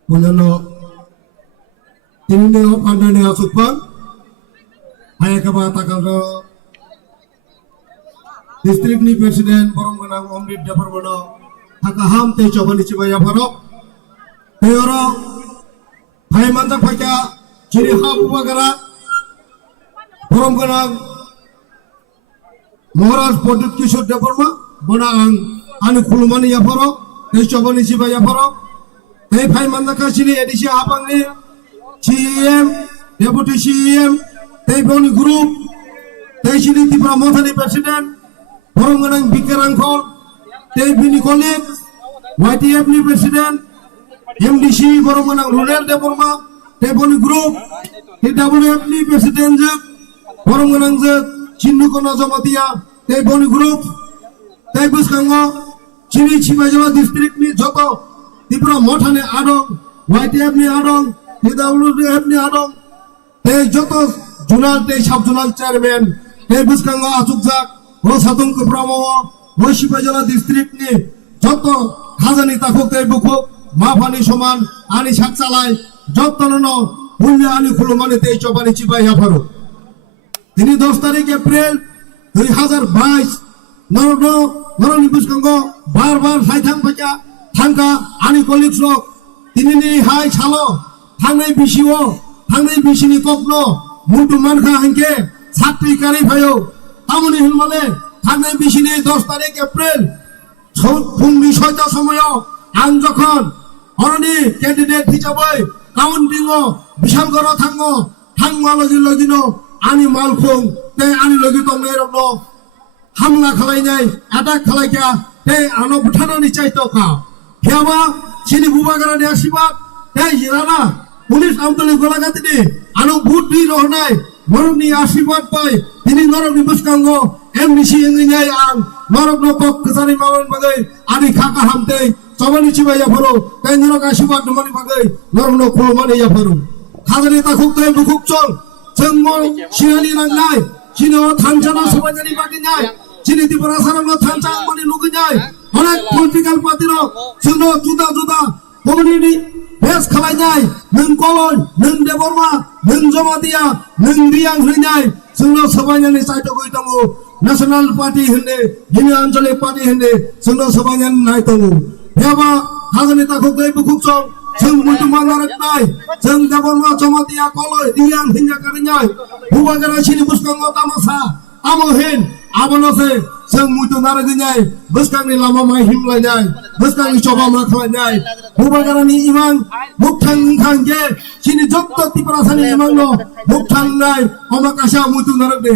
Punyano ini ne pandane asupang haya kaba takal district ni president Borongganang Omrit Deparmono takaham te chobani chibaya farok teoro hai manta pakya ciri ha bubagara Borongganang Maharaj Podut Kishore Deparma bona ang anu kulumani ya farok te chobani chibaya farok te hai manta ka ciri edisi apang ni CM deputy CM te boni group te ciri Tripura Mothani president Borongganang Bikarangkol te bini colleague YTF ni president MDC Borongganang Rural Deparma te boni group te WF ni president je Borongganang je Chinnukono Jamatia te boni group te buskango Chini Chibajala district ni joto Tripura Mothani adong YTF ni adong TWF ni adong te joto junal te sub junal chairman te buskango asukjak o satung ke Pramowo o Sibajala district ni joto khazani takok te bukok mafani soman ani sakchalai jotono punya ani khulumani te chobani chibai hafaru তিনি 10 তারিখ এপ্রিল 2022 নরনি বুসকাঙ্গো বারবার সাইথাং পাকা থাঙ্কা আনি কলিগস তিনি নি হাই ছালো থাংনাই বিসিনি ককনো মুটু মানখা হাঙ্কে ছাত্রী কারি ভাইও তামনি হিলমালে থাংনাই বিসিনি 10 তারিখ এপ্রিল ফুংনি 6টা সময় আন যখন অরনি ক্যান্ডিডেট হিসাবে কাউন্টিংও Bishalgarh থাংমালগিনো ani malkhung te ani logi tong nei rokno hamla khalainai attack khalaikya te ano butana ni chaito ka hiaba sini bubagara ni asiba te irana police Amtali Golaghati ni ano buti rohnai moroni asibad pai tini norok ni buskang MDC engineer ang norok no pok kesani mawan bagai ani khaka hamte sobani chibaya phoro te norok asibad mani bagai norok no khulmani ya phoro khagani ta khukte bukuk chol 정말 시간이 난날 지는 탄자나 소반자니 바뀌냐 지는 디보라 사람로 탄자 머리 누구냐 어느 폴리티컬 파티로 저노 주다 고문이니 베스 খালাই냐 능 꼴론 능 데보마 능 জমাদিয়া 능 리앙 হই냐 저노 소반자니 사이トকইতামু national party হন্ডে যিনি আঞ্চলিক পার্টি হন্ডে 저노 소반자니 নাইতামু হেবা হাজানি তাকক দেই বুকুকসং जों मुतुमा नारकनाय जों दाबरमा जमातिया कलय दियां हिंजा करिनाय बुबागारा सिनि बुसकांगो तामासा आमोहेन आबनोसे जों मुतु नारगिनाय बुसकांनि लामा माय हिमलायनाय बुसकांनि चबा मा खालायनाय बुबागारानि इमान मुक्थां खांगे सिनि जत्त तिप्रासानि इमाननो मुक्थांनाय अमाकाशा मुतु नारगदे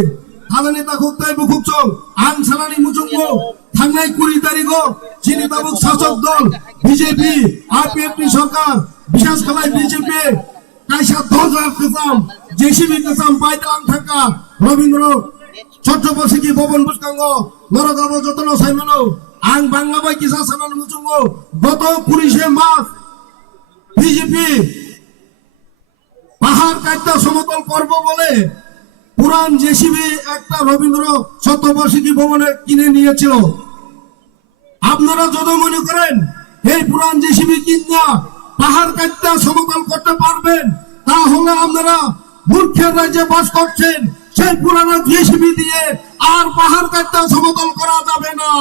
हालानि ताखुकताय बुकुकसं आं सालानि मुजुंगो थांनाय 20 तारिखो চিনি তাবুক শাসক দল বিজেপি আরপিএফটি সরকার বিশেষ করে বিজেপি কাইসা 10,000 কেসাম জেসিবি কেসাম পাইতাং থাকা রবীন্দ্র চট্টোপাধ্যায় ভবন বুসকাঙ্গ নরগাব যতন সাইমানো আং বাংলা বাই কিসা সানান মুচুঙ্গ গত 20 মার্চ বিজেপি পাহাড় কাটতে সমতল করব বলে পুরান জেসিবি একটা রবীন্দ্র চট্টোপাধ্যায় ভবনে কিনে নিয়েছিল আপনারা যদি মনে করেন এই পুরান জেসিবি কিনা পাহাড় কাটতে সমতল করতে পারবেন তাহলে আপনারা মূর্খের রাজ্যে বাস করছেন সেই পুরানো জেসিবি দিয়ে আর পাহাড় কাটতে সমতল করা যাবে না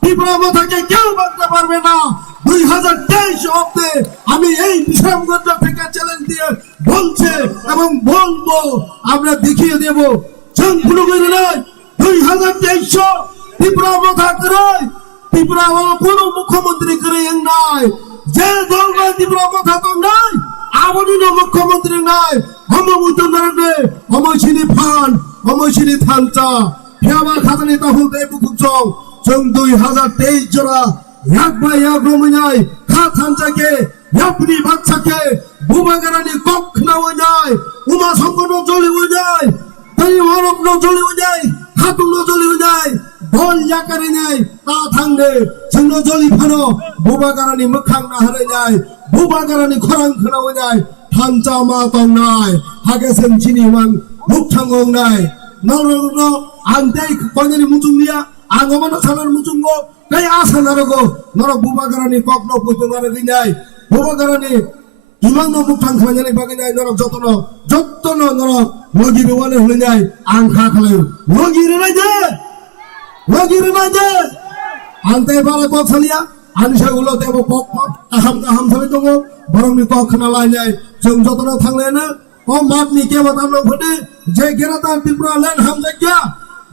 ত্রিপুরা থেকে কেউ বাঁচতে পারবে না 2023 অব্দে আমি এই বিশালগঞ্জ থেকে চ্যালেঞ্জ দিয়ে বলছে এবং বলবো আমরা দেখিয়ে দেব जों खुलुमगोरनाय 2023 त्रिपुरा मथा करै त्रिपुरा कोनो मुख्यमंत्री करै एंनाय जे दलबा त्रिपुरा मथा दंनाय आबोनि मुख्यमंत्री नाय हम मुतुनरने हम सिनि फान हम सिनि थांचा फियाबा खातानि ताहुल दे बुकुचों जों 2023 जरा याक बा याक रोमनाय खा थांचाके यापनि बाच्चाके बुबागारानि कखनावनाय उमा संगनो जलिवनाय दै हरपनो जलिवनाय हातुनो जलिवनाय ढोल याकारिनाय ता थांदे जोंनो जलिफानो बुबागारानि मोखां नाहरनाय बुबागारानि खरां खोनावनाय थांचा मा दंनाय हागे जों चिनिमान मुक्थांगनाय नरनो आंते कोननि मुजुंनिया आंगमनो सानार मुजुंगो कै आसानारगो नर बुबागारानि कखनो पुतुनार गइनाय बुबागारानि इमांनो मुक्थां खानानै बागैनाय नर जतनो नर लगिरवाने होनाय आं खा खालायो लगिरनाय जे आंते बाले पछलिया आनसा उलो देबो पक आहाम थाबाय दङ बरंनि कखना लायनाय जों जतनो थांलेनो ओ मातनि केबा नो फदे जे गेराता त्रिपुरा लेन हामजाग्या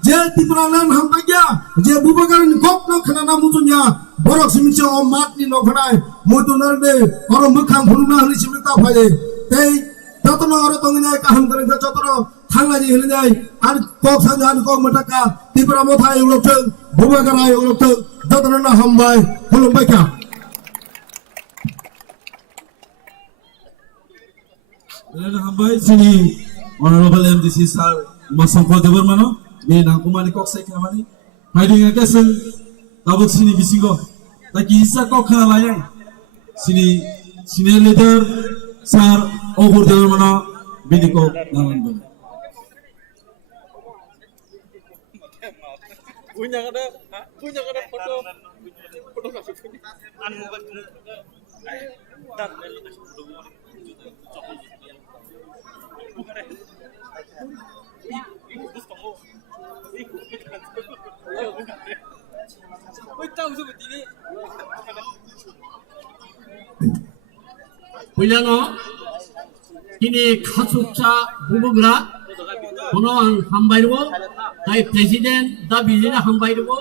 जे त्रिपुरा लेन हामजाग्या जे बुबागारनि कखनो खोनाना मुजुनिया बरक सिमिचे ओ मातनि न फनाय मुजुनारने और मोखां फुलना हलि सिमिता फाले तै जतनो और दंगिनाय काहाम करे जतनो थांलानि हलिनाय आर कख सानजान कख मटाका त्रिपुरा मथा एवलथों बुबागारा एवलथों जतनो ना हामबाय खुलुमबाय का Belai hambai sini honorable MDC sir masangko debarmano ni nangkumani kok sai khamani haidinga kesen tabuk sini bisingo taki isa kok khana layang sini senior leader sir ogur debarmano bini kok nalan bel punya kada foto kasih punya anu dan Pulyano kini khasukcha bubugra kono ang hambairwo tai president da bijina hambairwo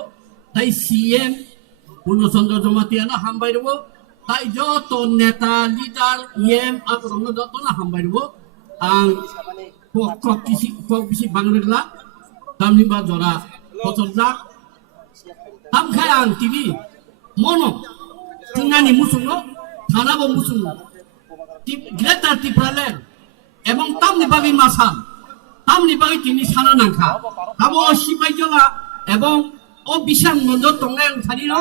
tai CM Puno Chandra Jomatiana hambairwo tai joto neta leader EM akrono joto na hambairwo ang kok kisi bangrela tamlimba jora potorja tam khayang TV mono tungani musungo thanabo musungo greater Tipraland এবং তামনি বাগি মাসান তামনি বাগি তিনি সানা নাংখা তাবো সিপাইজলা এবং ও বিশাল মন্দির টংলাই খানিন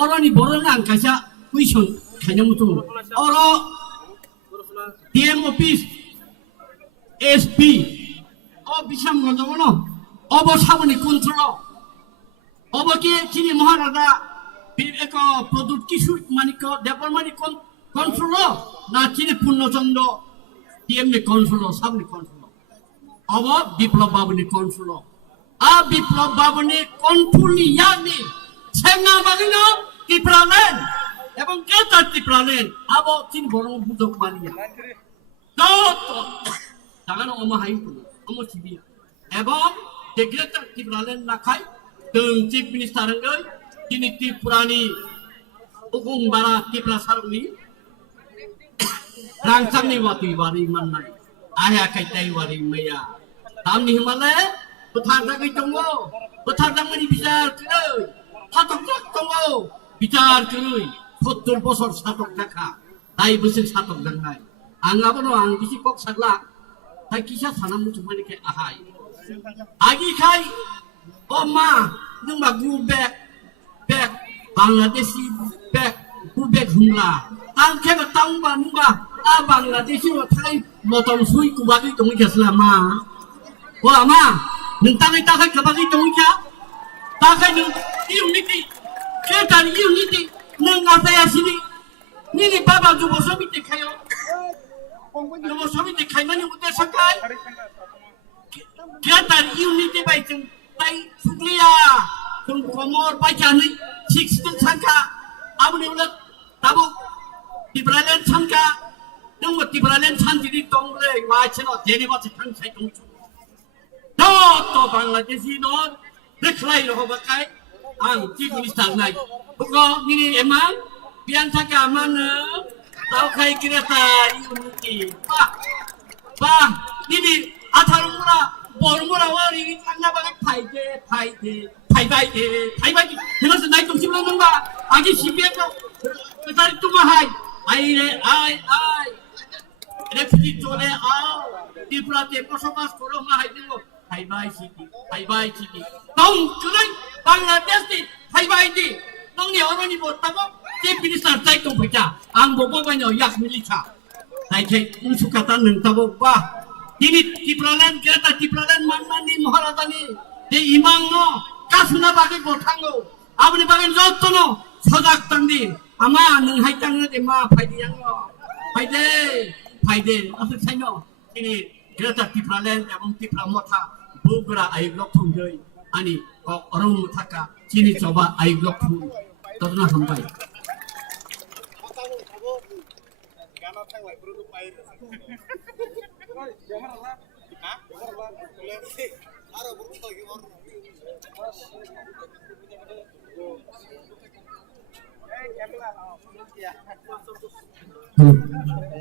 অরনি বড়না আংকাইসা কুইসন খাইনা মুতু অর ডিএম অফিস এসপি ও বিশাল মন্দির অব সাবনি কন্ট্রোল অবকে চিনি মহারাজা এক প্রদুত কিছু মানিক দেবর মানিক control na chini Puno Chandra TM ni control sab ni control aba Biplab Babu ni control a Biplab Babu ni control ni yani chenga bagino Tipralen ebong keta Tipralen abo chin borong budok mania to tangan oma hai omo sibia ebong degreta Tipralen na khai teng chief minister ngai kini Tripurani ugung bara Tripura saruni Rangsang ni wati wari manai, ayah kaitai wari maya. Tam ni himale, betadang ni tunggu, betadang ni bicar kerui, hatok tunggu, bicar kerui, fotul bosor satok jaka, tai besin satok dangai. Angapa no ang bisi kok sagla, tai kisah sana muncul ni ke ahai. Agi kai, oma, nungba gubek, Bangladeshi bek, gubek humla. Ang kaya tangba nungba. Bangladesh wa thai motom sui kubagi tongi jaslama wa ma nentang ta kai kabagi tongi ja ta kai nu unity ketan unity nang ata ya sini ni baba ju bosomi te khayo ju bosomi te khai mani utte sakai ketan unity bai chung tai sukliya tung komor bai jani 6 sangka abune ulat tabu Tipralen sangka nung Tipralen san diri tong le wa cheno deni ba chang chai tong chu do যত বাংলাদেশি নন দেখলাই রহবাকাই আং চিফ মিনিস্টার নাই বুকো নিনি এমান bian থাকে আমানো তাও খাই কিরাতা unity bah ini atharungura borungura wari kanna bagai thai hilas nai tum sibla nangba agi sibia ko tari tum hai ai refugee chole ao diplate বসবাস করো mahai dibo thai bai siki tong kunai bangladesh ni thai bai di tong ni oroni botabo chief minister tai tum pita ang bobo banyo yak milita thai thai unsukata nang tabo ba ini tipralan kereta tipralan mana ni maharajani de imang no kasuna bagi gotango abni bagen jotto no sojak tandi ama nang hai tang de ma phaidi yang no phaide asu saino ini kereta tipralan ebong tipramotha bugra ai blok thungjoi ani ko orong thaka chini choba ai blok thung todna hambai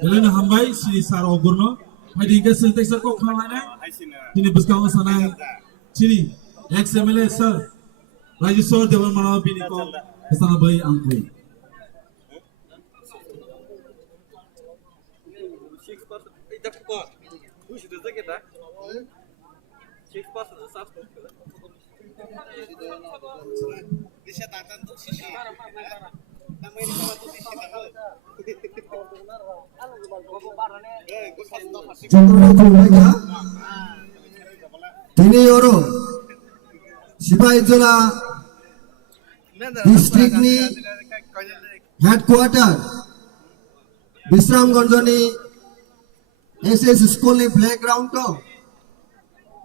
Elena hambai si sar ogurno padi ke sentek sar ko khamana tini buskaw sanai chini XMLA sir Rajeshwar Devan Manaw bini ko sana bai angkui จงรู้ถูกไหมครับทีนี้โรসিপাহীজলা ডিস্ট্রিক্ট নি হেডকোয়ার্টার বিশ্রামগঞ্জ নি এসএস স্কুল নি প্লেগ্রাউন্ড তো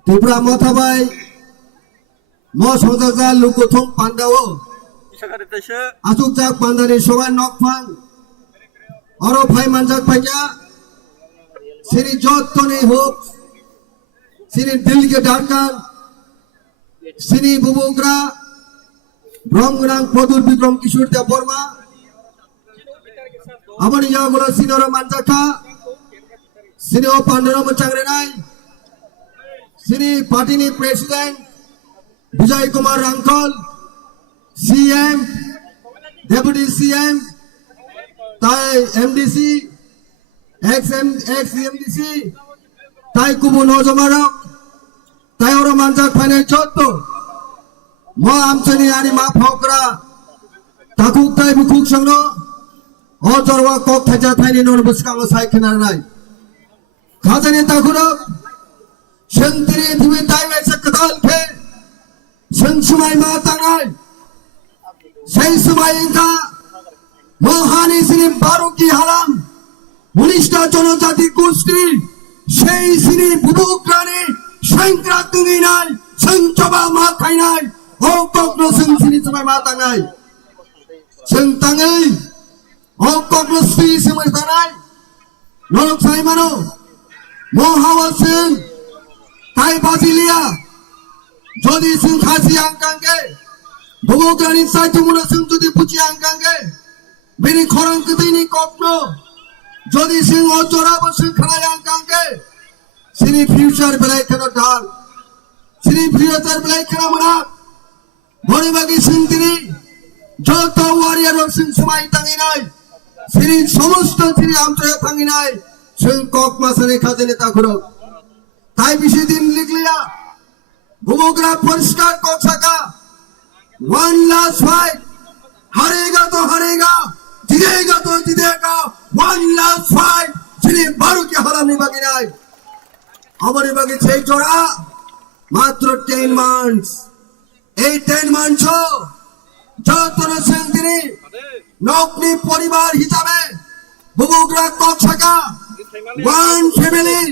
ত্রিপুরা মথাবাই ম সংজাজা লুকুথং পান্ডাও আচুকজাক পান্ডানি সবাই নকফাং অরো ভাই মানজাক ভাইয়া Sini Jotoni Hope, Sini Dilge Darkan, Sini Bubugra, Bromgrang Podur Bikrom Kishur Te Borma, Amani Yagula Sinora Manjaka, Sini Opandano Machangrenai, Sini Patini President, Vijay Kumar Rankol, CM, Deputy CM, Tai MDC, XMDC, Tai Kubu Nozomarok, Tai Oro Manjak Pane Chotto, Mo Amchani Ani Ma Phokra, Takuk Tai Bukuk Shangno, Ojorwa Kok Thaja Thani Non Buskang Sai Kinarai, Khazani Takurok, Shantiri Thiwi Tai Veksa Kadal Phe, Shansumai Ma Tangai, Shansumai Inka, Mohani Sinim Baruki Haram, উনিশটা জনজাতি গোষ্ঠী সেই সিনি বুবুগ্রানি সংক্রান্তি নাই সংচবা মা খাই নাই ও কগ্ন সিনি সবাই মা তাঙাই সং তাঙাই ও কগ্ন শ্রী সময় তাঙাই নরক সাই মানো মহাওয়া সিং তাই বাজিলিয়া যদি সিং খাসি আঙ্কাঙ্গে বুবুগ্রানি সাই তুমুনা সিং যদি পুচি আঙ্কাঙ্গে বিনি খরং কদিনি কগ্ন যদি সিং অচরাব সিং খানায়াং কাঙ্গে সিনি ফিউচার বেলাই কেন ডাল সিনি ফিউচার বেলাই কেন মনা বড়িবাগি সিং তিনি যত ওয়ারিয়ার সিং সমাই তাঙ্গি নাই সিনি সমস্ত সিনি আমচয়ে তাঙ্গি নাই সিং কক মাসনে খাজনে তাখুর তাই বেশি দিন লিখলিয়া বুবুগ্রা পরিষ্কার কক সাকা ওয়ান লাস্ট ফাইট হারেগা তো হারেগা জিতেगा तो जीतेगा one last fight যিনি 12 কে হারানি বাকি নাই আমারই বাকি 6 জোড়া মাত্র 10 মান্থস এই 10 মান্থস যতন সিং তিনি নকনি পরিবার হিসাবে বুবুগ্রা কক্সকা one family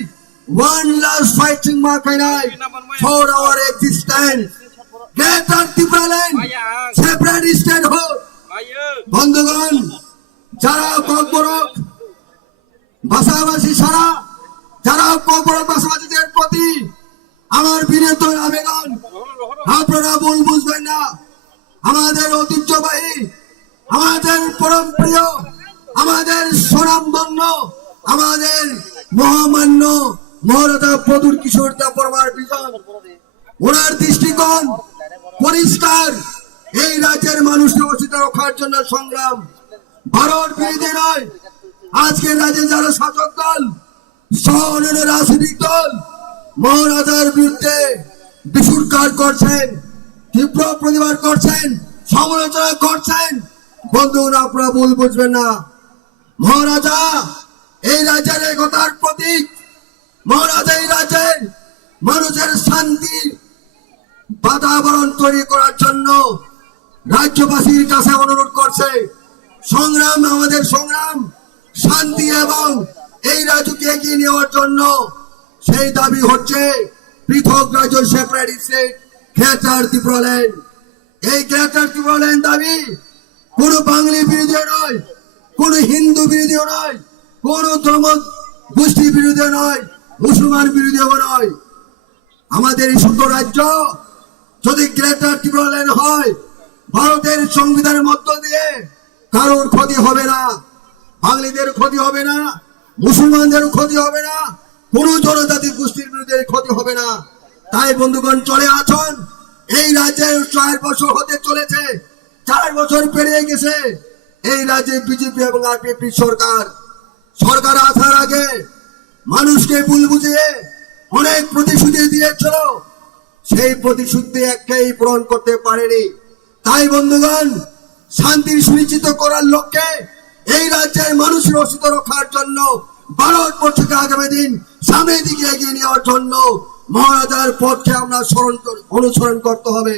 one last fighting মাকাই নাই for our existence greater Tipraland separate state হোক বন্ধুগণ যারা ককবরক ভাষাভাষী সারা যারা ককবরক ভাষাভাষীদের প্রতি আমার বিনীত আবেদন, আপনারা ভুল বুঝবেন না। আমাদের ঐতিহ্যবাহী, আমাদের পরম প্রিয়, আমাদের স্বনামধন্য, আমাদের মহামান্য মহারাজা প্রদুর কিশোর দেববর্মার বিজন, ওনার দৃষ্টিকোণ পরিষ্কার। এই রাজ্যের মানুষকে অস্তিত্ব রক্ষার জন্য সংগ্রাম, ভারত বিরোধী নয়। আজকে রাজ্যে যারা শাসক দল সহ অন্যান্য রাজনৈতিক দল মহারাজার বিরুদ্ধে বিশুদ্ধার করছেন, তীব্র প্রতিবাদ করছেন, সমালোচনা করছেন, বন্ধুরা আপনারা ভুল বুঝবেন না। মহারাজা এই রাজ্যের একতার প্রতীক। মহারাজা এই রাজ্যের মানুষের শান্তি বাতাবরণ তৈরি করার জন্য রাজ্যবাসীর কাছে অনুরোধ করছে। সংগ্রাম, আমাদের সংগ্রাম শান্তি এবং এই রাজ্যকে এগিয়ে নেওয়ার জন্য। সেই দাবি হচ্ছে পৃথক রাজ্য, সেপারেট স্টেট, গ্রেটার ত্রিপুরাল্যান্ড। এই গ্রেটার ত্রিপুরাল্যান্ড দাবি কোনো বাঙালি বিরোধী নয়, কোনো হিন্দু বিরোধী নয়, কোনো ধর্ম গোষ্ঠী বিরোধী নয়, মুসলমান বিরোধীও নয়। আমাদের এই ছোট রাজ্য যদি গ্রেটার ত্রিপুরাল্যান্ড হয়, ভারতের সংবিধানের মধ্য দিয়ে কারোর ক্ষতি হবে না, বাঙালিদের ক্ষতি হবে না, মুসলমানদের ক্ষতি হবে না, কোন জনজাতি গোষ্ঠীর বিরুদ্ধে ক্ষতি হবে না। তাই বন্ধুগণ, চলে আসুন। এই রাজ্যের 4 বছর হতে চলেছে, 4 বছর পেরিয়ে গেছে। এই রাজ্যে বিজেপি এবং আরপিএফ সরকার আসার আগে মানুষকে ভুল বুঝিয়ে অনেক প্রতিশ্রুতি দিয়েছিল, সেই প্রতিশ্রুতি একটাই পূরণ করতে পারেনি। তাই বন্ধুগণ, শান্তি সুনিশ্চিত করার লক্ষ্যে এই রাজ্যের মানুষের অস্তিত্ব রক্ষার জন্য ভারতবর্ষকে আগামী দিন সামনের দিকে এগিয়ে নেওয়ার জন্য মহারাজার পথকে আমরা অনুসরণ করতে হবে।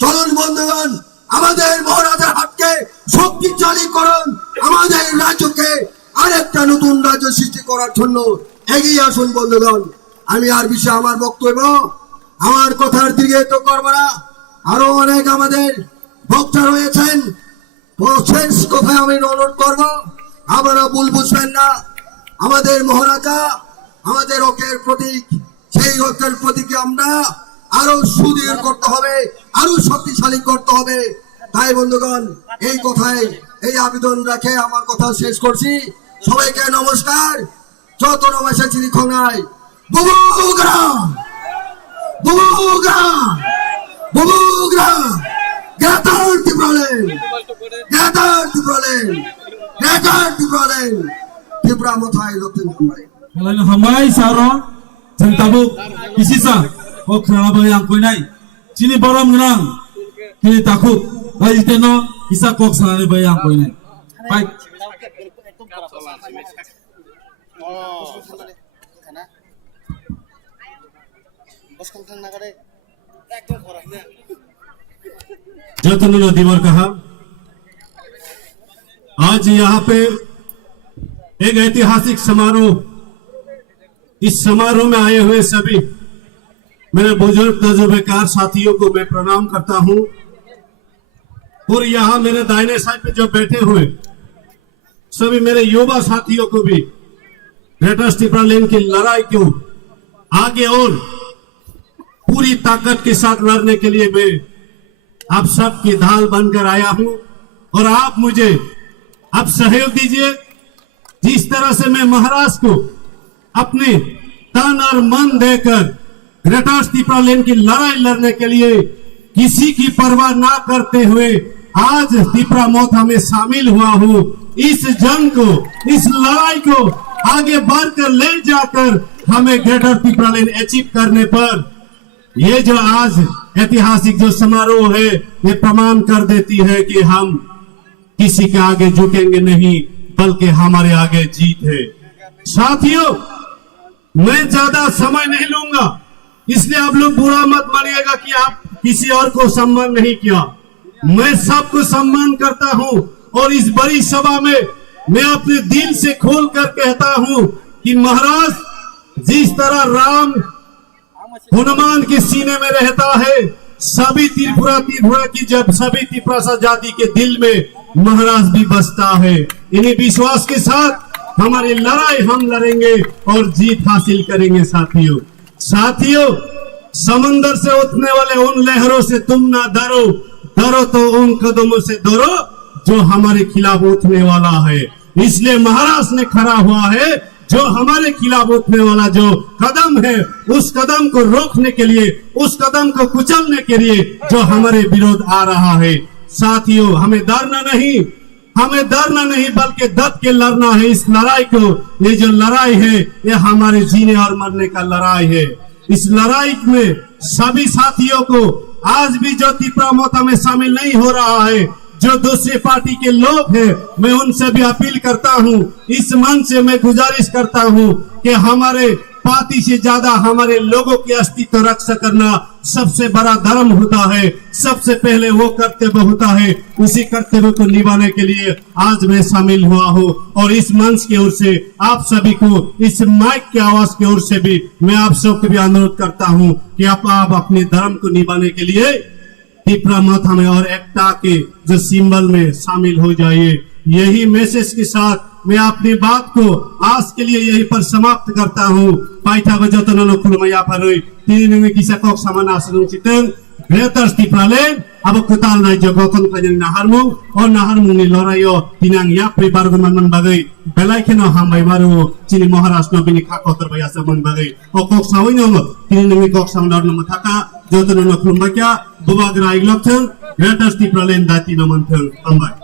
চলুন বন্ধুগণ, আমাদের মহারাজার হাতকে শক্তিশালী করুন, আমাদের রাজ্যকে আরেকটা নতুন রাজ্য সৃষ্টি করার জন্য এগিয়ে আসুন বন্ধুগণ। আমি আর বিষয়ে আমার বক্তব্য, আমার কথার দিকে তো করবো না। আরো অনেক আমাদের বক্তা রয়েছেন, শেষ কথায় আমি অনুরোধ করবো, আপনারা ভুল বুঝবেন না। আমাদের মহারাজা আমাদের হকের প্রতীক, সেই হকের প্রতীকে আমরা আরো সুদৃঢ় করতে হবে, আরো শক্তিশালী করতে হবে। তাই বন্ধুগণ, এই কথায় এই আবেদন রেখে আমার কথা শেষ করছি। সবাইকে নমস্কার। যত নমস্কার চিনি খোঙায় Bubagra, Bubagra, Bubagra, greater Tipraland, greater Tipraland, greater Tipraland, Tripura মথায় লক্ষণ হামবাই। Kalian hambai saro jeng tabuk isisa o khana bai ang koinai chini borom nang kini takuk bai iteno isa kok sanani bai ang koinai bai जतन दिवर कहा आज यहाँ पे एक ऐतिहासिक समारोह, इस समारोह में आए हुए सभी मेरे बुजुर्ग तजुर्बेकार साथियों को मैं प्रणाम करता हूं। और यहाँ मेरे दाहिने साइड पे जो बैठे हुए सभी मेरे युवा साथियों को भी ग्रेटर त्रिपुरालैंड की लड़ाई को आगे और पूरी ताकत के साथ लड़ने के लिए मैं आप सबकी ढाल बनकर आया हूं। और आप मुझे अब सहयोग दीजिए। जिस तरह से मैं महाराष्ट्र को अपने तन और मन देकर ग्रेटर त्रिपुरालैंड की लड़ाई लड़ने के लिए किसी की परवाह ना करते हुए आज त्रिपुरा मोथा में शामिल हुआ हूं। इस जंग को, इस लड़ाई को आगे बढ़कर ले जाकर हमें ग्रेटर त्रिपुरालैंड अचीव करने पर ये जो आज ऐतिहासिक जो समारोह है, ये प्रमाण कर देती है कि हम किसी के आगे झुकेंगे नहीं, बल्कि हमारे आगे जीत है। साथियों, मैं ज्यादा समय नहीं लूंगा, इसलिए आप लोग बुरा मत मानिएगा कि आप किसी और को सम्मान नहीं किया। मैं सबको सम्मान करता हूं और इस बड़ी सभा में मैं अपने दिल से खोल कर कहता हूं कि महाराज जिस तरह राम हनुमान के सीने में रहता है, सभी त्रिपुरा की जब सभी त्रिपुरा जाति के दिल में महाराज भी बसता है। इन्हीं विश्वास के साथ हमारी लड़ाई हम लड़ेंगे और जीत हासिल करेंगे। साथियों, समंदर से उठने वाले उन लहरों से तुम ना डरो, डरो तो उन कदमों से डरो जो हमारे खिलाफ उठने वाला है। इसलिए महाराष्ट्र ने खड़ा हुआ है, जो हमारे खिलाफ उठने वाला जो कदम है, उस कदम को रोकने के लिए, उस कदम को कुचलने के लिए जो हमारे विरोध आ रहा है। साथियों, हमें डरना नहीं बल्कि डट के लड़ना है इस लड़ाई को। ये जो लड़ाई है, ये हमारे जीने और मरने का लड़ाई है। इस लड़ाई में सभी साथियों को, आज भी जो त्रिपुरा मोर्चा में शामिल नहीं हो रहा है, जो दूसरी पार्टी के लोग हैं, मैं उनसे भी अपील करता हूं, इस मंच से मैं गुजारिश करता हूं कि हमारे पार्टी से ज्यादा हमारे लोगों की अस्तित्व रक्षा करना सबसे बड़ा धर्म होता है। सबसे पहले वो कर्तव्य होता है, उसी कर्तव्य को निभाने के लिए आज मैं शामिल हुआ हूँ। और इस मंच की ओर से आप सभी को, इस माइक की आवाज की ओर से भी मैं आप सबको भी अनुरोध करता हूँ कि आप अपने धर्म को निभाने के लिए त्रिपुरा मोर्चा में और एकता के जो सिंबल में शामिल हो जाइए। यही मैसेज के साथ मैं अपनी बात को आज के लिए यहीं पर समाप्त करता हूँ। पाइथा को जतन खुलमैया पर तीन किसाकों सामान आसनों चितन ग्रेटर त्रिपुरालैंड अब कुताल नाय जो गौतम कजन नाहरमुंग और नाहरमुंग नि लड़ाइयो तिनांग या परिवार को मन बागै बेलाय खेनो हम भाई मारो चिनी महाराष्ट्र बिनि खाकोतर भाई आसे मन बागै ओ कोक सावै नो तिनि नंगि कोक सामनार न मथाका जतन न खुलमैया बुबाग्रा इग्लथों ग्रेटर त्रिपुरालैंड दाति न मनथों हमबाय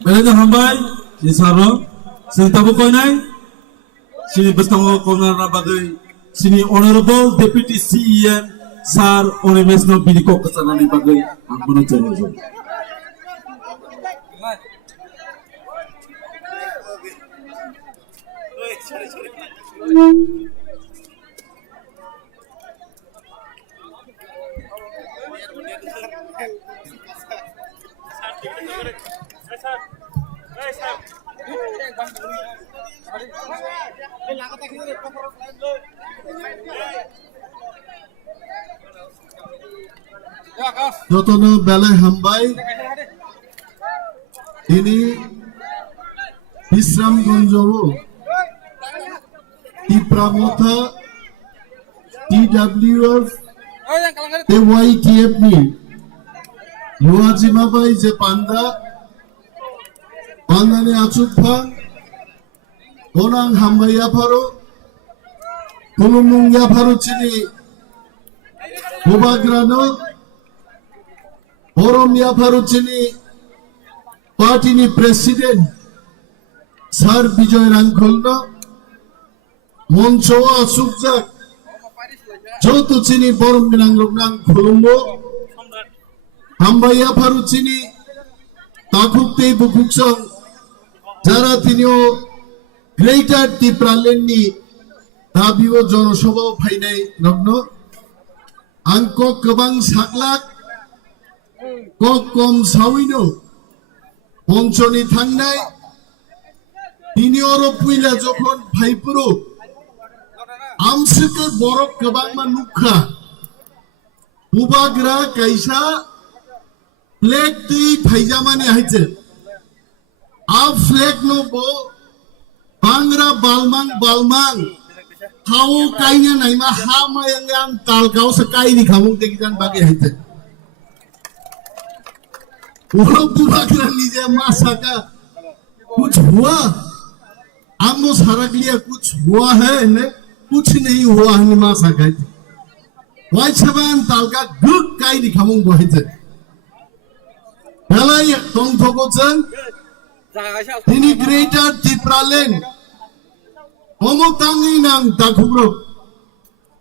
Belanja hambai, si Saro, si tabu koinai, sini bestango konar rabagai, sini Honorable Deputy CEM Sar Onemesno Bidiko Kasanani bagai, angkono jero. যতনো বেলায় হামবাই তিনি বিশ্রামগঞ্জও ত্রিপুরা মোর্চা TWF YTF ni Luajimabai je panda ni achukphang onang hambaya pharo kulumung ya pharo chini bubagrano Borom ya pharo chini party ni president Sir Bijoy Rangkholno moncho asukjak joto chini borom binang lognang khulumbo hambaya pharo chini takukte bukuksong jara tinio greater Tripuraland ni dabiwo jonosabha phainai logno angko gobang saklak kok kom sawino মঞ্চনি থাংনাই তিনি অরো পুইলা যখন ভাইপুরো আমসকে বরক গোবাং মান নুখা বুবাগ্রা কাইসা ফ্লেগ তি ফাইজামানি হাইছে আ ফ্লেগ নো বো বাংরা বালমাং হাও কাইনে নাইমা হা মায়াং তালগাও সে কাইনি খামুং দেখিজান বাকি হাইছে वो बुबाग्रा लीजिए मासा का कुछ हुआ हमको सारा लिया कुछ हुआ है ने कुछ नहीं हुआ है मासा का वाई छबान ताल का गुड काई दिखाऊं बहुत है पहला ये तोंग थोको चंग ini greater Tripuraland omok tangi nang takubro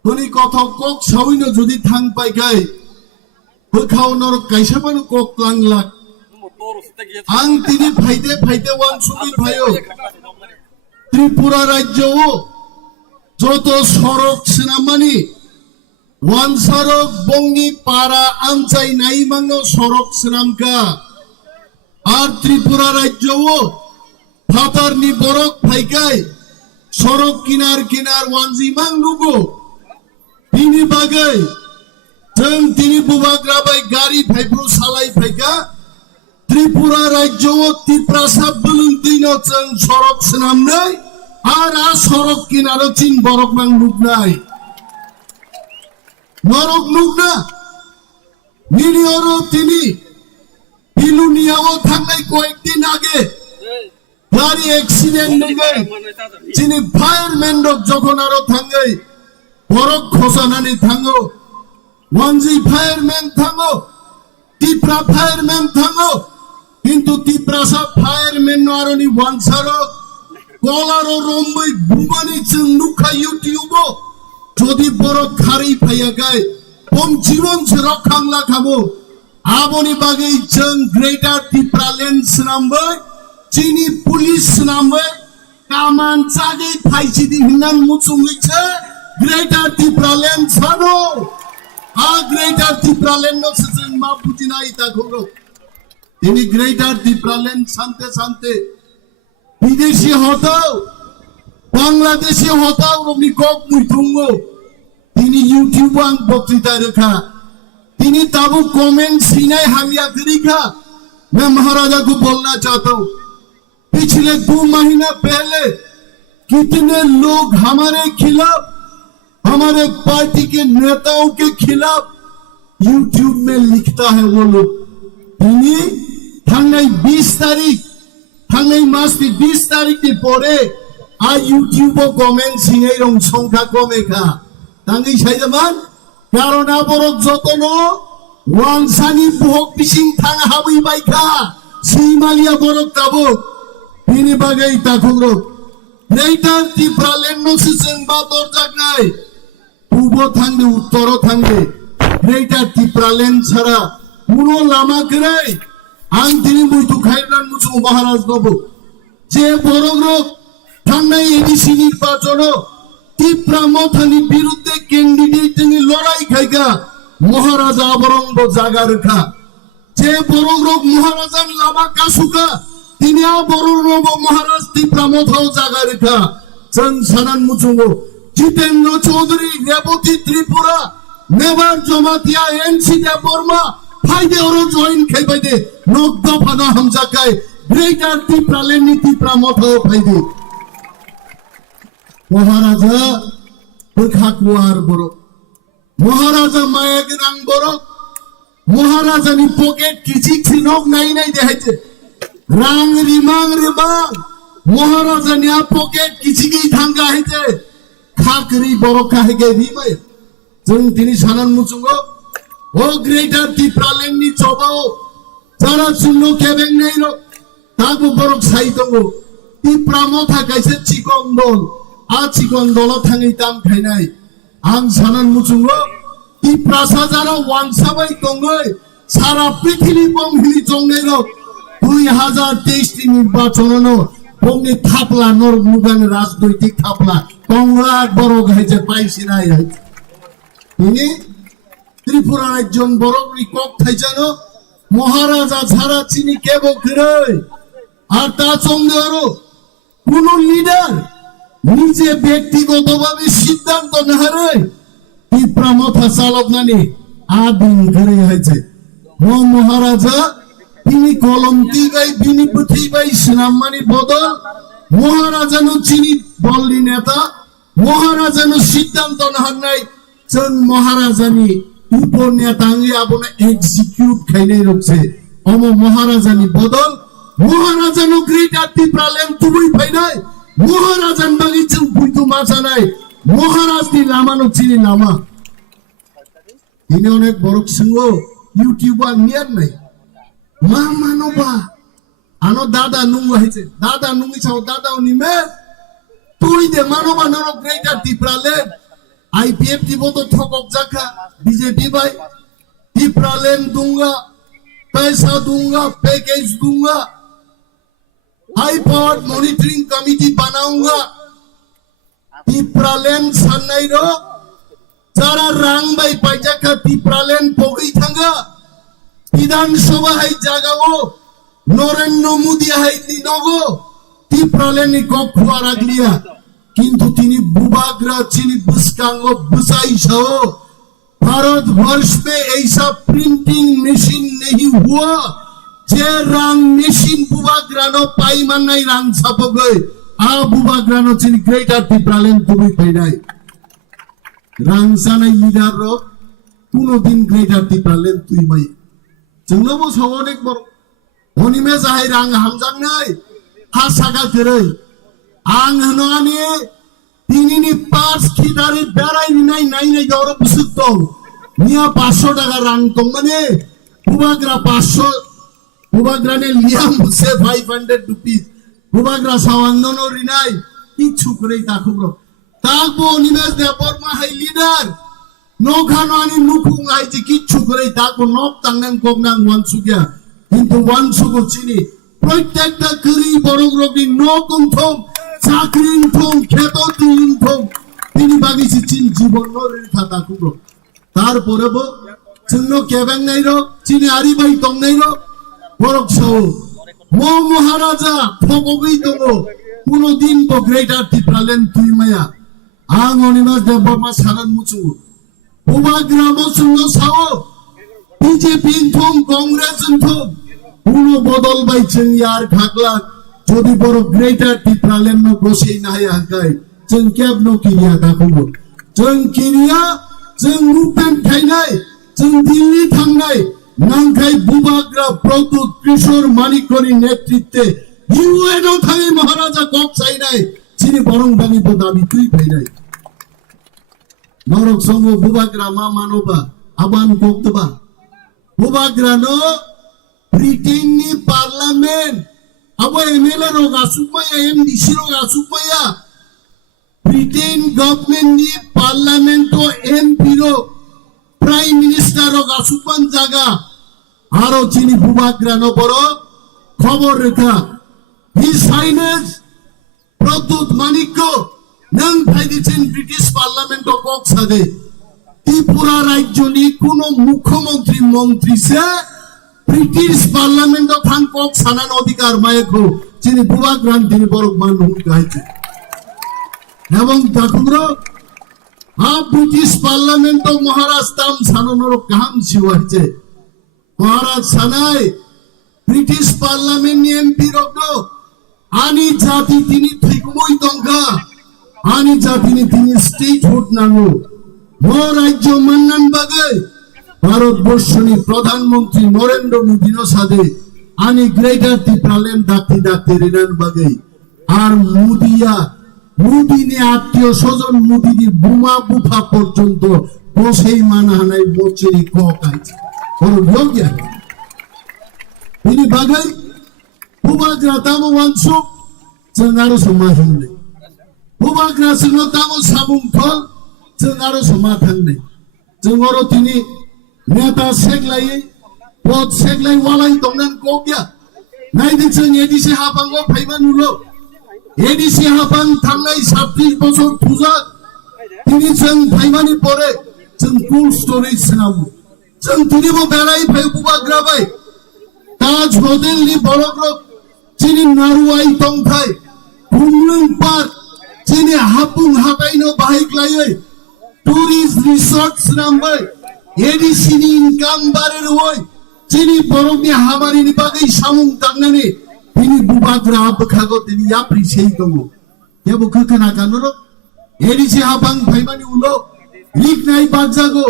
kuni kothok kok sawino jodi thang pai gai bekau nor kaisa panu kok langlak ang tini ফাইতে ওয়ান সুবি ভাইও ত্রিপুরা রাজ্য যত সড়ক সিনামানি ওয়ান সড়ক বঙ্গি পাড়া আনচাই নাই মানো সড়ক সিনামকা আর ত্রিপুরা রাজ্য ফাতারনি বরক ফাইকাই সড়ক কিনার ওয়ানজি মাং নুগো তিনি বাগাই जों তিনি बुबाग्रा बाय गाड़ी फाइब्रु सालाय फाइका त्रिपुरा राज्य त्रिप्रासा बुलुंदिनो जों सड़क सिनामनाय आर आ सड़क किनारो चिन बरक मां लुबनाय নরক নুকনা নিরিয়রও তিনি বিলুনিয়াও থাকনাই কয়েকদিন আগে গাড়ি অ্যাক্সিডেন্ট নিগে যিনি ফায়ারম্যান যখন আরো থাঙ্গাই বরক খসানানি থাঙ্গো ওয়ানজি ফায়ারম্যান থাঙ্গো টিপ্রা ফায়ারম্যান থাঙ্গো কিন্তু টিপ্রাসা ফায়ারম্যান আরনি ওয়ানসারো কলারো রম্বই বুমানি जों नुखा ইউটিউবও যদি বড় খারি ফাইয়া গায় কম জীবন রক্ষাংলা খাবো আবনি বাগै जों গ্রেটার টিপ্রালেন্ড নামबै চিনি পুলিশ নামबै কামান চাগै ফাইছিদি হিনান মুচুংলিছে গ্রেটার টিপ্রালেন্ড সানো আ গ্রেটার টিপ্রালেন্ড নসেন মা বুঝিনাই তাখো তিনি গ্রেটার টিপ্রালেন্ড শান্তে শান্তে বিদেশি হতাও বাংলাদেশি হতাও রমনি কক মুইথুঙ্গো তিনি ইউটিউব আং বক্তৃতা রেখा তিনি ताबू कमेंट सीनाई हालिया करीखा मैं महाराजा को बोलना चाहता हूँ पिछले 2 महीना पहले कितने लोग हमारे खिलाफ हमारे पार्टी के नेताओं के खिलाफ यूट्यूब में लिखता है वो लोग তিনি থাঙ্গাই 20 তারিখ থাঙ্গাই মাসটি 20 তারিখে পরে आ यूट्यूब कमेंट सिंगाई रंग संख्या कमेखा तांगै साइजामान कारण आबरक जतनो वानसानि बहक बिसिं थां हाबै बायखा सिमालिया बरक ताबो बिनि बागै ताखुंग्रो ग्रेटार टिप्रालेन्ड नसुजों बादर जागनाय पूर्व थांदे उत्तर थांदे ग्रेटार टिप्रालेन्ड छाड़ा कुनो लामा गैयै आं दिनै मुइतु खायरान मुसु महाराज नबो जे बरग्रो थांनाय एडिसि निर्वाचनो टिप्रा मथानि बिरुद्धे कैंडिडेट लड़ाई खायगा महाराजा अबरंग जागा रखा जे बरग्रक महाराजान लामा कासुका তিনি বরুণব মহারাজ টিপ্রা মথাও জায়গা রেখা जों সানান মুচুঙ্গো জিতেন্দ্র চৌধুরী রেবতী ত্রিপুরা নেবার জমাতিয়া এনসিটা বর্মা ফাইদে ওর জয়েন খাইবাইদে নগদ ফানা হামজাকায় গ্রেটার টিপ্রালেন্ড টিপ্রা মথাও ফাইদে महाराजा बरखाकुआर बरक महाराजा मायाग रां बरक महाराजानि पकेट किचिक सिनक नाय नाय देहायचे रां रिमां रिमां महाराजानि पकेट किचिकै थांगा हैचे खाकरि बरक काहेगे रिमाय जों दिनै सानान मुचुंगो ओ ग्रेटार टिप्रालेन्डनि चबाव जारा सुनो केबें नायरो ताबो बरक साइ दंगो टिप्रा मथा गायसे चिकं दल आचिकन दला थाङै दाम खायनाय आं सानान मुचुंगो टिप्रा साजारा वानसाबाय दङै सारा पृथ्वी बमहिनि जंनायरो 2023 नि निर्वाचननो बंनि थापला नर मुगान राजनैतिक थापला टंगला बरक हायजे पाइसिनाय बिनि त्रिपुरा राज्यन बरक रिकक थाइजानो महाराजा ছাড়া চিনি কেবো গरै আর তা চंगदेरो কোন লিডার নিজে ব্যক্তিগতভাবে সিদ্ধান্ত নেহারে টিপ্রা মথা চালকনানি আদিন করে হয়েছে ও মহারাজা তিনি কলমতি গাই বিনি পুথি গাই সিনামানি বদল মহারাজানো চিনি বললি নেতা মহারাজানো সিদ্ধান্ত নেহার নাই जों মহারাজানি উপর নেতাঙ্গি আপনা এক্সিকিউট খাইনাই রকছে অম মহারাজানি বদল মহারাজানো গ্রেটার টিপ্রালেন্ড তুই ফাইনাই महाराजान बागै जों बुइतु मासानाय महाराजनि लामानो चिनि लामा दिनै अनेक बरक सिंगो इउटिउबा नियार नाय मा मानोबा आनो दादा नुंगो हायचे दादा नुंगि साव दादा उनिमे तुई दे मानोबा नरो ग्रेटार टिप्रालेन्ड आईपीएफ दिबो तो ठकक जाखा बीजेपी बाय टिप्रालेन्ड दूंगा पैसा दूंगा पैकेज दूंगा हाई पावर मॉनिटरिंग कमिटी बनाऊंगा टिप्रालेन्ड सान्नाय रो जारा रां बाय पाइजाका टिप्रालेन्ड पगै थांगा विधानसभा हाय जागाओ नरेंद्र मोदी हाय निनगो टिप्रालेन्ड कखुआ रागलिया किंतु तिनी बुबाग्रा चिनी बुस्कांगो बुसाइसाओ भारतवर्ष में ऐसा प्रिंटिंग मशीन नहीं हुआ जे रां मेशिन बुबाग्रानो पाइमाननाय रां सापगै आ बुबाग्रानो चिनि ग्रेटार टिप्रालेन्ड तुबै फैनाय रां जानाय लिडार रो কোনোদিন গ্রেটার ত্রিপুরালেন্ড তুই মাই जोंनोबो अनेक बर हनिमे जाहै रां हामजांनाय हा सागा तेरै आं हनानि तिनिनि पास खिदारि बेरायनाय नायनाय गावरो बुसुक दं निया 500 टाका रां दं माने बुबाग्रा 500 बुबाग्राने लिया मुसे 500 रुपीस बुबाग्रा सावांगनो रिनाय किछु करे ताखुब्र ताकबो हनिमे देबरमा हाय लिडार नखानानि नुखुं आइजि किच्छु करे ताको नक तांनां गगनां वानसुगिया किन्तु वानसुगो चिनि प्रत्येकटा करि बरंग्रगनि नकुंथं चाकरिंथं खेतोतिंथं तिनि बागिसि चिन जीवन रेखा ताकुब्र तारपरेबो जोंनो केबेंनायरो चिनि आरिबाय दंनायरो बरकसौ मो महाराजा फगबै दङो कुनो दिन बो ग्रेटार त्रिपुरालेन्ड तुइमाया आं अनिमास देबबर्मा सानान मुचु बुबाग्रामो जोंनो सावो बीजेपी थम कांग्रेस थम उनो बदल बाय जों यार खागला जदि बर ग्रेटार त्रिपुरालेन्ड नो गसै नाय हांकाय जों केब नो किरिया दाखुबो जों किरिया जों मुभमेन्ट थायनाय जों दिल्ली थांनाय नांखाय बुबाग्रा प्रदुत किशोर मानिकनि नेतृत्वे यूएन आव थाङै महाराजा गप सायनाय चिनि बरंबानि दाबि तुइ फैनाय नरक समो बुबाग्रा मा मानोबा आबान कोक्तबा बुबाग्रानो ब्रिटेननि पार्लियामेन्ट अब एमएलए रो गासुकमाया एमडीसी रो गासुकमाया ब्रिटेन गभर्नमेन्टनि पार्लियामेन्ट एमपी रो प्राइम मिनिस्टर रो गासुकमान जागा आरो चिनि बुबाग्रानो बरो खबर रेखा हिज हाइनेस प्रदुत मानिको नों फाइदिसिन ब्रिटिश पार्लियामेन्ट कक सादे त्रिपुरा राज्यनि कोनो मुख्यमंत्री मंत्री से ब्रिटिश पार्लियामेन्ट थां कक सानान अधिकार मायखौ चिनि बुबाग्रान दिनि बरक मानु गायते एवं दाखुब्र हा ब्रिटिश पार्लियामेन्ट महाराज ताम साननरो गाहाम सिवाइचे महाराज सानाय ब्रिटिश पार्लियामेन्ट एमपी रको आनी जाति तिनि थैकुमै दंगा आनी जातिनि तिनि स्टेटहुड नांगौ मो राज्य माननान बागै भारतबर्षनि प्रधानमंत्री नरेंद्र मोदीनो सादे आनी ग्रेटार त्रिपुरालेन्ड दाक्ति दाक्ति रिनान बागै आर मोदीनि आत्मीय स्वजन मोदीनि बुमा बुफा पर्यन्त बसै मान हानाय मोचेरि ककाइछ बरं योग्य बिनि बागै बुबाग्रा तामो वानसुक जों आरो समाहिने बुबाग्रा जोंनो तामो साबुंथल जों आरो समा थांनाय जों अरो तिनि नेता सेगलायै पद सेगलाय वालाय दंनान गग्या नायदि जों एडिसि हाबांगो फाइबा नुलो एडिसि हाबां थांनाय 26 बছর पूजा तिनि जों फाइबानि परे जों कोल्ड स्टोरेज सोनावो जों तिनिबो बेराय फाइ बुबाग्रा बाय ताज होटेलनि बरग्र चिनि नारुवाई तंथाय बुंलुं पार्क चिनि हापुं हाबायनो बाहायग्लायै टुरिस्ट रिसोर्ट्स नामबाय एडिसिनि इनकाम बारेरवय चिनि बरगनि हाबारिनि बागै सामुं तांनानै तिनि बुबाग्रा बखागो तिनि याप्रिसेइ दङ जेबो खोखोना गानरो एडिसि हाबां फाइमानि उलो लिगनाय बागजागो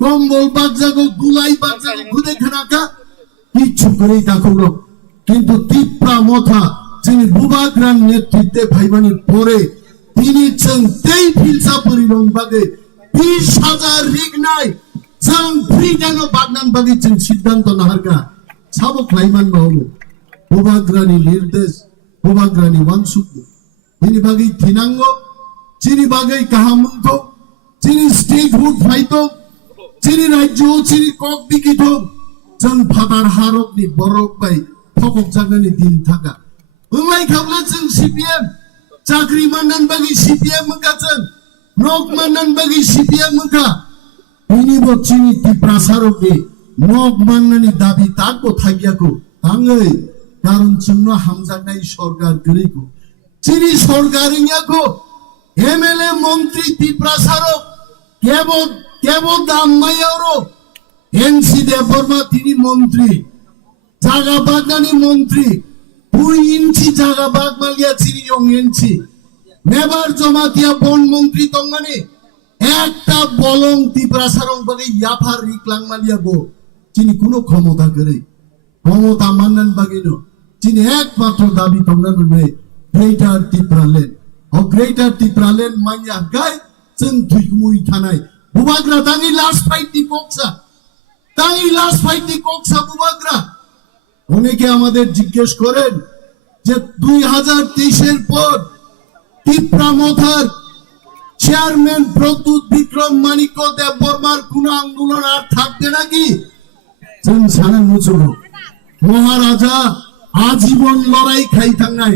कम्बल बागजागो दुलाय बागजागो खुदे खोनाका किच्छु करे दाखौरो किन्तु त्रिपुरा मथा जोंनि बुबाग्रान नेतृत्वे फाइबानि परे तिनि जों दै फिलसाफोरनि दं बागै 20,000 रिगनाय जों फ्रिडानो बागनान बागै जों सिद्धान्त नाहारगा साबो क्लाइमान बावनो बुबाग्रानि निर्देश बुबाग्रानि वानसुक तिनि बागै थिनांगो चिनि बागै गाहामंखौ चिनि स्टेटहुड फाइतो चिनि राज्य चिनि कक बिकितो जों फादार हारकनि बरक बाय फकक जागानि दिन थाका उंलाय खाबला जों सीपीएम चाकरी माननान बागै सीपीएम मंका जों नक माननान बागै सीपीएम मंका बिनि बच्चिनि त्रिपुरा सारकनि नक माननानि दाबि ताकबो थागियाखौ ताङै कारन जोंनो हामजानाय सरकार गैरैखौ चिनि सरकारियाखौ एमएलए मंत्री त्रिपुरा सारक केबो दाममायारो एनसी देबबर्मा तिनि मंत्री जागा बागनानि मंत्री 2 इंची जागा बागमालिया चिनि यं एनसी नेबार जमातिया बन मंत्री दंमाने একটা বলং ত্রিপুরা সারং বাকি ইয়াফার রিকলাং মালিয়াবো যিনি কোনো ক্ষমতা করে ক্ষমতা মান্নান বাগিনো যিনি একমাত্র দাবি তোমরা নুনে গ্রেটার ত্রিপুরালেন্ড ও গ্রেটার ত্রিপুরালেন্ড মাইয়া গায় जों थुइमुइ थानाय बुबाग्रा दानि लास्ट फाइट नि कक्सा दानि लास्ट फाइट नि कक्सा बुबाग्रा অনেকে আমাদের জিজ্ঞেস করেন যে 2023 এর পর ত্রিপুরা মথার চেয়ারম্যান প্রদ্যুৎ বিক্রম মানিক্য দেববর্মার কোন আন্দোলন আর থাকবে নাকি जों সানান মুচুর মহারাজা আজীবন লড়াই খাই থাকনাই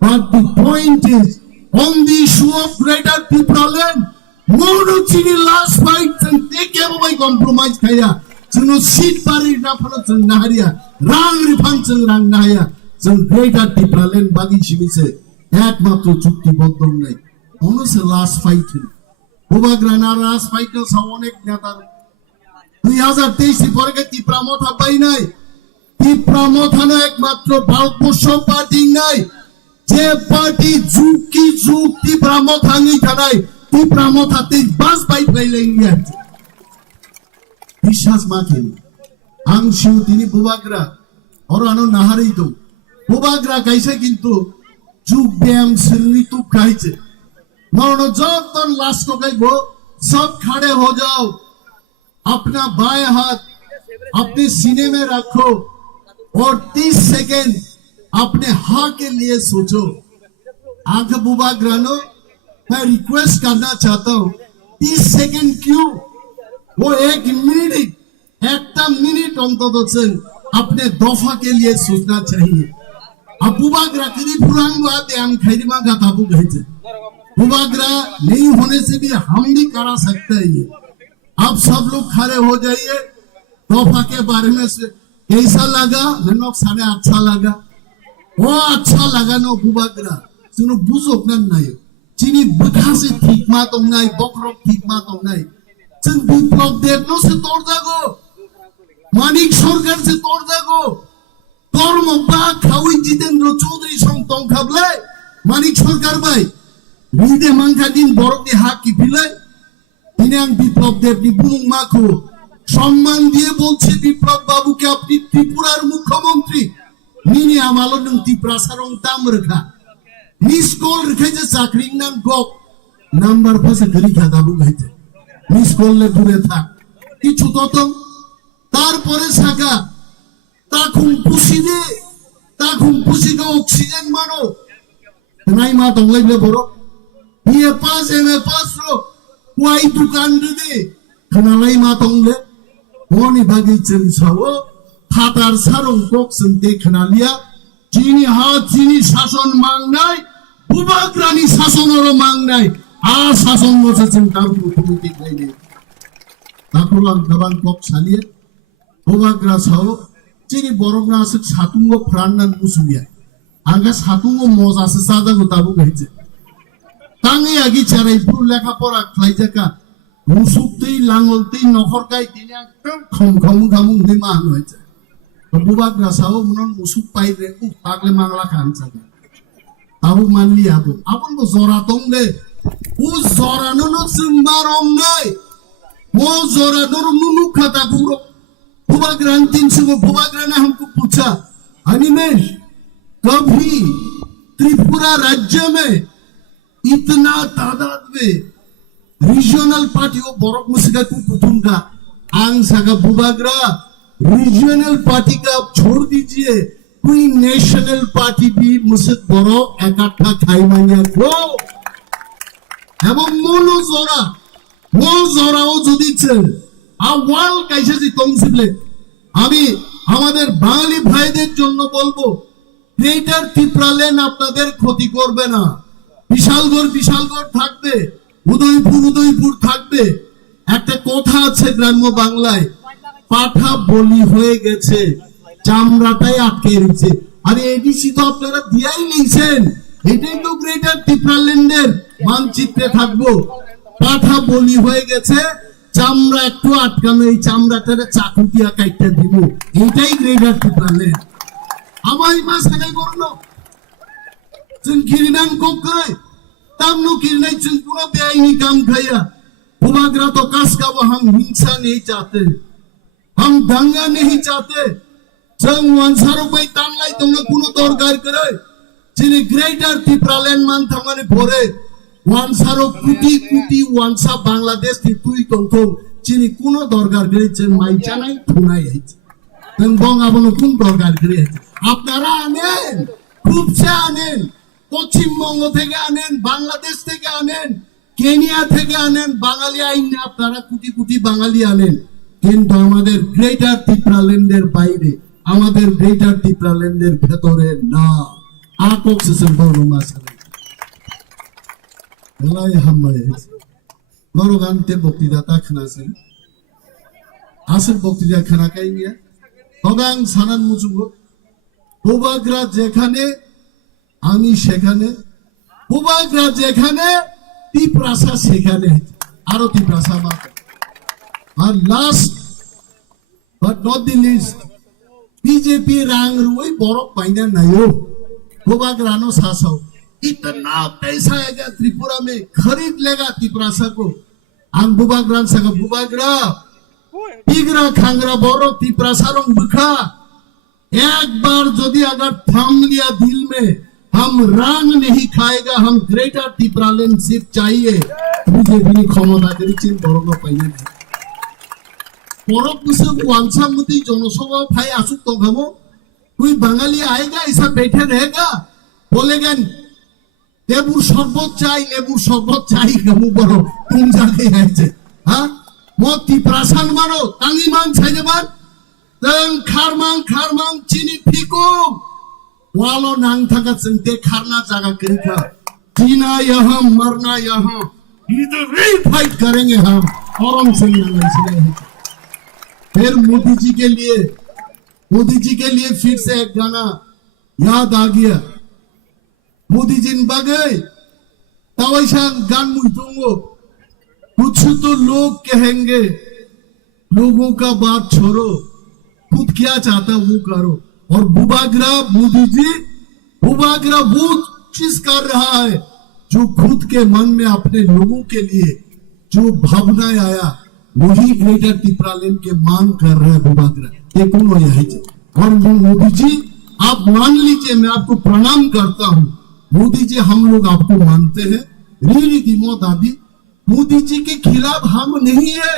but the point is on the issue of greater Tripraland mono chini last fight and take away compromise kaya जों सीट पारी ना फलो जों नारिया रांग रिफान जों रांग नाया जों greater Tripraland बागी सिमिसे एकमात्र चुक्तिबद्ध নাই অনুসে লাস্ট ফাইট বুবাগ্রানা লাস্ট ফাইট सा অনেক নেতা 2023 পরে কে ত্রিপুরা মথা পাই নাই ত্রিপুরা মথা না একমাত্র ভারতবর্ষ পার্টি নাই যে পার্টি যুক্তি ত্রিপুরা মথাঙ্গি থানায় ত্রিপুরা মথাতে বাস বাইক লাইলাইয়া বিশ্বাস মাখেন আং শিউ তিনি বুবাগ্রা অরানো নাহারেই তো বুবাগ্রা গাইছে কিন্তু যুগ ব্যায়াম শ্রেণী তুপ খাইছে মরণ যতন লাস্ট গাইবো सब खड़े हो जाओ अपना बाएं हाथ अपने सीने में रखो और 30 सेकेंड अपने हाँ के लिए सोचो आंख बुबाग्रानो मैं रिक्वेस्ट करना चाहता हूँ 30 सेकेंड क्यों वो 1 मिनट एक मिनट अंतत अपने दफा के लिए सोचना चाहिए अब बुबाग्रा करी पुरान बात है हम खैरिमा का ताबू गए बुबाग्रा नहीं होने से भी हम भी करा सकते हैं ये अब सब लोग खड़े हो जाइए दफा के बारे में से कैसा लगा ननक सारे अच्छा लगा वो अच्छा लगा नो बुबाग्रा सुनो बुझो ना नहीं चीनी बखा से ठीक मा तुम नहीं बकरो ठीक मा तुम नहीं चंद विप्लव देवनो से तोड़ जागो मानिक सरकार से तोड़ जागो कर्म बा खावी जितेंद्र चौधरी संग तों खबले मानिक सरकार भाई रीदे मांगा दिन बरक दी हाक की पिलाई दिनांग विप्लव देव नी बुनुंग माखो सम्मान दिए बोलছে বিপ্লব বাবুকে আপনি ত্রিপুরার মুখ্যমন্ত্রী নিনি আমালো নং ত্রিপুরা সারং দাম রেখা মিস কল রেখে যে চাকরি নাম গপ নাম্বার পাশে গরি খাদাবু গাইতে মিস করলে দূরে থাক কিছু তত তারপরে সাকা তাকুম পুষিগে অক্সিজেন মানো নাই মা দংলাইলে বড় বিয়ে পাস এমএ পাস রো ওয়াই দোকান দে খানালাই মা দংলে বনি বাগি চেন সাও হাতার সারং কক সন্তে খানালিয়া চিনি হাত চিনি শাসন মাংনাই বুবাগ্রানি শাসনরও মাংনাই আর শাসন বসেছেন তার কমিটি গাইলে তাকুলাং দাবাং কক সালিয়ে বুবাগ্রা সাও চিনি বরগনা আছে সাতুঙ্গ ফ্রান্নান মুসুমিয়া আঙ্গা সাতুঙ্গ মজ আছে সাদা গোতাবু গাইছে তাঙ্গি আগি চারাই পুর লেখাপড়া খাইজাকা মুসুকতেই লাঙ্গলতেই নখরকাই তিনি একদম খম নিমা হয়েছে বুবাগ্রা সাও মনন মুসুক পাই রে উ পাগলে মাংলা খানসাগে আবু মানলি আপন বো জরা তংলে উ জরা ননো সিম্বারম নাই वो जोरा दोर नुनु खाता पूरो बुबाग्रा अंतिम से वो बुबाग्रा ने हमको पूछा अनिमेश कभी त्रिपुरा राज्य में इतना तादाद में रीजनल पार्टी वो बरक मुसिका कुटुंगा आंग सागा बुबाग्रा रीजनल पार्टी का आप छोड़ दीजिए कोई नेशनल पार्टी भी मुझसे बड़ो इकट्ठा खाई मानिया को एवं मोनो जोरा वो जोराओ যদি ছেন আওয়াল কাইসে জি তংসিবলে আমি আমাদের বাঙালি ভাইদের জন্য বলবো গ্রেটার ত্রিপুরাল্যান্ড আপনাদের ক্ষতি করবে না বিশালগড় থাকবে উদয়পুর থাকবে একটা কথা আছে গ্রাম্য বাংলায় পাঠা বলি হয়ে গেছে চামড়াটাই আটকে রয়েছে আরে এডিসি তো আপনারা দিয়াই নিছেন এটাই তো গ্রেটার ত্রিপুরাল্যান্ডের মানচিত্রে থাকবো পাঠা বলি হয়ে গেছে চামড়া একটু আটকানো এই চামড়াটারে চাকু দিয়া কাটতে দিব এইটাই গ্রেটার ত্রিপুরাল্যান্ড আমাই মা সাগাই করলো जों किरनान को करे तमनु किरनाय जों पुरा बेआइनि काम खाया बुबागरा तो कस का वो हम हिंसा नहीं चाहते, हम दंगा नहीं चाहते। जों वानसारो बाय तानलाय दंनो कुनो दरकार करे जिनि ग्रेटर त्रिपुरालैंड मान थांगाने भरे वानसारो कुटी कुटी वानसा बांग्लादेश थि तुई तंथौ जिनि कुनो दरकार करे जों माइचानाय थुनाय हैছে जों बंग आबनो कुन दरकार करे हैছে আপনারা আনেন খুবসে আনেন পশ্চিমবঙ্গ থেকে আনেন বাংলাদেশ থেকে আনেন কেনিয়া থেকে আনেন বাঙালি আইনে আপনারা কোটি কোটি বাঙালি আনেন কিন্তু আমাদের গ্রেটার ত্রিপুরাল্যান্ডের বাইরে আমাদের গ্রেটার ত্রিপুরাল্যান্ডের ভেতরে না আটক সেসব বর্ণমাসালে এলাই হামবাই বড়গানতে বক্তৃতা खोनासै আসল বক্তৃতা खोनाকাই নিয়া তবে সানান মুজুব বুবাগরা যেখানে আমি সেখানে বুবাগরা যেখানে ত্রিপুরাসা সেখানে আরো ত্রিপুরাসা মাত্র আর last but not the least BJP रंग रुई बरफ पाइना नहीं हो बुबागरानो सासो इतना पैसा आएगा त्रिपुरा में खरीद लेगा त्रिपुरासा को हम बुबागरान सगा बुबागरा बिगरा खांगरा बोरो त्रिपुरासा रंग बुखा एक बार यदि अगर थाम लिया दिल में हम रंग नहीं खाएगा हम ग्रेटर त्रिपुरालैंड सिर्फ चाहिए बीजेपी क्षमता करी चिन बरफ पाइना नहीं बरफ कुछ वांसा मुदी जनसभा भाई आसुक तो घमो कोई बंगाली आएगा ऐसा बैठे रहेगा बोलेगा लेबू शरबत चाहिए घमो बरो तुम जाने आए हाँ मोती प्रासान मारो तांगी मान चाहिए मान तंग खारमांग चीनी फीको वालो नांग थका चंते खारना जागा करेगा जीना यहाँ मरना यहाँ इधर रील फाइट करेंगे हम औरम सिंह इसलिए फिर मोदी जी के लिए फिर से एक गाना याद आ गया मोदी जी बगै तवैशान गान मुझूंगो कुछ तो लोग कहेंगे लोगों का बात छोड़ो खुद क्या चाहता वो करो और बुबागरा मोदी जी बुबागरा वो चीज कर रहा है जो खुद के मन में अपने लोगों के लिए जो भावना आया वही ग्रेटर त्रिपुरालैंड के मांग कर रहे हैं बुबागरा ये कौन हो यही और मोदी जी आप मान लीजिए मैं आपको प्रणाम करता हूँ मोदी जी हम लोग आपको मानते हैं रीली दिमो दादी मोदी जी के खिलाफ हम नहीं है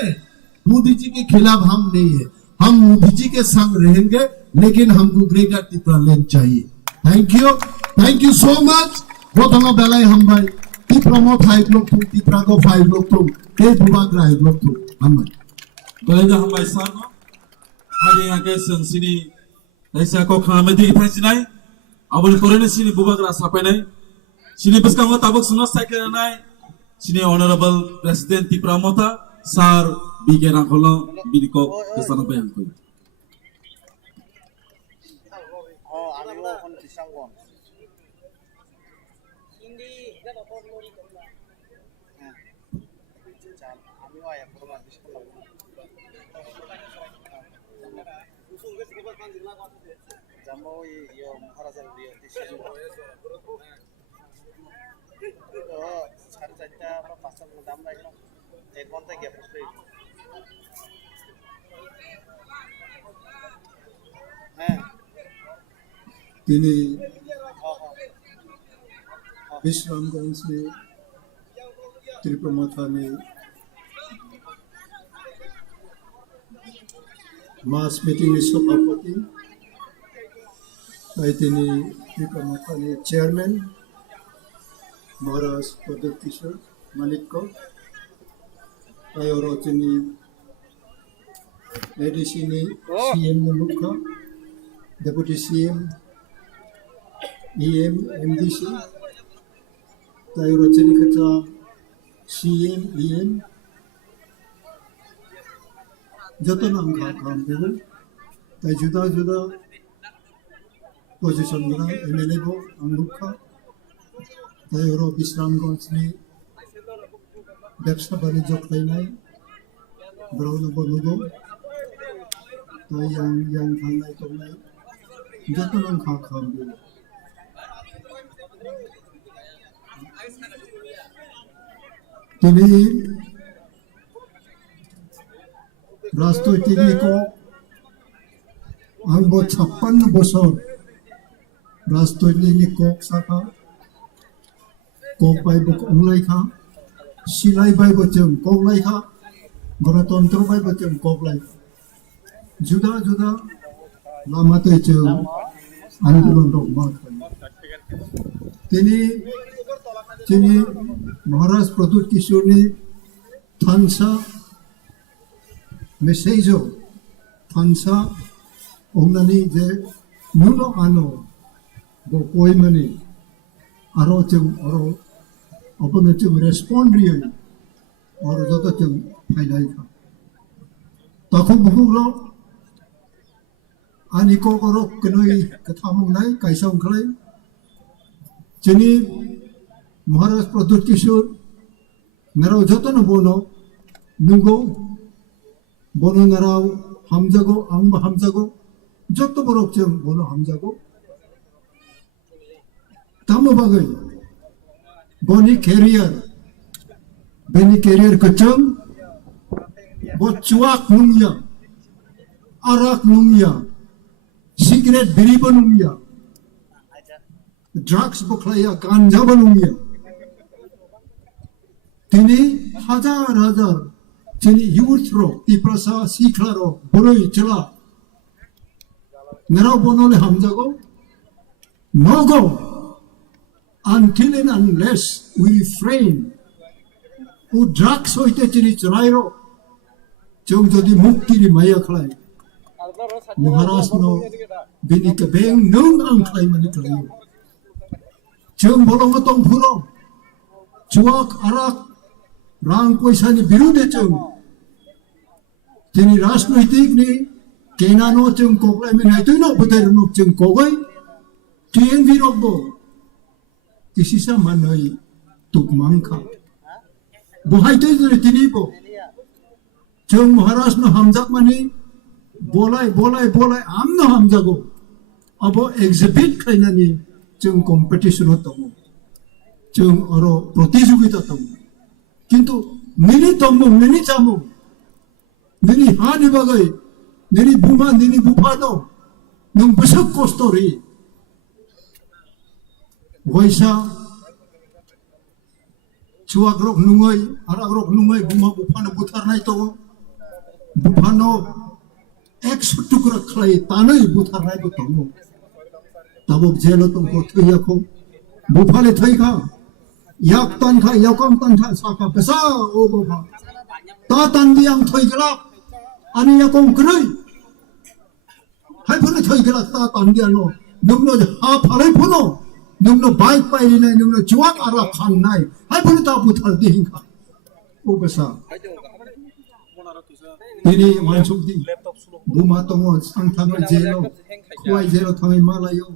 मोदी जी के खिलाफ हम नहीं है हम मोदी जी के संग रहेंगे लेकिन हमको ग्रेटर त्रिपुरालैंड चाहिए थैंक यू सो मच वो दोनों बेलाय हम भाई त्रिपुरा फाइव लोग तुम त्रिपुरा को 5 लोग तुम ये बुबागरा 5 लोग तुम Belajar hambai sano, hari yang ke sini, saya kau kami di tempat sini, abang koren sini bubagra sampai nai, sini pas kamu tabuk sunas saya kena nai, sini Honorable President Tripura Mota, Sar B.K. Rangkolo, Biniko kesana bayang kau. Jamoi yang Maharaja dia di sini. Sekarang saja pasang udam lagi. Kontak ya pasti. তিনি विश्रामगंज में त्रिपुरा माता में मास मीटिंग में सभापति তিনি त्रिपुरा माता में चेयरमैन महाराज प्रदीप किशोर मालिक और তিনি एडीसी ने सीएम मुखा deputy CM EM MDC tayo rajani kaca CM EM joto nang kam debo tay juda position guna MLA bo angukha tayo ro Bisramganj ni ব্যবসা বাণিজ্য খাইনাই ব্রাউন বনুগো তাই yang থাংনাই তংনাই joto nang kam debo তিনি राजनैतिकनि कक आंबो 56 बोसोर राजनैतिकनि कक साखा कक बायबो अंलायखा सिलाय बायबो जों ककलायखा गणतंत्र बायबो जों ककलायखा जुदा जुदा लामाते जों आंदोलन रखमा दिनै महाराज प्रद्युत किशोरनि थानसा मेसेजो थानसा अंनानै जे नुनो आनो बो पयमनि आरो जों आरो अपने जों रेस्पॉन्ड रियै आरो जत जों फायलायखा ताखौ बुहुलो आनिको करो कनै कथामुंनाय कायसांखलाय जोंनि महाराज प्रद्युत किशोर नाराव जतन बोनो नंगौ बोनो नाराव हामजागौ आंबो हामजागौ जत बरफ जों बोनो हामजागौ तामो बागै बोनि केरियर कचों बो चुआक नुंगिया आराक नुंगिया सिगरेट बिरिबो नुंगिया ड्रग्स बख्लाया गांजाबो नुंगिया दिनै हाजार हाजार जोंनि युथ रो तिप्रासा सिख्ला रो बुरै चला नाराव बनले हामजागौ नगौ until and unless we refrain who drugs होइते चिनि चराइरो जों जदि मुक्तिनि माया खलाय महाराज नो बिनि के बें नों आं खलाय मानि खलायो जों बलंग दं फुरो चुआक आराक रां पैसानि बिरुदे जों दिनै राजनैतिकनि केनानो जों कगलाय मिनायतैनो बदायनो जों कगै टिएनभि रबो किसिसा मानै तुकमांखा बहायतै दिनैबो जों महाराज नो हामजाक मानि बोलाय बोलाय बोलाय आमनो हामजागौ अब एग्जिबिट खायनानि जों कम्पिटिशन दङ जों आरो प्रतियोगिता दङ किन्तु नोंनि दंमुं नोंनि जामुं नोंनि हानि बागै नोंनि बुमा नोंनि बुफानो नों बेसे खस्थ' रि वैसा चुआक रक नुङै आराक रक नुङै बुमा बुफानो बुथारनाय दङ बुफानो 100 टुकरा खालाय तानै बुथारनायबो दङ ताबो जेल दंखौ थैयाखौ बुफाले थैखा याक तानखा याकम तानखा साखा बेसा ओ बुफा ता तानदि आं थैगला आनि याकम ग्रै हायफोरनो थैगला ता तानदियानो नोंनो हा फालै फनो नोंनो बाइक पाइनाय नोंनो चुआक आरा खांनाय हायफोरनो ता बुथारदि हिंखा ओ बेसा दिनै मानसुकदि बुमा दङ आं थाङै जेलाव खुवाय जेलाव थाङै मालायो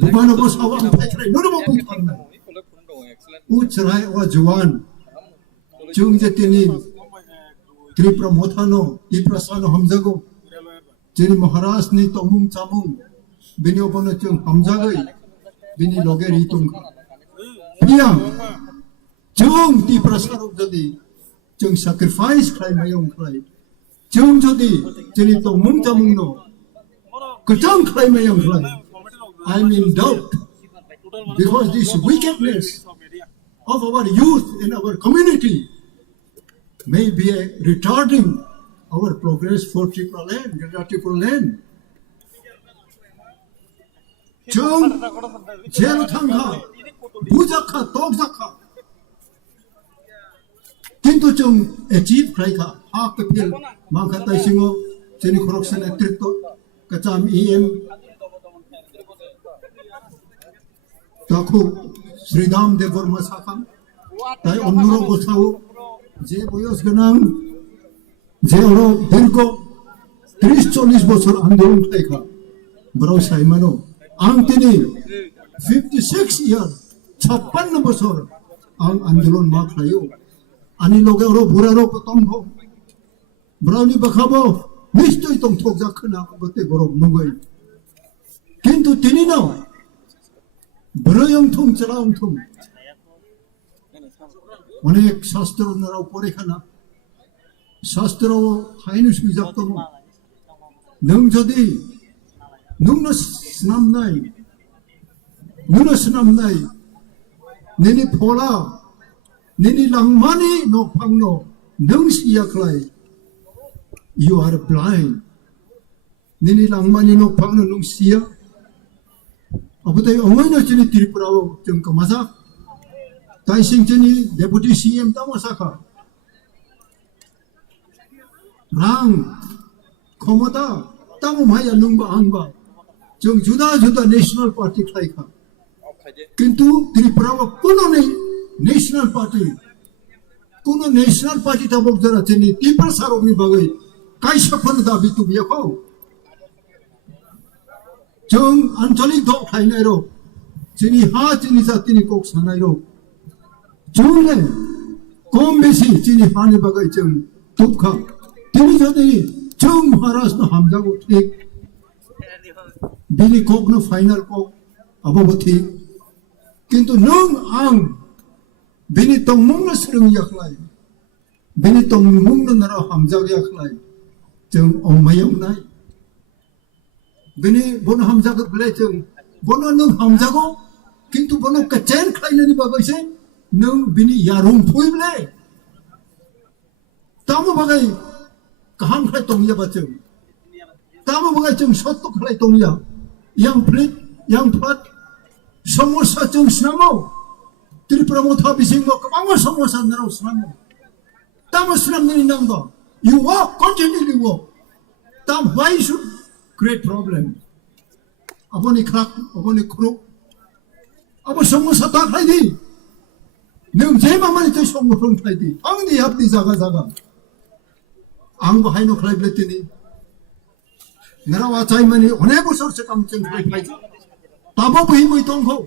बुमानोबो सावा आं फायख्राय नोंनोबो बुथारनाय उचराय वा जवान जों जेतिनि त्रिपुरा मोथानो तिप्रासानो हमजागौ जोंनि महाराजनि तमुं चामुं बिनि अबनो जों हमजागै बिनि लगे रितुंखा पिया जों तिप्रासारो जदि जों सैक्रिफाइस खालामनायाव खालाय जों जदि जोंनि तमुं चामुंनो गोथां खालामनायाव खालाय I am in doubt because this wickedness of our youth in our community may be retarding our progress for Tripura land, Greater Tripura land. जों जेल थांखा बुजाखा तगजाखा किन्तु जों एचिव खालायखा हा कपिल मांखा ताइसिङो जोंनि खरकसा नेतृत्व कचाम EM ताखौ श्रीराम देव वर्मा साखां ताई अन्नुरो गोसाव जे बयस गोनां जे अरो दीर्घ 30-40 बोसोर आंदोलन खालायखा ब्राव साइमानो आं दिनै 56 इयार 56 बोसोर आं आंदोलन मा खालायो आंनि लगे अरो बुरारो दंखौ ब्रावनि बाखाबो निश्चय दं थगजाखोना बते गरब नङै किन्तु दिनैनो ब्रयं थुं चलां थुं अनेक शास्त्र नराव परेखाना शास्त्राव हायनो सुजाब दङ नों जुदि नोंनो सिनामनाय नोंनि फला नोंनि लांमानि न'फांनो नों सियाखलाय you are blind नोंनि लांमानि न'फांनो नों सिया अबथाय अङैनो जोंनि त्रिपुराव जों गोमाजा दाइसिं जोंनि डेपुटि CM तामासाखा रां क्षमता तामो माया नोंबा आंबा जों जुदा जुदा नेशनल पार्टी खालायखा किंतु त्रिपुराव कोनो नेशनल पार्टी ताबक जरा जोंनि तिपर सारकनि बागै कायसाफोर दाबि तुबियाखौ जों आन्चलिक दल खायनाय रौ जोंनि हा जोंनि जातिनि कक सानाय रौ जोंनो कम बेसि जोंनि हानि बागै जों तुबखा दिनै जुदि जों महाराष्ट्र हामजागौ थिक बिनि ककनो फाइनाल कक आबाबो थिक किंतु नों आं बिनि तंमुंनो सोलोंयाखलाय बिनि तंमुंनो नाराव हामजागयाखलाय जों अमायाव नाय बिनि बन हामजागो बेलाय जों बनो नों हामजागौ किंतु बनो कचेर खायनायनि बागैसो नों बिनि यारुं फुइबले तामो बागै गाहाम खाय तंयाबा जों तामो बागै जों सत्त खाय तंया yang plat समस्या जों सिनांगौ त्रिपुरा मथा बिसिंगो गोबां समस्या नाराव सिनांगौ तामो सिनांनायनि नांगौ you walk continually walk tam why should create problem aboni khrak aboni khuruk abo समस्या ta खायदि नों जे मामानि ते समस्या खायदि आंनि हाबनि जागा आंबो हायनो खालायब्ले दिनै नाराव आचायमानि अनेक बोसोरसो कामजों खायदि ताबो हिमै दंखौ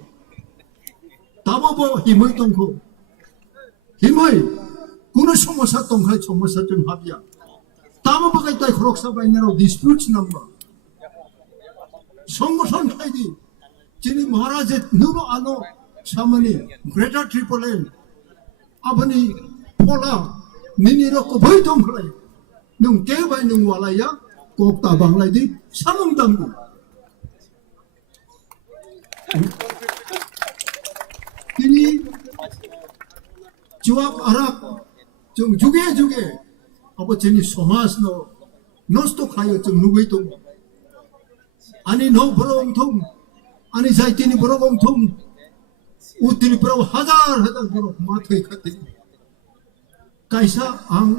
ताबो हिमै दंखौ हिमै कुनो समस्या दंखाय समस्या जों हाबिया ताबो बागै ताय खरकसा बायनाराव डिस्प्यूट नाम्बा संगठन खायदि जिनि महाराज नुनो आनो सामनि ग्रेटर ट्रिपोल आबनि फला निनिरो कबै दंखलाय नों के बाय नों वालाया कोकता बांलायदि सामं दांगु दिनै जुवाब आराक जों जुगे अब जोंनि समाजनो नष्ट खायो जों नुबाय दं आंनि न'फोराव थं आंनि जायतिनि बर'आव थं उत्तरफोराव हाजार बर' मा थैखादों कायसा आं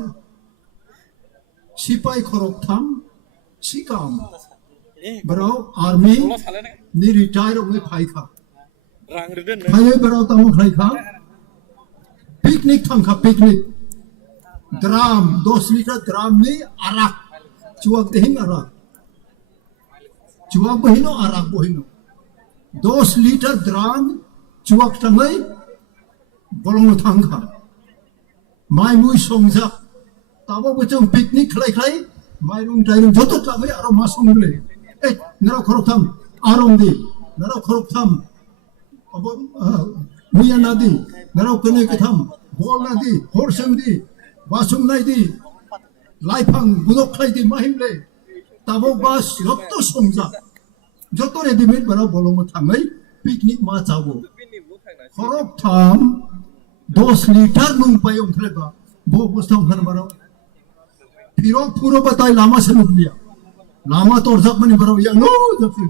सिपाइ खरकथाम सिगाम बराव आर्मी नि रिटायर होय फायखा फायै बराव तामो खायखा पिकनिक थांखा पिकनिक ड्राम 10 लिटार ड्राम नि आराक चुवाक देहिं आराक चुवाक बहिनो आराक बहिनो 10 लिटार ड्राम चुवाक थाङै बलंनो थांखा माइ मुइ संजा ताबो जों पिकनिक खालाय माइरं टाइरं जत लाबाय आरो मा संले ए नाराव खरकथाम आरंदि नाराव खरकथाम अब मुया नादि नाराव कनै कथाम बल नादि हरसेंदि बासुं नायदि लाइफां बुदक खायदि माहिमले ताबो बास जत संजा जत रेडिमेड बाराव बलंनो थाङै पिकनिक मा जाबो खरकथाम 10 लिटार नुंपाय ओंख्रेबा बो बस्थां फानबाराव फिरक पुरो बताय लामा से नुकलिया लामा तोरजाक मनि बराव या नो जब से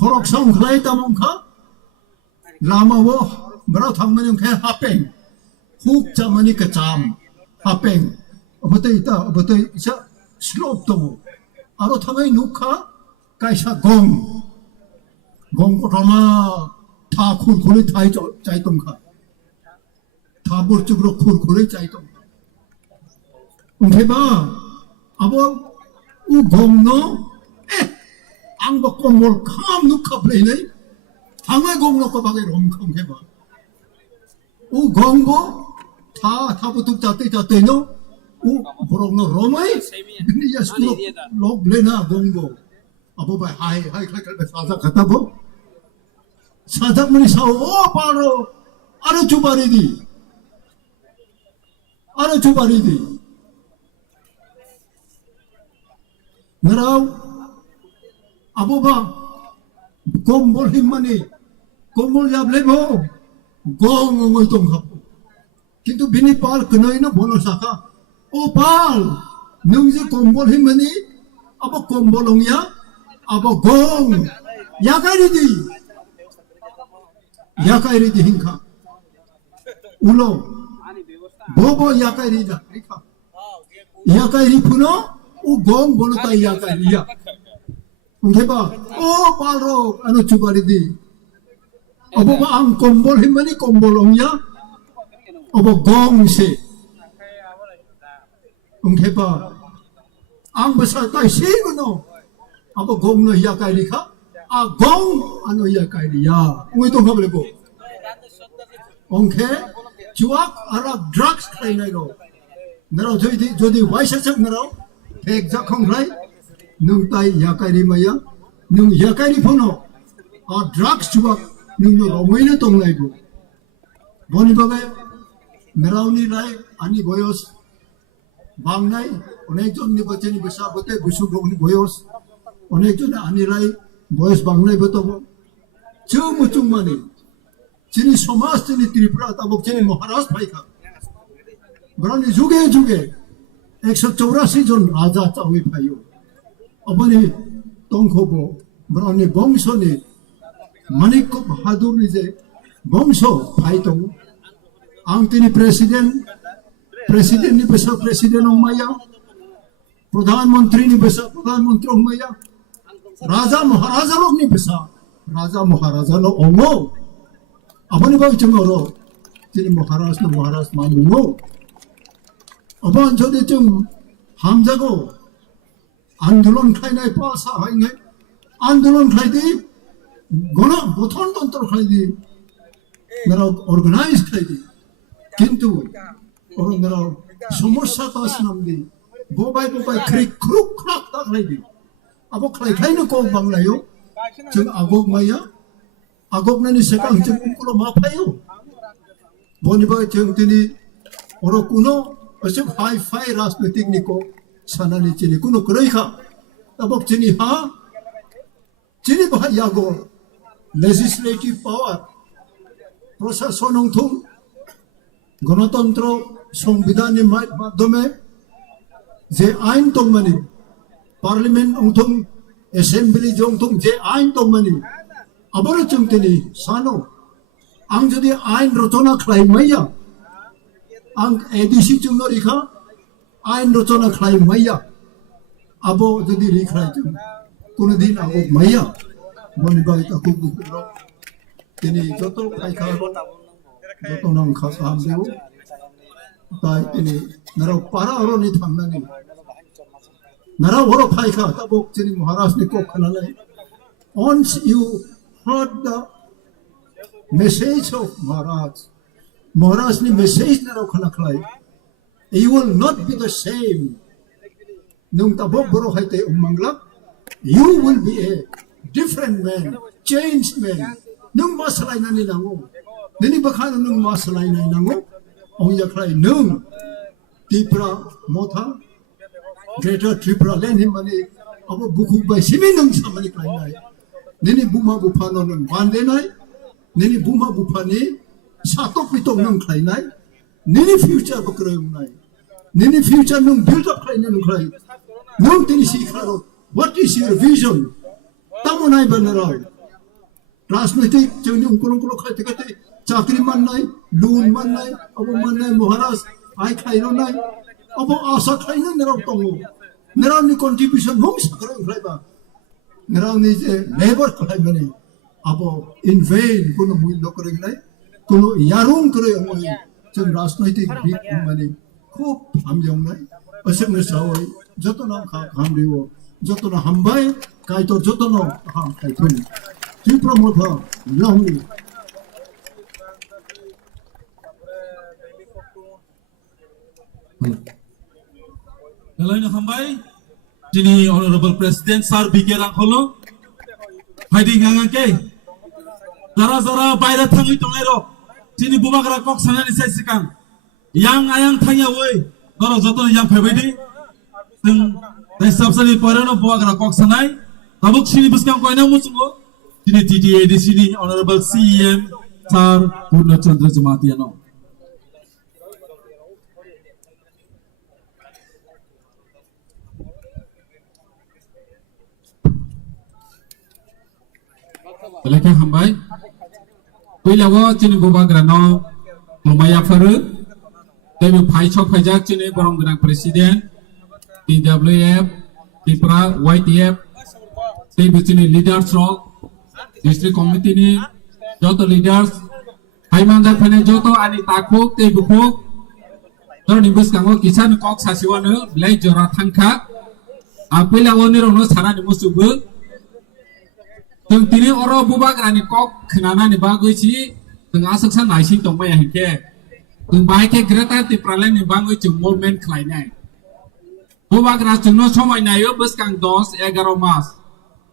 खरक सं खलाय तामंखा लामा वो बराव थांमनि ओंखाय हापें हुक चामनि कचाम हापें अबतै इसा स्लोप दङ आरो थाङै नुखा कायसा गं गथमा था खुरखुरै थाय चाय दंखा था बुरचुग्र खुरखुरै चाय दं ओंखायबा आबो उ गंनो आंबो कमल खाम नुखाब्लेनै थाङै गंनो को बागै रमखौ ओंखायबा उ गंबो थाबो तुक जाते नो उ बरंनो रमै बिनिया स्कुल लग लेना गंबो आबो बाय हाय खाय साजा खताबो साजा मनि साव ओ पारो आरो चुबारिदि naraw abo ba kombol himmani kombol jable mo gong ngoy tong hap kintu bini pal kenai na bono saka o pal nung je kombol himmani abo kombolong ya abo gong yakai di hingka ulo bobo yakai ri da yakai ri puno u gong bono ta yakai ri ya ungkeba o palo anu cubari di abo ba ang kombol himmani kombolong ya abo gong se ungkeba ang besar tai se no abo gong no yakai ri ka a gong anu yakai ri ya ungoi to ngable ko ongke chuak ara drugs khai nai ro naro jodi waisa chak naro ek jakhong lai nung tai yakai ri maya nung yakai ri phono a drugs chuak nung no romoi na tong lai bo boni bagai narauni lai ani boyos bangnai onek jon ni bachani besa bote busu goni boyos onek jon ani lai boyos bangnai botobo chung mani chini somas chini tripura tabok chini Maharashtra paika berani juge 184 jon raja chawi payo abani tongkhobo berani bongso ni Manik Bahadur ni je bongso pai tong ang tini presiden ni besa presiden ong maya pradhan mantri ni besa pradhan mantri ong maya raja maharaja log ni besa raja maharaja lo ongo abani ba chungoro tini Maharashtra manungo aban jodi chung hamjago andolon khainai pasa hainai andolon khaidi gona bothon tantro khaidi mera organize khaidi kintu or mera somosya tas namdi bobai khrik kruk krak tak khaidi abo khai no ko banglayo chung agok maya agok nani sekang chung kulo mapayo boni ba chung tini oro kuno asuk hi-fi rajnitik niko sanani chini kuno kroi kha abok chini ha chini ba yago legislative power প্রশাসন অংথম গণতন্ত্র সংবিধানের মাধ্যমে যে আইন তংমানি পার্লামেন্ট অংথম অ্যাসেম্বলি অংথম যে আইন তংমানি আবারও চংতেনি সানো আং যদি আইন রচনা খাই মাইয়া আং এডিসি চুনো রেখা আইন রচনা খাই মাইয়া আবো যদি রেখাই চুন কোনদিন আবো মাইয়া বনিবাই তাকু বুকুলো তিনি যত খাইখা যত নাম খাম দেব তাই তিনি নারা পারা হরনি থামনানি নারা হর খাইখা তাবক তিনি মহারাষ্ট্র কো খানালাই once you heard the message of Maharaj ni message nara khana khlai you will not be the same nung tabok boro haite umangla you will be a different man changed man nung masalai nani nango nini bakhan nung masalai nani nango ong yakrai nung Tripura motha greater Tripura land him mani abo buku bai simi nung samani kai nai nini buma bufano nung bande nai nini buma bufani satok pitong nung kai nai nini future bakroy nai nini future nung build up kai nung kai nung tini sikharo what is your vision tamonai banarao राजनीतिक जोंनि उनकुलो खाइते खाइते चाकरी माननाय लोन माननाय अब माननाय महाराज आइ खाइनो नाय अब आशा खाइनो नेराव दङो नेरावनि कन्ट्रिबिउसन हम साखरा ओंख्लायबा नेरावनि जे लेबर खालायमाने अब इन वेन कोनो मूल्य करेंगनाय कोनो यारुं करे ओंय जों राजनैतिक बिक माने खूब हामजावनाय असंनो सावय जतन खामदेवो जतन हामबाय कायतो जतन हाम खाइथोन Tripura motha lahuni Lain hambai jini honorable president sir BK Rangkholo fighting ngangake zara baira thangi tongai ro jini bumagra kok sanani sai sikang yang ayang thangya oi doro joton yang phabai di tai sabsani parano buagra kok sanai tabuk sini buskang koina musungo sini TTADC ni honorable CEM Sir Purnachandra Jamatiano Belakang hambai Pilawo sini buagra no Lumaya faru Tapi Paichok Pajak sini borong genang presiden TWF Tipra YTF Tapi sini leaders rock district committee ni joto leaders Haimanda Pane joto ani takuk te bukuk Tor nimbus kanggo kisan kok sasiwanu Belai jora tangka Apila wani rono sana nimbus subu Tung tini oro bubak rani kok kenana ni bagui si Tung asok san naising tong maya hingke Tung baik ke Greta Tipralen ni bagui cung movement klainai Bubak racun no somai nayo bus kang 10-11 mas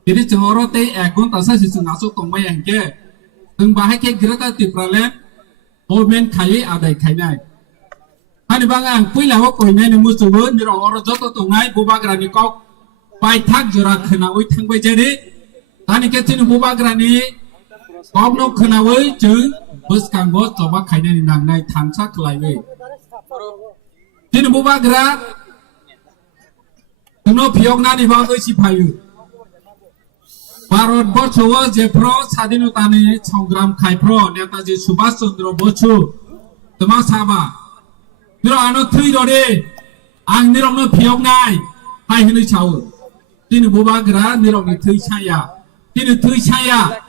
Jadi cengoro te ekon tasa si sengasuk tongmai angke Tung bahai ke Greta Tipralen movement khai adai khainai Hani bang ang pui lawa koinai ni musubu nirong oro joto tongai bubak rani kok pai thak jora khenawi thangbai jadi Tani ke chini bubak rani kok no khenawi chung bus kang bo coba khainai ni nangnai thamsa khlaiwi Chini bubak ra Tungno piyok nani bagui si phayu Bharat Borsho Jepro Sadinotani Chonggram Khaipro Netaji Subhash Chandra Bosu Tama Saba Niro ano thui dore ang nirong no piyok nai hai hinu chau Tini bubagra nirong ni thui chaya Tini thui chaya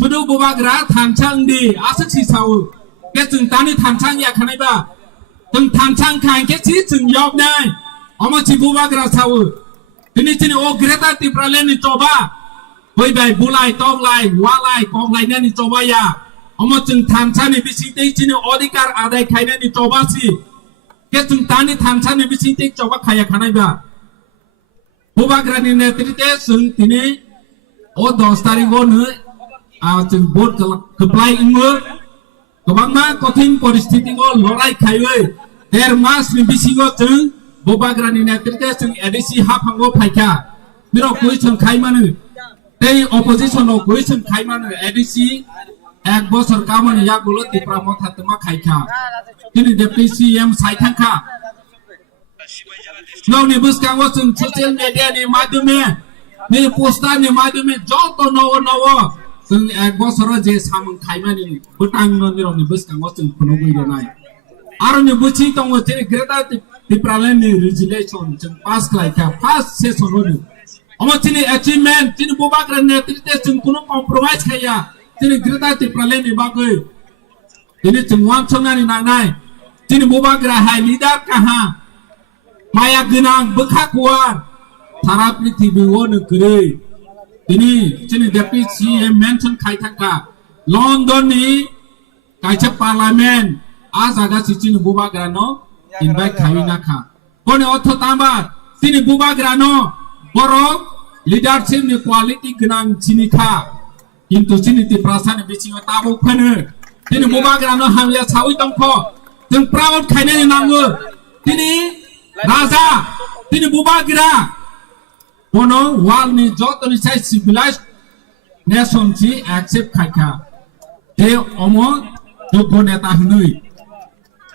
Tudu bubagra thamchang di asak si chau Ke chung tani thamchang ya khanai ba Tung thamchang khain ke chi chung yok nai Omo chi bubagra chau Tini chini o Greta Tipralen ni coba Hoi bai bulai tong lai walai kong lai nani coba ya Omo chung thamchang ni bising te chini odikar adai khaina ni coba si Ke chung tani thamchang ni bising te coba khaya khanai ba Bubagra ni netrite sung tini o 10 tarik o ne chung board keplai ingo Kebangma kotin परिस्थिति को लड़ाई खाइवे 1.5 मास ni bising o chung Bubagra ni netrite sung ADC hapango phaika Miro kui chung khai manu Tei opposition o kui chung khai manu ADC ek bosor kamani yak bulo tipra motha tuma khaika Tini deputy CM saithangka Now ni buskang wo chung social media ni madhyame ni poster ni madhyame joto nowo chung ek bosor je samung khai mani butang no niro ni buskang wo chung phunogui donai Aro ni buchi tongo tini Greta Tipralen ni resolution chung pass khlaika first session ro ni Omo tini achievement tini Bubagra netrite chung kuno compromise khaya Tini Greta Tipralen ni bagui Tini chung wan chongna ni nanai Tini Bubagra hai leader kaha Maya genang bekha kuat Thara prithibi wo negeri Tini tini deputy CM mention khai thangka London ni kaisa parliament Azaga si tini Bubagra no invite khai nakha Kone otho tamba tini Bubagra no borok leadership ni quality genang chini kha Kintu chini ti prasani bichingo tabo phane Tini Bubagra no hamya chawi tongkho Jeng proud khaina ni nangu Tini Raja Tini Bubagra Bono wal ni joto ni sai civilized nation chi accept khaika Te omo jogo neta hnui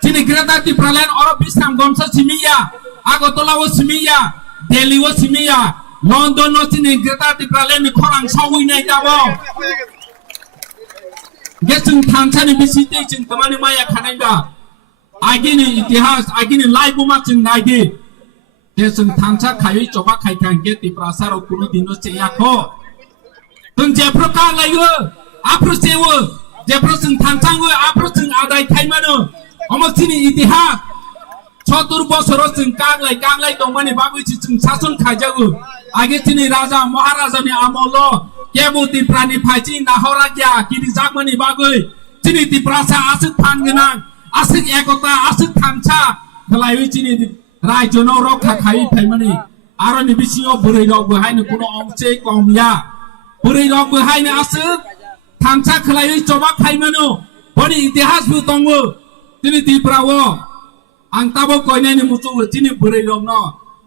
Tini Greta Tipralen oro bisam gomsa simiya Agotola wo simiya Delhi wo simiya London no tini Greta Tipralen ni khorang sawi nai dabo Gesung thamchani bisite chung tamani maya khanai ba Agini itihas agini lai buma chung naigi Gesung thamcha khayi choba khai khang ke Tiprasaro kuno dino cheya kho Tung jepro ka laiwo apro sewo jepro chung thamchang wo apro chung adai khai mano Omo tini itihas Chotur bosoro chung kanglai tongmani bagui chi chung sason khajagu Age tini raja maharaja ni amolo Kebu Tiprani phachi nahora kya kini jakmani bagui Tini Tiprasa asuk phan genang asuk ekota asuk thamcha khlaiwi tini rai jono rokha khai phaimani aro ni bisingo burei rok bahai ni kuno omche komya burei rok bahai ni asuk thamcha khlaiwi choba khaimano boni itihas bu tongo tini Tiprawo ang tabo koine ni musu tini burei rok no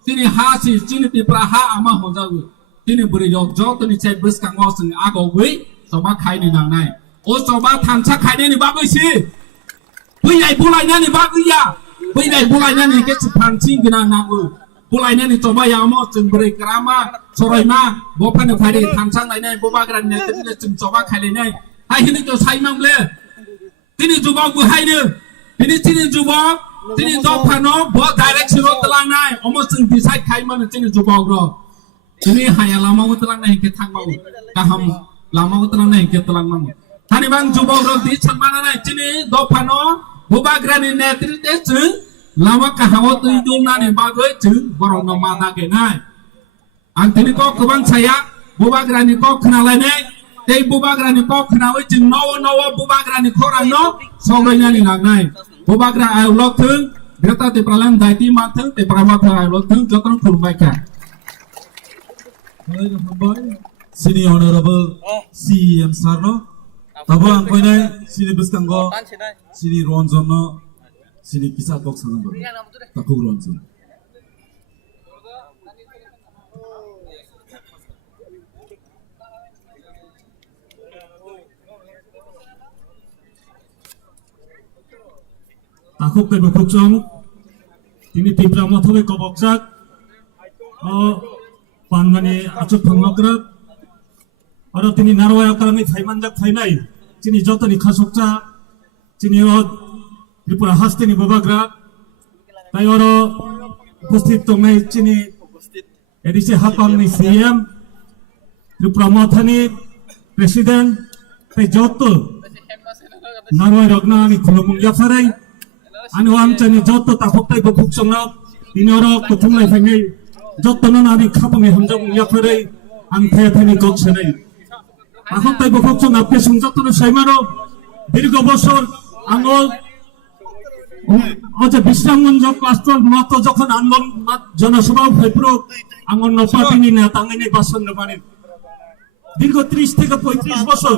sini hasi sini tipra ha ama honjagu sini beri jok jok tini cek bus kanggo sing ago wi soba kai ni nang nai o soba tansa kai ni bagus sih wi nai bulai ni bagus ya wi nai bulai ni ke pancing kena namu bulai ni coba ya mo sing beri kerama sorai ma bopan ni kai ni tansa ni boba gran ni tini sing coba kai ni hai ini tu sai mang le tini jubak bu hai ni tini jubak tini dok pano bo direction ro telang nai almost sing decide kai man tini jubak ro tini haya lama ko telang nai ke thang mau kaham lama ko telang nai ke telang mau tani bang jubak ro di chan mana nai tini dok pano bo ba grani ne tini te chu lama kahawo tu dum na ne ba goi chu borong no ma da ke nai ang tini ko kubang saya bo ba grani ko khna lai nai tei bo ba grani ko khna wi chu no bo ba grani khorang no song nya ni nang nai Bobagra ayo lok thung, berita te pralan daiti mat thung, te pramat ayo lok thung, jotong kurbai ka. Sini honorable CM Sarno, tabo ang koy nai sini buskanggo, sini Ronzon no, sini kisah box sanambo, takug Ronzon. Takuk pe bukjong ini tipra mothoi kobokjak panmani achuk phangmakrak aro tini narwaya karami thaimanjak thainai tini jotoni khasokcha tini tripura hastini bobagra tai oro উপস্থিত tongnai tini edise hapangni CM tripura mothani president tai joto narwaya rogna ani khulumung yapsarai Anu amcani joto takuk tai bukuk songnap ini oro kutung lai fangai joto non ani khapangi hamjong yapharai ang thaya thani kok sanai takuk tai bukuk songnap ke sung joto no saimaro dirgo bosor angol oje bisramgunjo class 12 mato jokhon আন্দোলন জনসভা হইপুরো angol no patini na tangini bason no mane দীর্ঘ 30 থেকে 35 বছর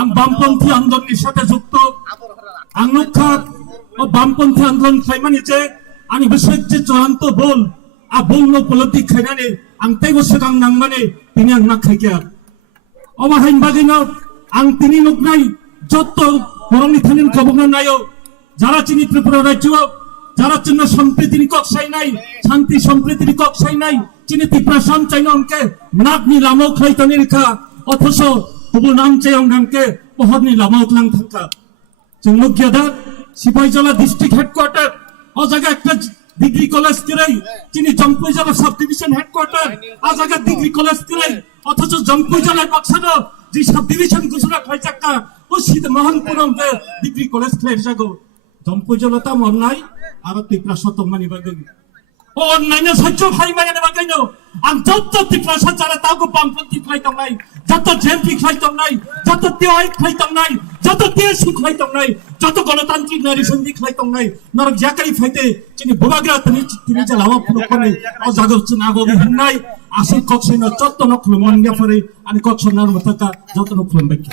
আম বামপন্থী আন্দোলনের সাথে যুক্ত আংলুখা ও বামপন্থী আন্দোলন খাইমানি যে আনি বিশেষ যে চূড়ান্ত বল আ বল উপলব্ধি খাইনানে আং তাইবো সেগাং নাংমানে তিনি আং না খাইকে অবাহাইন বাগিনো আং তিনি লোকনাই যত বরংনি থানিন খবর নাইও যারা চিনি ত্রিপুরা রাজ্য যারা চিহ্ন সম্প্রীতির কক্ষাই নাই শান্তি সম্প্রীতির কক্ষাই নাই চিনি ত্রিপুরা সঞ্চয় অঙ্কে নাকনি লামক খাইতানি রেখা অথচ তবু নাম চাই অঙ্কে পহরনি লামক লাং থাকা जों मुख्यदा सिपाहीजला डिस्ट्रिक्ट हेडक्वार्टर ओ जगह একটা ডিগ্রি কলেজ করে চিনি জম্পুইজলা সাব ডিভিশন হেডকোয়ার্টার আ জায়গা ডিগ্রি কলেজ করে অথচ জম্পুইজলার পক্ষে যে সাব ডিভিশন ঘোষণা খাইচাকা ও শীত মহানপুরম ডিগ্রি কলেজ ক্লের জাগো জম্পুইজলা তা মন্নাই আর ত্রিপুরা শতমানি বাগৈ ও অন্যান্য সহ্য ভাই মানে বাগাইনো আম যত ত্রিপুরা যারা তাগো বামপন্থী খাইতাম নাই যত জেএমপি খাইতাম নাই যত টিআই খাইতাম নাই যত টিএসইউ খাইতাম নাই যত গণতান্ত্রিক নারী সন্ধি খাইতাম নাই নরক জাকাই ফাইতে চিনি বোবাগ্রা তিনি যা লামা ফুলকনে ও জাগছ নাগো নাই আসি কক্ষে ন যত নখল মনগা পরে আনি কক্ষ নার মতকা যত নখল বাকি